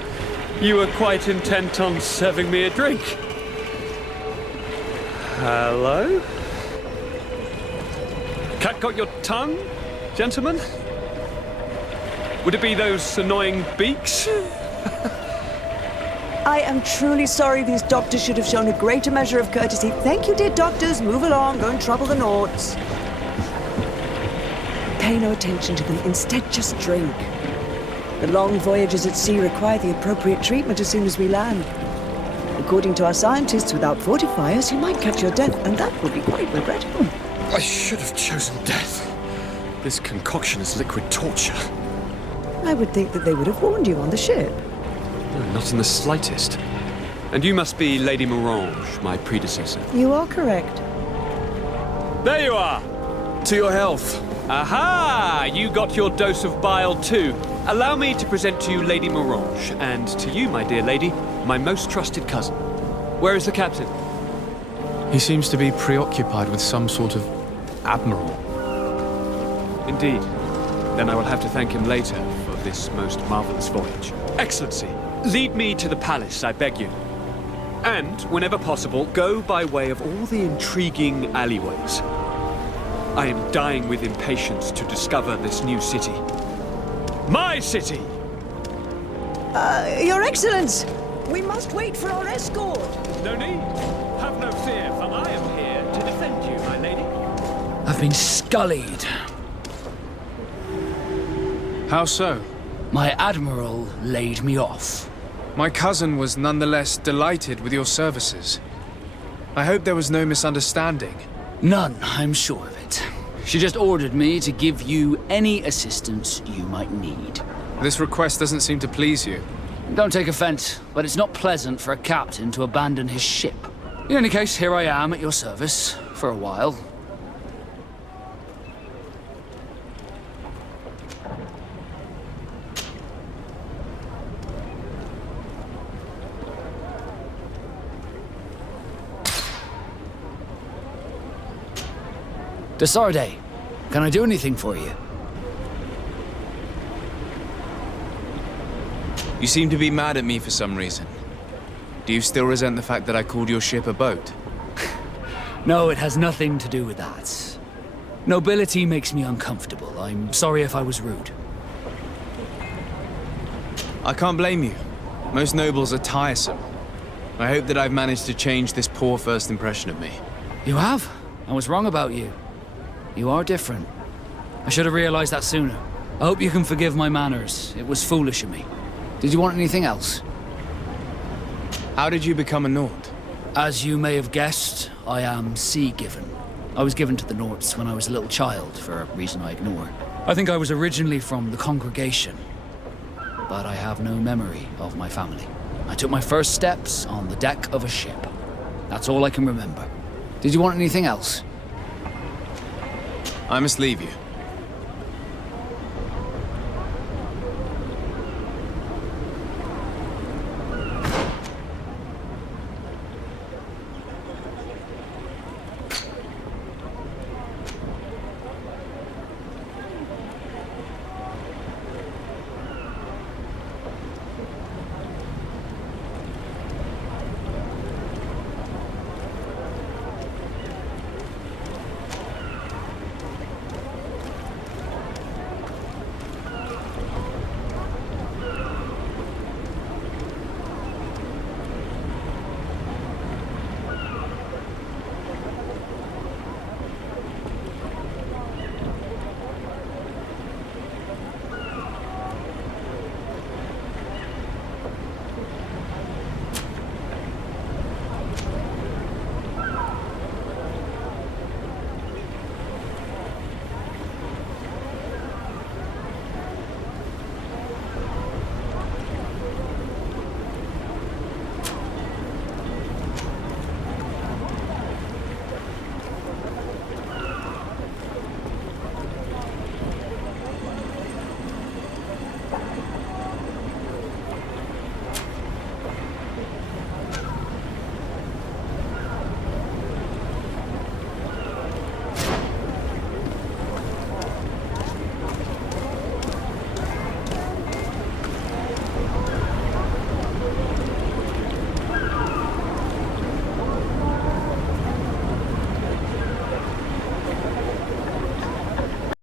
you were quite intent on serving me a drink. Hello? Cat got your tongue, gentlemen? Would it be those annoying beaks? I am truly sorry. These doctors should have shown a greater measure of courtesy. Thank you, dear doctors. Move along. Don't trouble the Nords. Pay no attention to them. Instead, just drink. The long voyages at sea require the appropriate treatment as soon as we land. According to our scientists, without fortifiers, you might catch your death, and that would be quite regrettable. I should have chosen death. This concoction is liquid torture. I would think that they would have warned you on the ship. No, not in the slightest. And you must be Lady Morange, my predecessor. You are correct. There you are! To your health. Aha! You got your dose of bile too. Allow me to present to you Lady Morange, and to you, my dear lady, my most trusted cousin. Where is the captain? He seems to be preoccupied with some sort of admiral. Indeed. Then I will have to thank him later for this most marvelous voyage. Excellency, lead me to the palace, I beg you. And, whenever possible, go by way of all the intriguing alleyways. I am dying with impatience to discover this new city. My city! Your Excellence! We must wait for our escort! No need. Have no fear, for I am here to defend you, my lady. I've been scullied. How so? My admiral laid me off. My cousin was nonetheless delighted with your services. I hope there was no misunderstanding. None, I'm sure of it. She just ordered me to give you any assistance you might need. This request doesn't seem to please you. Don't take offense, but it's not pleasant for a captain to abandon his ship. In any case, here I am at your service, for a while. Desarde, can I do anything for you? You seem to be mad at me for some reason. Do you still resent the fact that I called your ship a boat? No, it has nothing to do with that. Nobility makes me uncomfortable. I'm sorry if I was rude. I can't blame you. Most nobles are tiresome. I hope that I've managed to change this poor first impression of me. You have? I was wrong about you. You are different. I should have realized that sooner. I hope you can forgive my manners. It was foolish of me. Did you want anything else? How did you become a Nord? As you may have guessed, I am sea-given. I was given to the Nords when I was a little child, for a reason I ignore. I think I was originally from the congregation, but I have no memory of my family. I took my first steps on the deck of a ship. That's all I can remember. Did you want anything else? I must leave you.